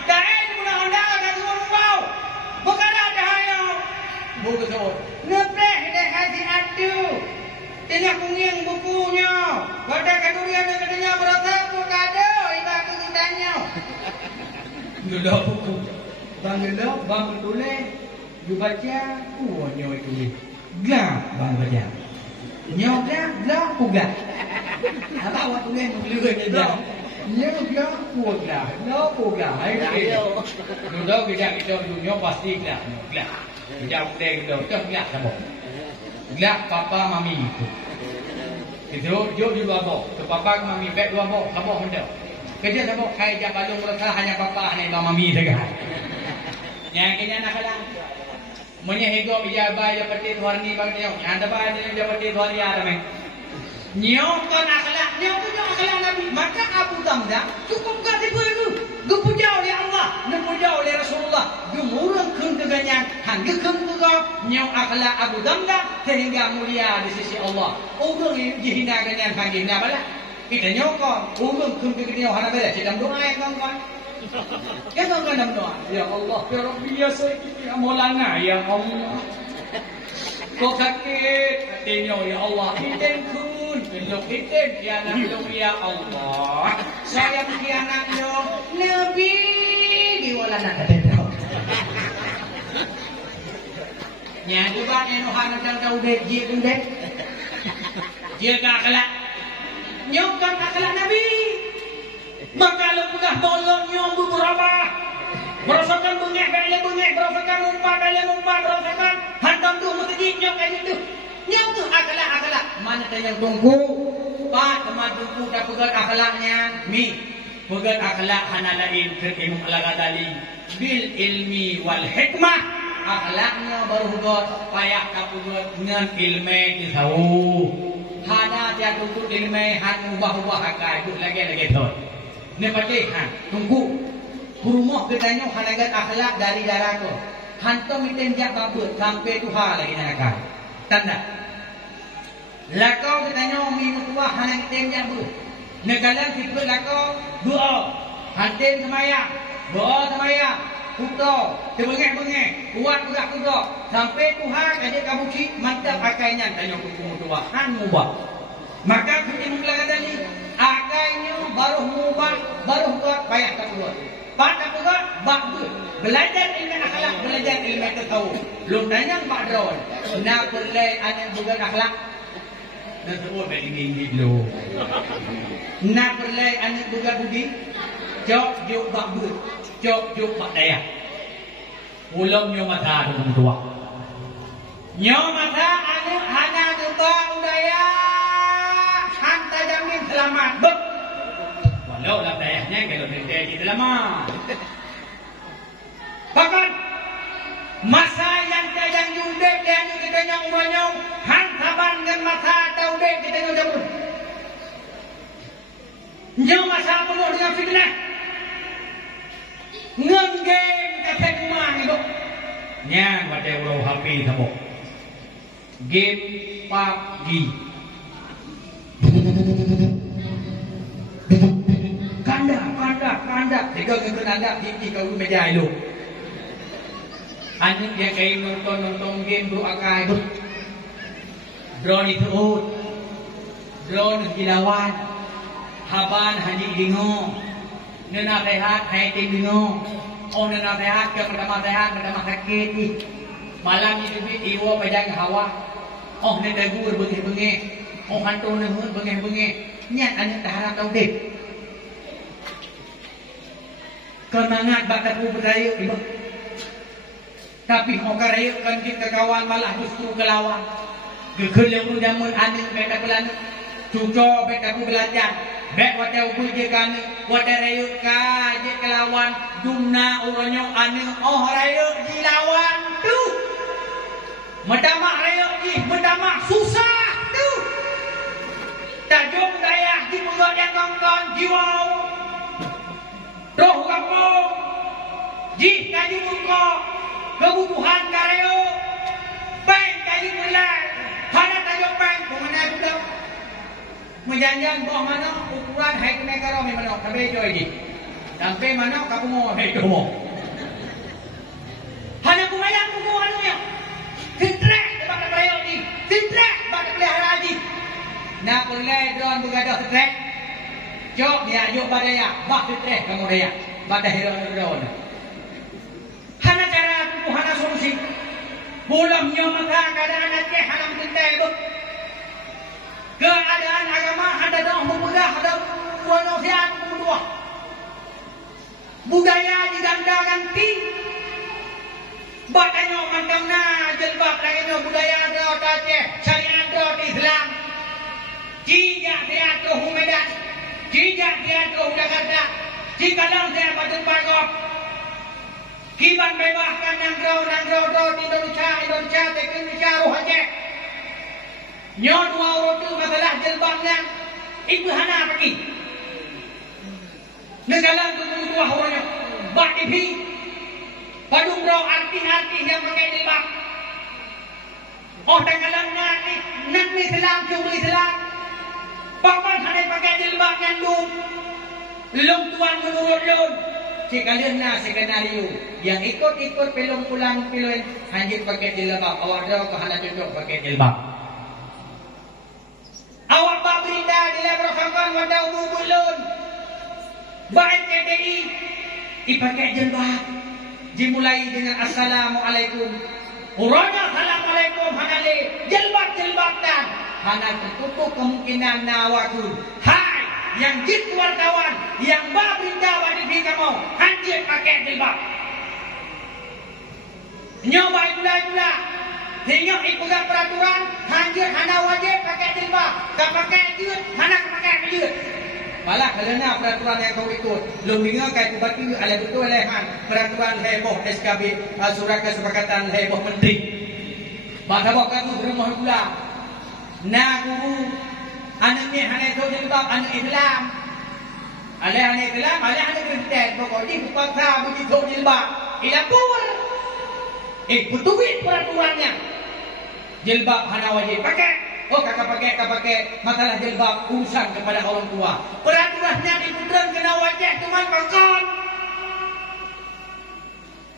Dai mula onda ka tu mau. Bukan ada hayo. Buku tu. Ngepreh dah haji adu. Tengah kungiang bukunya. Pada kadurian dan katanya berapa pun kado. Iba tu kitanya. Gelap buku. Bang gelap, bang tulis. You baca, nyawa tulis. Gelap, bang baca. Nyawa gelap, pugat. Apa awak tulis mengelur ni gelap. Nyawa gelap, pugat. Gelap, pugat. Duduk kita dunia pasti gelap. Gelap. Kita muda gelap. Kita gelap sama. Gelap papa mami itu. Itu jauh di luar bawah. Ke papa mami baik luar bawah. Sama hendak. Kerja sama kai jak balung rasa hanya papa hanya mami saja. Yang kena nak kalah. Menyehego ijabah ya peti warni bang dia. Yang dapat dia peti warni ada meh. Nyok kan akhlak, nyok tu akhlak Nabi. Maka Abu Damda cukup gak tipu itu. Dipuja oleh Allah, dipuja oleh Rasulullah. Gemurung kun keganyan, hangge kun juga nyok akhlak Abu Damda sehingga mulia di sisi Allah. Orang dihina ganyan hangge hina bala. Kita nyok kan, orang kun keganyan hana bala. Sedang doa yang kawan. Ya kawan dalam doa. Ya Allah, ya Rabbi ya Sayyidi ya Maulana ya Allah. Kau sakit hatinya ya Allah. Hidupku belum hidup kianat ya Allah. Saya kianatnya Nabi diwalana katanya. Nya juga enohan dan kau dek dia dek. Dia akhlak. Nyokkan akhlak Nabi. Maka lu pegah tolong nyom beberapa. Merasakan bengek merasakan umpat merasakan hantam tu mesti nyok kayak gitu. Nyok tu akhlak. Mana yang tunggu? Pak teman tunggu dah pegang akhlaknya. Mi pegang akhlak hana lain ke Imam Al-Ghazali. Bil ilmi wal hikmah. Akhlaknya baru pegang payah tak pegang dengan ilmu di tahu. Hana dia tunggu ilmu han ubah akai duk lagi tu. Ni pakai han tunggu. Rumah katanya hanagat akhlak dari darah tu. Hantam item jak babut sampai Tuhan lagi nak akan. Tanda. Lakau katanya minum tua hanang item jak bu. Negalan sikut lakau doa. Hantin semayang. Doa semayang. Kuto. Terbengek-bengek. Kuat berak kuto. Sampai Tuhan aja kamu cik mantap akainya. Tanya kuku tua. Han mubah. Maka kita mulakan tadi. Akainya baru mubah. Baru kuat payah tak kuat. Pada juga bagus belajar ilmu akhlak, belajar ilmu tasawuf. Belum tanya Pak Drone, nak perlai anak bukan akhlak. Nak sebut begini dulu. Nak perlai anak bukan budi. Jok juk bagus, jok juk pak daya. Ulang nyo mata dengan tua. Nyo mata anak hanya tuta budaya. Hantar jamin selamat. Walau lah dayahnya kalau dia kita lama. Bahkan masa yang tayang yundek dia ni kita nyong banyong hantaban dengan masa taudek kita nyong jabun. Nyong masa penuh dengan fitnah. Ngenggem kata kumang itu. Nyang pada urau HP sabok. Game PUBG. Kanda. Jika kita anda di kau meja itu. Anjing dia kayak nonton game bro akai bro. Drone itu drone kilauan. Haban haji dingo. Nena sehat hai dingo. Oh nena sehat ke pertama sakit ni. Malam itu iwo pedang hawa. Oh nena gur bengeh. Oh hantu nehun bengeh. Nyat anak taharap tau dek. Kemangat bakat beraya ibu. Tapi orang raya kan kita kawan malah justru kelawan. Gegelung jamun anik mereka pelana. Cuco bek aku belajar. Bek wate ubu je kan, wate rayuk ka je kelawan dumna uronyo ane rayuk di lawan tu. Mendamak rayuk ni, mendamak susah tu. Tajung daya di mulut yang kongkong jiwau. Roh kampung. Ji kaji muka kebutuhan karyo. Bank kaji mulai. Hana tajung bank pemana budak. Menjanjian boh mana ukuran hai kena karo memang kabe joy di. Sampai mana kapu mo hai tu mo. Hana kumayang buku anu ya. Fitrah depan karyo di. Fitrah pada pelihara di. Nak boleh drone begadah fitrah. Jok dia yuk pada ya. Bah fitrah kamu dia. Pada hero drone. Hana cara tu hana solusi. Bulamnya maka keadaan Aceh hana mencintai bu. Keadaan agama ada dong memudah ada manusia berdua. Budaya diganda ganti. Batanya mantangna jelbab lainnya budaya ada Aceh, syariat ada Islam. Jika dia tu Medan, jika dia tu Jakarta, jika dalam dia batu pagop. Kiban bebaskan yang grau di Indonesia tekan Indonesia roh Aceh. Nyo dua orang tu masalah jelbabnya itu hana pergi. Negara tu dua orangnya. Bak TV. Padung bro artis yang pakai jilbab. Oh tenggelam nak Islam cuma Islam. Papan hana pakai jilbab yang lum tuan menurut lum. Sekalian na sekenario yang ikut pelong pulang piluin hanya pakai jilbab. Awak dah ke hana cocok pakai jilbab. Awak pak berita di labrokangkan wadah umum bulun. Baik KDI dipakai jilbab. Dimulai dengan Assalamualaikum. Uranya Assalamualaikum hanale jilbab dan hana tertutup kemungkinan nawakun. Hai yang jit wartawan yang bah berita wadi kamu hanjir pakai jilbab. Nyoba pula hingga ikut peraturan hanjir hana wajib pakai jilbab. Tak pakai jilbab hana pakai jilbab. Malah kerana peraturan yang kau ikut belum dengar kai kubati ala betul lehan peraturan heboh SKB surat kesepakatan heboh menteri. Maka waktu itu rumah pula. Na guru anak ni hana tahu jilbab anak Islam. Anak Islam, anak Kristen pokoknya kupaksa begitu jilbab. Ilapur. Betul peraturannya. Jilbab hana wajib pakai. Oh kakak pakai masalah jilbab urusan kepada orang tua. Peraturannya diputar kena wajah cuman pakon.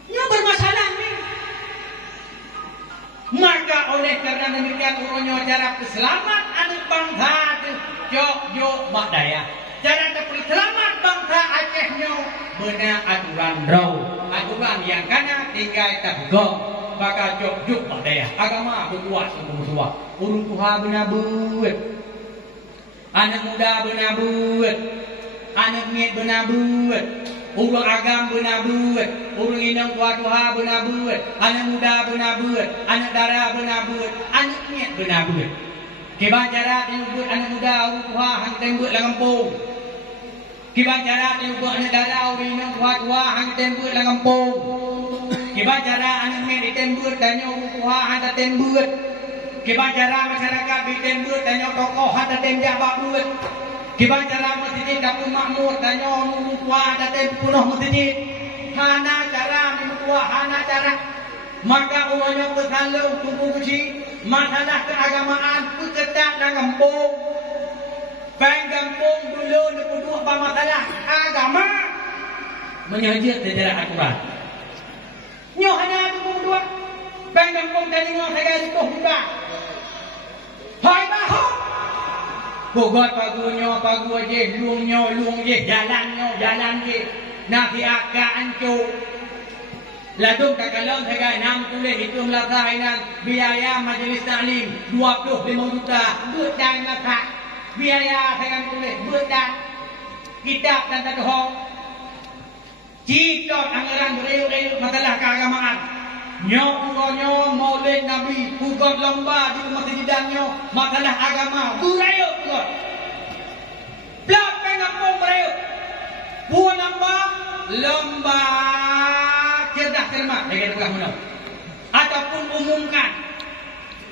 Ini bermasalah ni. Maka oleh karena demikian urunyo cara keselamat anak bangsa tu jok mak daya. Cara selamat bangsa Acehnya benar aturan raw. Aturan yang kana tinggal tergong. Maka jok mak daya. Agama berkuat semua. Urung Tuhan benar buat. Anak muda benar buat. Anak miat benar buat. Urung agam benar buat. Urung inang Tuhan benar buat. Anak muda benar buat. Anak darah benar buat. Anak miat benar buat. Kiban cara diubut anak muda urung Tuhan hang tembut lah kampung. Kiban cara diubut anak darah urung inang Tuhan hang tembut lah kampung. Kiban cara anak miat ditembut dan urung Tuhan hang tembut. Kebanyaran masyarakat ditembut dan tokoh ada tembak buat. Kebanyaran masjid dapur makmur dan orang tua ada penuh masjid. Hana cara mentua hana cara. Maka umumnya bersalung tubuh kecil. Masalah keagamaan ketat dan kampung. Bang kampung dulu dua masalah agama menyajir secara aturan. Nyo hana tubuh dua. Bang kampung tadi mau saya tuh muda. Hai bahu. Bogot pagu je, luang je, jalan je. Nafi akak ancu. Ladung kakalang segai 6 tulis hitung lakainan biaya majlis taklim 25 juta. Buat dan lakak. Biaya segai tulis buat dan kitab dan taduh. Citot anggaran beriuk-riuk masalah keagamaan. Nyo maulid Nabi bukan lomba di masjid dan masalah agama burayuk lomba cerdas cermat dengan tukang menang ataupun umumkan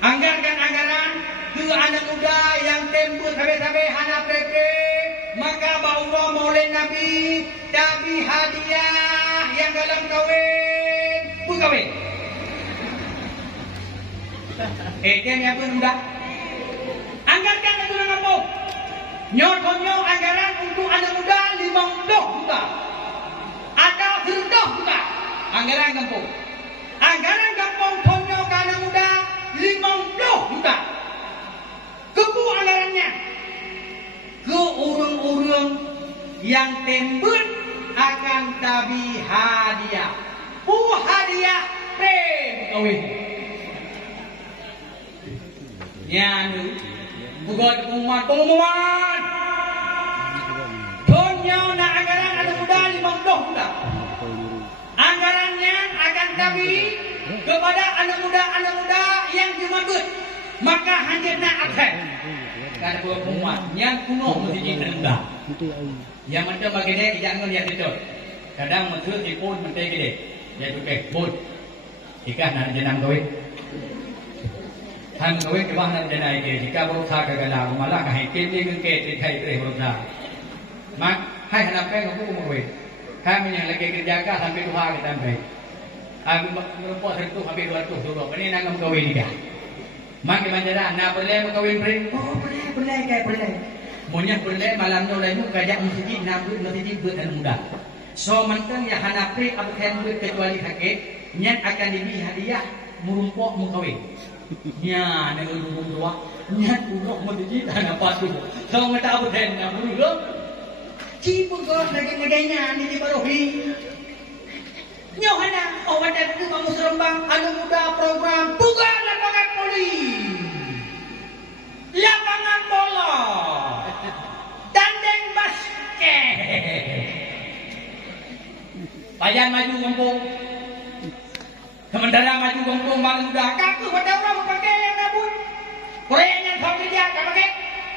anggarkan anggaran ke anak muda yang tempuh sampai-sampai hana preke maka bawa molek Nabi tapi hadiah yang dalam kawin pun kawin yang pun muda anggarkan itu dengan apa nyotonyong anggaran untuk anak muda 50 juta atau 10 juta anggaran kampung tonyo ke anak muda 50 juta kepu anggarannya ke urung-urung yang tembut akan tabi hadiah hadiah kawin nyanu bukan pengumuman tonyo na anggaran anak muda 50 juta anggarannya akan tabi kepada anak muda yang jemabut maka hancurnya akan karena pengumuman yang kuno mesti ditenda yang macam bagi jangan lihat itu kadang menurut dipun menteri gede ya tu pun jika nak jenam kawinท่านก็เวกว่านั้นจะได้เกจิกาบรุษากะกะลามาละก็ให้เกจิเกจิไทยเตยบรุษามักให้หนับแป้งของผู้มาเวถ้ามีอย่างไรเกจิjaga sampai dua hari sampai aku merupakan tentu sampai 200 dulu ini nang kawin ni kan mak ke manjara nak boleh kawin pring boleh kayak boleh monya boleh malam tu lain kajak masjid nak masjid buat anak muda so manteng ya hanapi abu kan buat kecuali kakek nyat akan diberi hadiah merumpok mukawin nya dengan umum doa nyat urok masjid anak patu so mata abu kan nak urok cipung kau neganya ni di barohi nyohana awak dah tu kamu serembang anak muda program buka lapangan poli lapangan bola tanding basket payan maju kampung sementara maju kampung malam muda kaku pada orang pakai yang ngabut Korea yang kau kerja kau pakai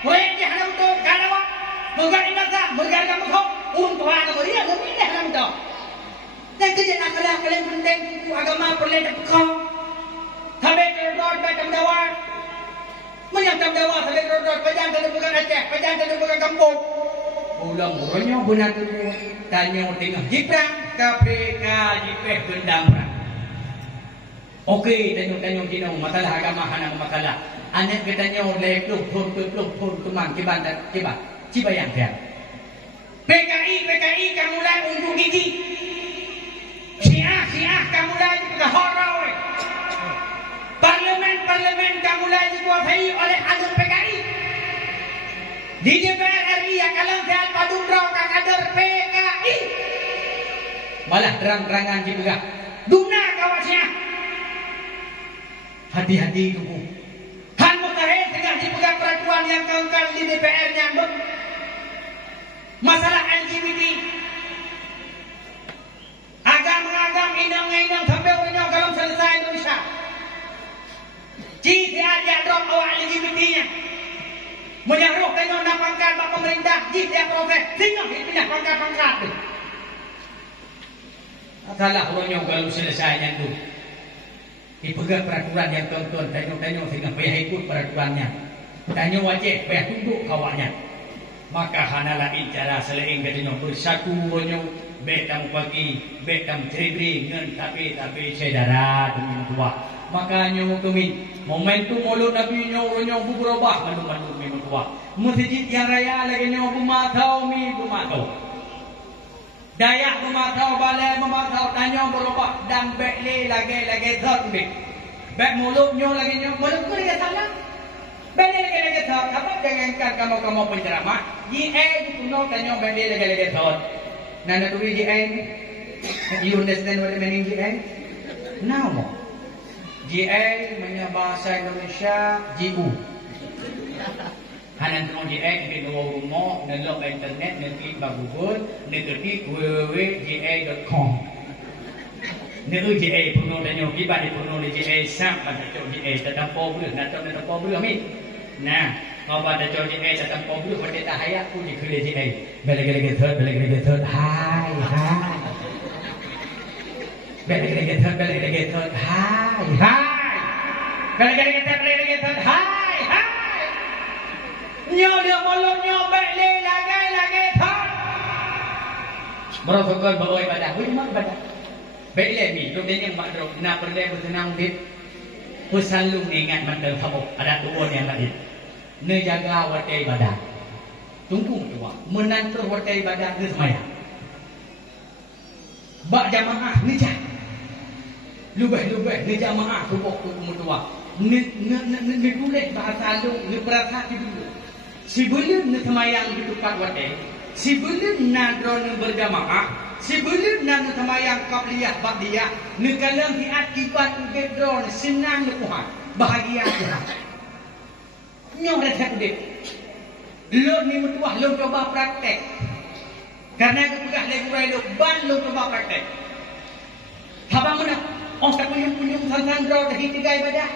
Korea yang hana untuk kalawa bukan inasa bukan kamu kau untuk anak muda lebih dah kamu tahu dan kerja nak kalian penting agama perlu dipekau sampai terus baca dakwah menyambut dakwah sampai terus pejan tadi bukan Aceh pejan tadi bukan kampung ulang urunnya benar tu tanya tengah jiprang KPK jipeh gendam okey tanya kita masalah agama hana masalah anak katanya oleh peluk thon teman cibayang dia PKI kamu mulai unjuk gigi Syiah kamu mulai kehorau Parlemen kamu mulai dikuasai oleh kader PKI di DPR RI yang kalian sehat padumrau kader PKI malah terang-terangan juga duna kawasnya hati-hati dulu Han mustahil tengah dipegang peraturan yang kengkang di DPR nyambut masalah LGBT agam inang sampai orangnya kalau selesai Indonesia jika dia drop awak LGBT-nya menyaruh tengok nak pangkat pak pemerintah jika dia proses tinggal dipindah pangkat salah orangnya kalau selesainya tu dipegang peraturan yang tonton tengok sehingga payah ikut peraturannya tanya wajib payah tunduk kawannya maka hanalah cara selain katanya bersatu orangnya betam pagi betam ceribri ngan tapi saudara demi tua makanya kami momentum mulut Nabi orangnya berubah mandu memang tua masjid yang raya lagi nyawa bumatau Dayak mematau, balai mematau, tanya berubah dan bekli lagi zat bek. Bek mulutnya lagi mulut lagi salah. Bekli lagi zat. Apa jangankan kamu penceramah? GA kuno tanya bekli lagi zat. Nana tulis GA. You understand what I mean GA? Now, GA punya bahasa Indonesia GU. Hanan tengok GA di luar rumah, nelok internet, neklik bang Google, neklik www.ga.com. Neklik GA penuh dan nyoki balik penuh di GA sam pada cok GA tetampau bulu, nak tampau bulu amin. Nah, kalau pada cok GA tetampau bulu pada tak hayak pun dikeli GA. Balik-balik third, hai. balik lagi tot, hai, balik lagi tot, hai. Nyo dia molot nyo balik lagi tot. Merokok bawa ibadah, ibadah. Balik ni, lu dia yang mak drop, nak berdaya bersenang dit. Pesan lu ingat mantel kamu ada dua yang lain. Nejaga wate ibadah. Tunggu tua, menantu wate ibadah ke semaya. Bak jamaah nejah. Lubah nejamaah kubuk tua. Ne tulis bahasa lu, ne perasa dulu. Sebelum ne semayang di tempat wate, sebelum nadron berjamaah. Sebelum nak semayang qabliyah ba'diyah, nekalang diakibat ugedron senang lepuhan, bahagia lah. Nyoh resep dek. Lo ni mutuah lo coba praktek. Karena aku pegah lagi urai lo ban lo coba praktek. Habang mana? Orang tak punya sansan draw dah tiga ibadah.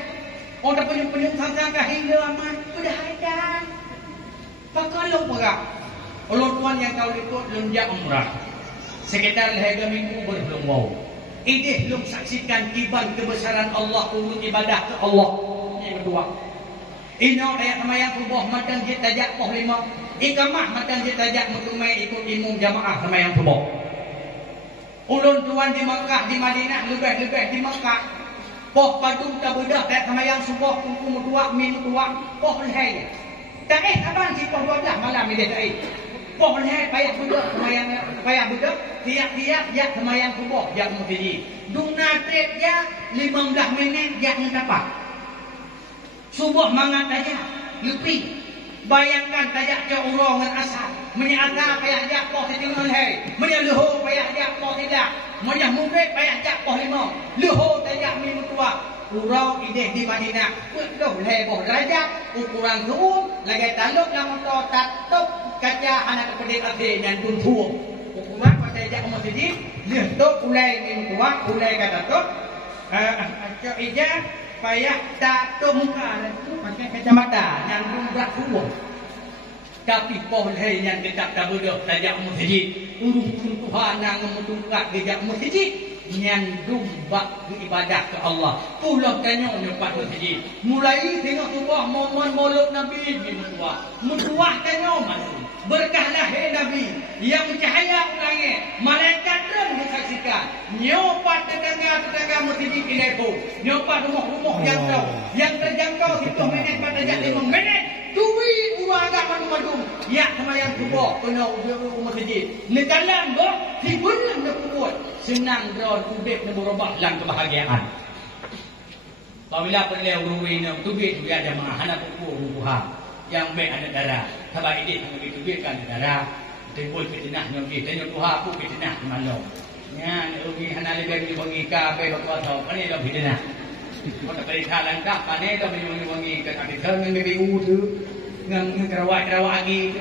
Orang tak punya sansan dah hingga aman sudah ada. Pakal lo pegah. Allah Tuhan yang kau ikut lunjak umrah. Sekitar leher minggu belum mau. Ini belum saksikan kiban kebesaran Allah turun ibadah ke Allah. Yang kedua. Ino ayat semayang subuh makan jit tajak poh lima. Ikamah makan jit tajak mutumai ikut imum jamaah semayang subuh. Ulun tuan di Mekah, di Madinah, lebih di Mekah. Poh padung tak bedah tak semayang subuh kuku mutua min mutua poh leher. Tak abang si poh 12 malam ini tak poh leher payah bedah semayang payah bedah. Tiap-tiap jak semayang subuh jak mesti. Duna trip jak 15 minit jak mendapat. Subuh mangat aja lebih. Bayangkan tajak ke urang dan asal. Menyata payah jak poh setengah leher. Menyaluh payah jak poh tidak. Menyah mungkin payah jak poh 5. Luhur tajak min tua. Urau ideh di Madinah. Betul leher poh derajat. Ukuran turun. Lagi taluk lah motor tak tok. Kaca anak kepedik akhir dan tuntur. Ukuran pada jak masjid. Leh tok ulai min tua. Ulai kata tok. Cok ijah. Payah tak tok muka. Pakai kacamata. Yang berat turun. Tapi poh leher yang tetap tak berdoh. Tajak masjid. Urung Tuhan yang memutungkat dijak masjid. Yang dumbak ibadah ke Allah. Pulau tanya nyupat masjid. Mulai tengok subuh momen molok Nabi di Mutuah. Mutuah tanya masuk. Berkah lahir Nabi yang mencahaya ulangnya. Malaikat pun disaksikan. Nyopat tetangga masjid di Lepo. Nyopat rumah-rumah yang jauh. Yang terjangkau 10 minit pada jam 5 minit. Duit urang agak madu-madu. Ya semayang subuh kena masjid. Nekalan boh. Si benar nak buat. Senang drone udip nak berubah dalam kebahagiaan. Apabila perlu urui nak tubik juga jamaah anak buku yang baik ada darah. Sebab ini kami tubikkan darah. Timbul fitnah nyogi. Tanya Tuhan aku fitnah malam. Ya, ugi anak lebih bangi kabe bakwa tahu. Pani dah fitnah. Kau tak pergi kalang tak. Pani dah bangi kat abi terang ngebi tu. Ngang kerawat lagi.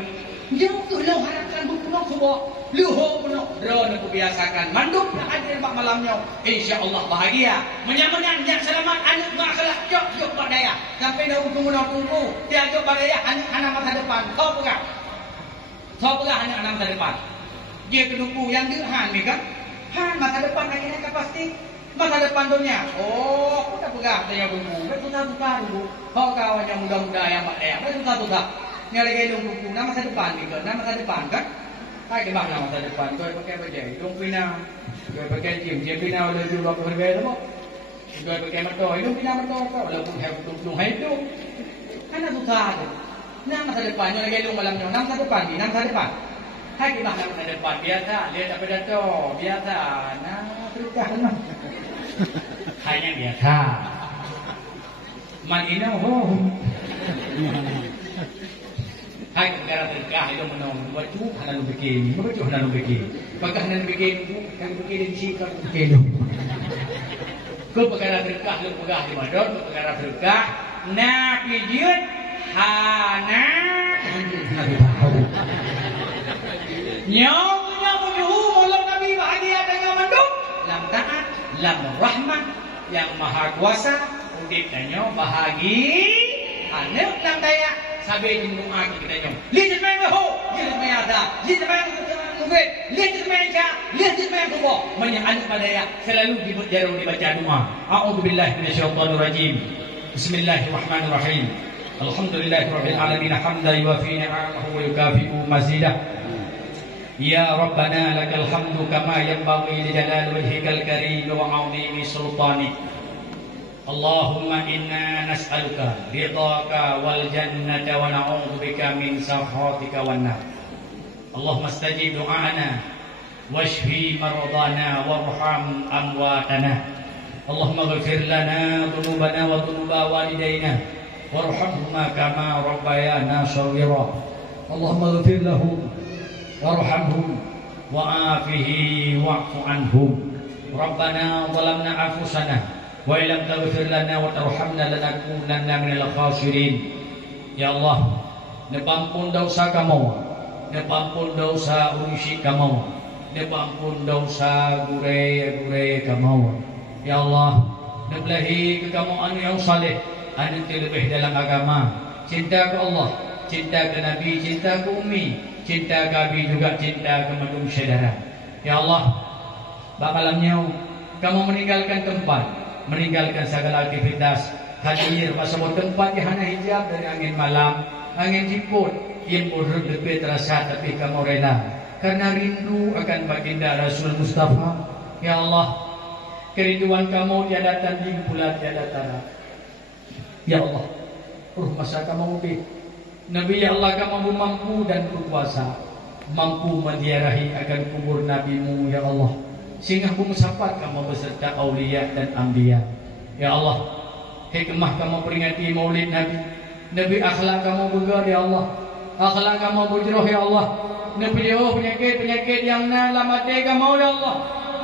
Jauh tu lo harapkan berpulang semua. Luhur penuh. Drone aku biasakan. Manduk nak hadir mak malamnya. InsyaAllah bahagia. Menyamankan yang selamat. Anak makhluk jok pak daya. Sampai dah tunggu. Dia jok pak daya. Anak masa depan. Kau pegang. Anak masa depan. Dia kedua yang dia han ni kan. Han masa depan lagi ni kan pasti. Masa depan dunia. Oh, aku tak pegang. Dia tunggu. Betul tak buka dulu. Kau kawan yang muda-muda yang pak daya. Betul tak buka. Ni lagi buku. Nama masa depan ni kan. Nama masa depan kan. Hai ke mana masa depan kau pakai baju hidung pina kau pakai jim pina oleh dulu aku berbeza mo kau pakai motor hidung pina motor kau lalu pun hidung hidung kan aku tahu nama masa depannya lagi lu malamnya nama masa depan hai ke mana masa depan biasa lihat apa dato biasa nah teruskan mah hanya biasa man ina hai negara berkah itu menong wajib hana lu bikin pagka hana lu bikin kan bikin di sini kan bikin ko perkara berkah lu pegah di madon perkara berkah na pijut hana nyaw mulut Nabi bahagia dengan manduk lam taat lam rahmat yang maha kuasa udip danyo bahagia anak lam daya Sabi yung doa kita nyo. Lihat main ho, lihat main ada, lihat main COVID, lihat di meja, lihat di meja kubur. Anak pada ya selalu dibaca doa. A'udzubillahi minasyaitonirrajim. Bismillahirrahmanirrahim. Alhamdulillahirabbil alamin hamdan yuwafi ni'amahu wa yukafi'u mazidah. Ya Rabbana lakal hamdu kama yanbaghi li jalali wajhikal karim wa 'azimi sultanik. Allahumma inna nas'aluka ridhaka wal jannata wa na'udzubika min sakhatika wan nar. Allahumma istajib du'ana washfi maradana warham amwatana. Allahumma ighfir lana dhunubana wa dhunuba walidayna warhamhuma kama rabbayana shaghira. Allahumma ighfir lahum warhamhum wa'afihi wa'fu anhum. Rabbana zalamna anfusana wa illam taghfir lana wa tarhamna lanakunanna minal khasirin. Ya Allah, nepampun dosa kamu, nepampun dosa urusi kamu, nepampun dosa gure kamu. Ya Allah, nebelahi ke kamu anu yang saleh, anu terlebih dalam agama, cinta ke Allah, cinta ke Nabi, cinta ke Ummi, cinta ke Abi, juga cinta ke madum saudara. Ya Allah, bakalamnya kamu meninggalkan tempat, meninggalkan segala aktivitas, hadir pada sebuah tempat yang hanya hijab dari angin malam, angin jiput, yang bodoh lebih terasa tapi kamu rela karena rindu akan baginda Rasul Mustafa. Ya Allah, kerinduan kamu tiada tanding pula tiada tara. Ya Allah, masa kamu lebih Nabi, ya Allah, kamu mampu dan berkuasa, mampu menziarahi akan kubur Nabimu, ya Allah, sehingga mengusapat kamu beserta aulia dan anbiya. Ya Allah, hikmah kamu peringati maulid Nabi, Nabi akhlak kamu begar, ya Allah, akhlak kamu bujroh, ya Allah, Nabi jauh penyakit yang nalamati kamu, ya Allah,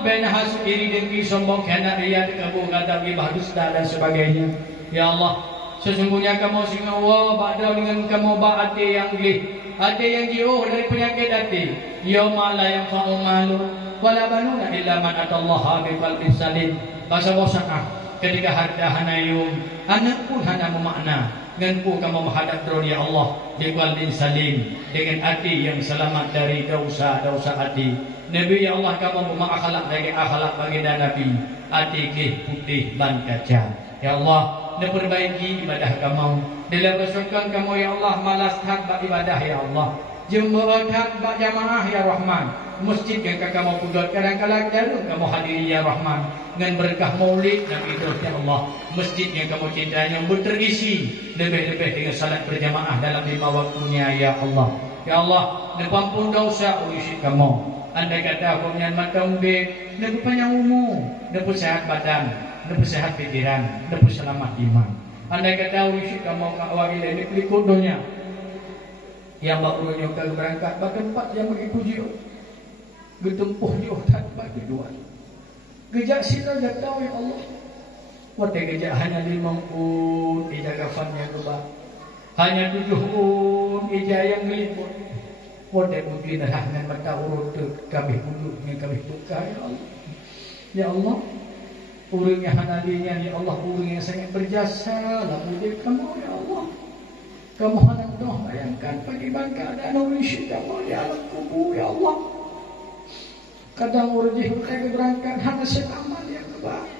bena hasud iri dengki sombong khianat riya kabur gadab ghibah dusta dan sebagainya. Ya Allah, sesungguhnya kamu singa wa ba'da dengan kamu ba'ate yang lih, ate yang jauh dari penyakit hati. Yauma la yanfa'u malun wala banuna illa man atallaha biqalbin salim. Bahasa bosanah ketika harta hanayum, anak pun hana memakna nganku kamu menghadap roh, ya Allah, biqalbin salim, dengan hati yang selamat dari dosa-dosa hati. Nabi, ya Allah, kamu memakhlak bagi akhlak baginda Nabi, hati putih ban kaca. Ya Allah, diperbaiki ibadah kamu, dilebaskan kamu, ya Allah, malas hak bak ibadah, ya Allah, jemberat hak bak jamaah, ya Rahman. Masjid yang kamu pudut kadang-kadang jarang kamu hadiri, ya Rahman, dengan berkah maulid dan itu, ya Allah. Masjid yang kamu cintanya berterisi lebih-lebih dengan salat berjamaah dalam 5 waktunya, ya Allah. Ya Allah, nepampun dosa urusi kamu. Andai kata aku menyanmat kamu be, nepu panjang umur, nepu sehat badan, nepu sehat pikiran, nepu selamat iman. Andai kata urusi kamu kawal ini pelikut dunia, yang bakunya kalau berangkat ke tempat yang begitu jauh, getempuh jauh tanpa tujuan. Gejak sila dah tahu, ya Allah. Wadah gejak hanya 5 pun ijah kafannya kebak, hanya 7 pun ijah yang meliput. Wadah mungkin rahman mata urut kabeh buduknya kabeh buka, ya Allah. Ya Allah, urungnya hanadinya, ya Allah, urung yang sangat berjasa dalam hidup kamu, ya Allah. Kamu hendak doa bayangkan bagaimana keadaan urusi kamu di alam kubur, ya Allah. Kadang urjih mereka berangkat hanya setaman yang kebak.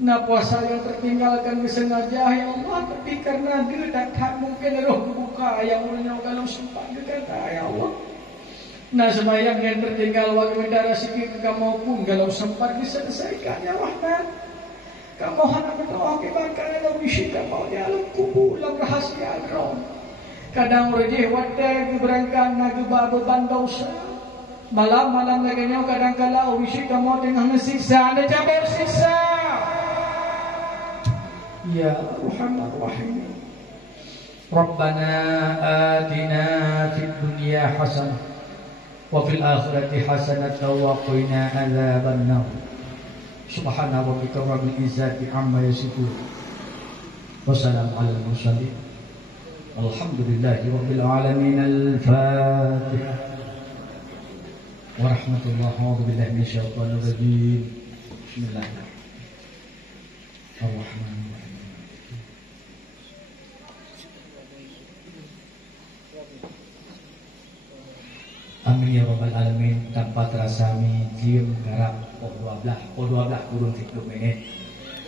Nah puasa yang tertinggalkan bersengaja, ya Allah, tapi karena dia tak mungkin roh buka yang urungnya kalau sempat berkata, ya Allah. Nah sembahyang yang tertinggal waktu mendarah sikit kamu pun kalau sempat diselesaikan, ya Rahman. Kamu hendak berdoa kebahagiaan dalam isi kamu di alam kubur, dalam rahasia roh. Kadang urjih wadah berangkat nak beban dosa. Malam-malam lagi nyaw kadang-kala isi kamu tengah mesiksa, ada cabar siksa. Ya Rahman Rahim. Rabbana atina fid dunya hasanah wa fil akhirati hasanah wa qina adzaban nar. Subhana rabbika rabbil izzati amma yasifun. Wassalamu ala mursalin. Alhamdulillahi rabbil alamin. Al-Fatihah. Warahmatullahi wabarakatuh. Minasyaitonir rajim. Bismillahirrahmanirrahim. Amin. Amin ya rabbal alamin. Tanpa terasa mi diem garap 12 kurun 10 menit.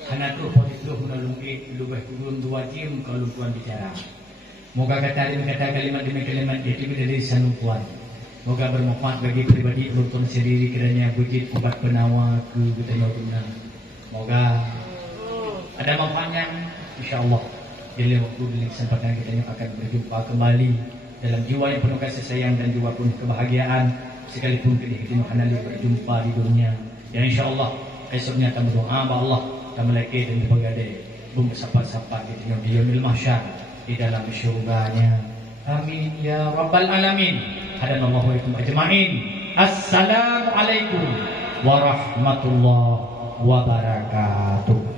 Karena tu positif menalungi lebih kurun 2 jam kalau tuan bicara. Moga kata kalimat demi kalimat itu dari sanumpuan. Moga bermanfaat bagi pribadi penonton sendiri kiranya bujit obat penawar ke kita notuna. Moga ada manfaatnya insyaallah. Bila waktu dan kesempatan kita akan berjumpa kembali dalam jiwa yang penuh kasih sayang dan jiwa penuh kebahagiaan sekalipun kita akan berjumpa di dunia. Dan insyaallah esoknya kita berdoa kepada Allah dan malaikat dan berbagai bersapa-sapa kita di yaumil mahsyar di dalam syurganya. Amin ya rabbal alamin. Hadanallahu wa iyyakum ajmain. Assalamualaikum warahmatullahi wabarakatuh.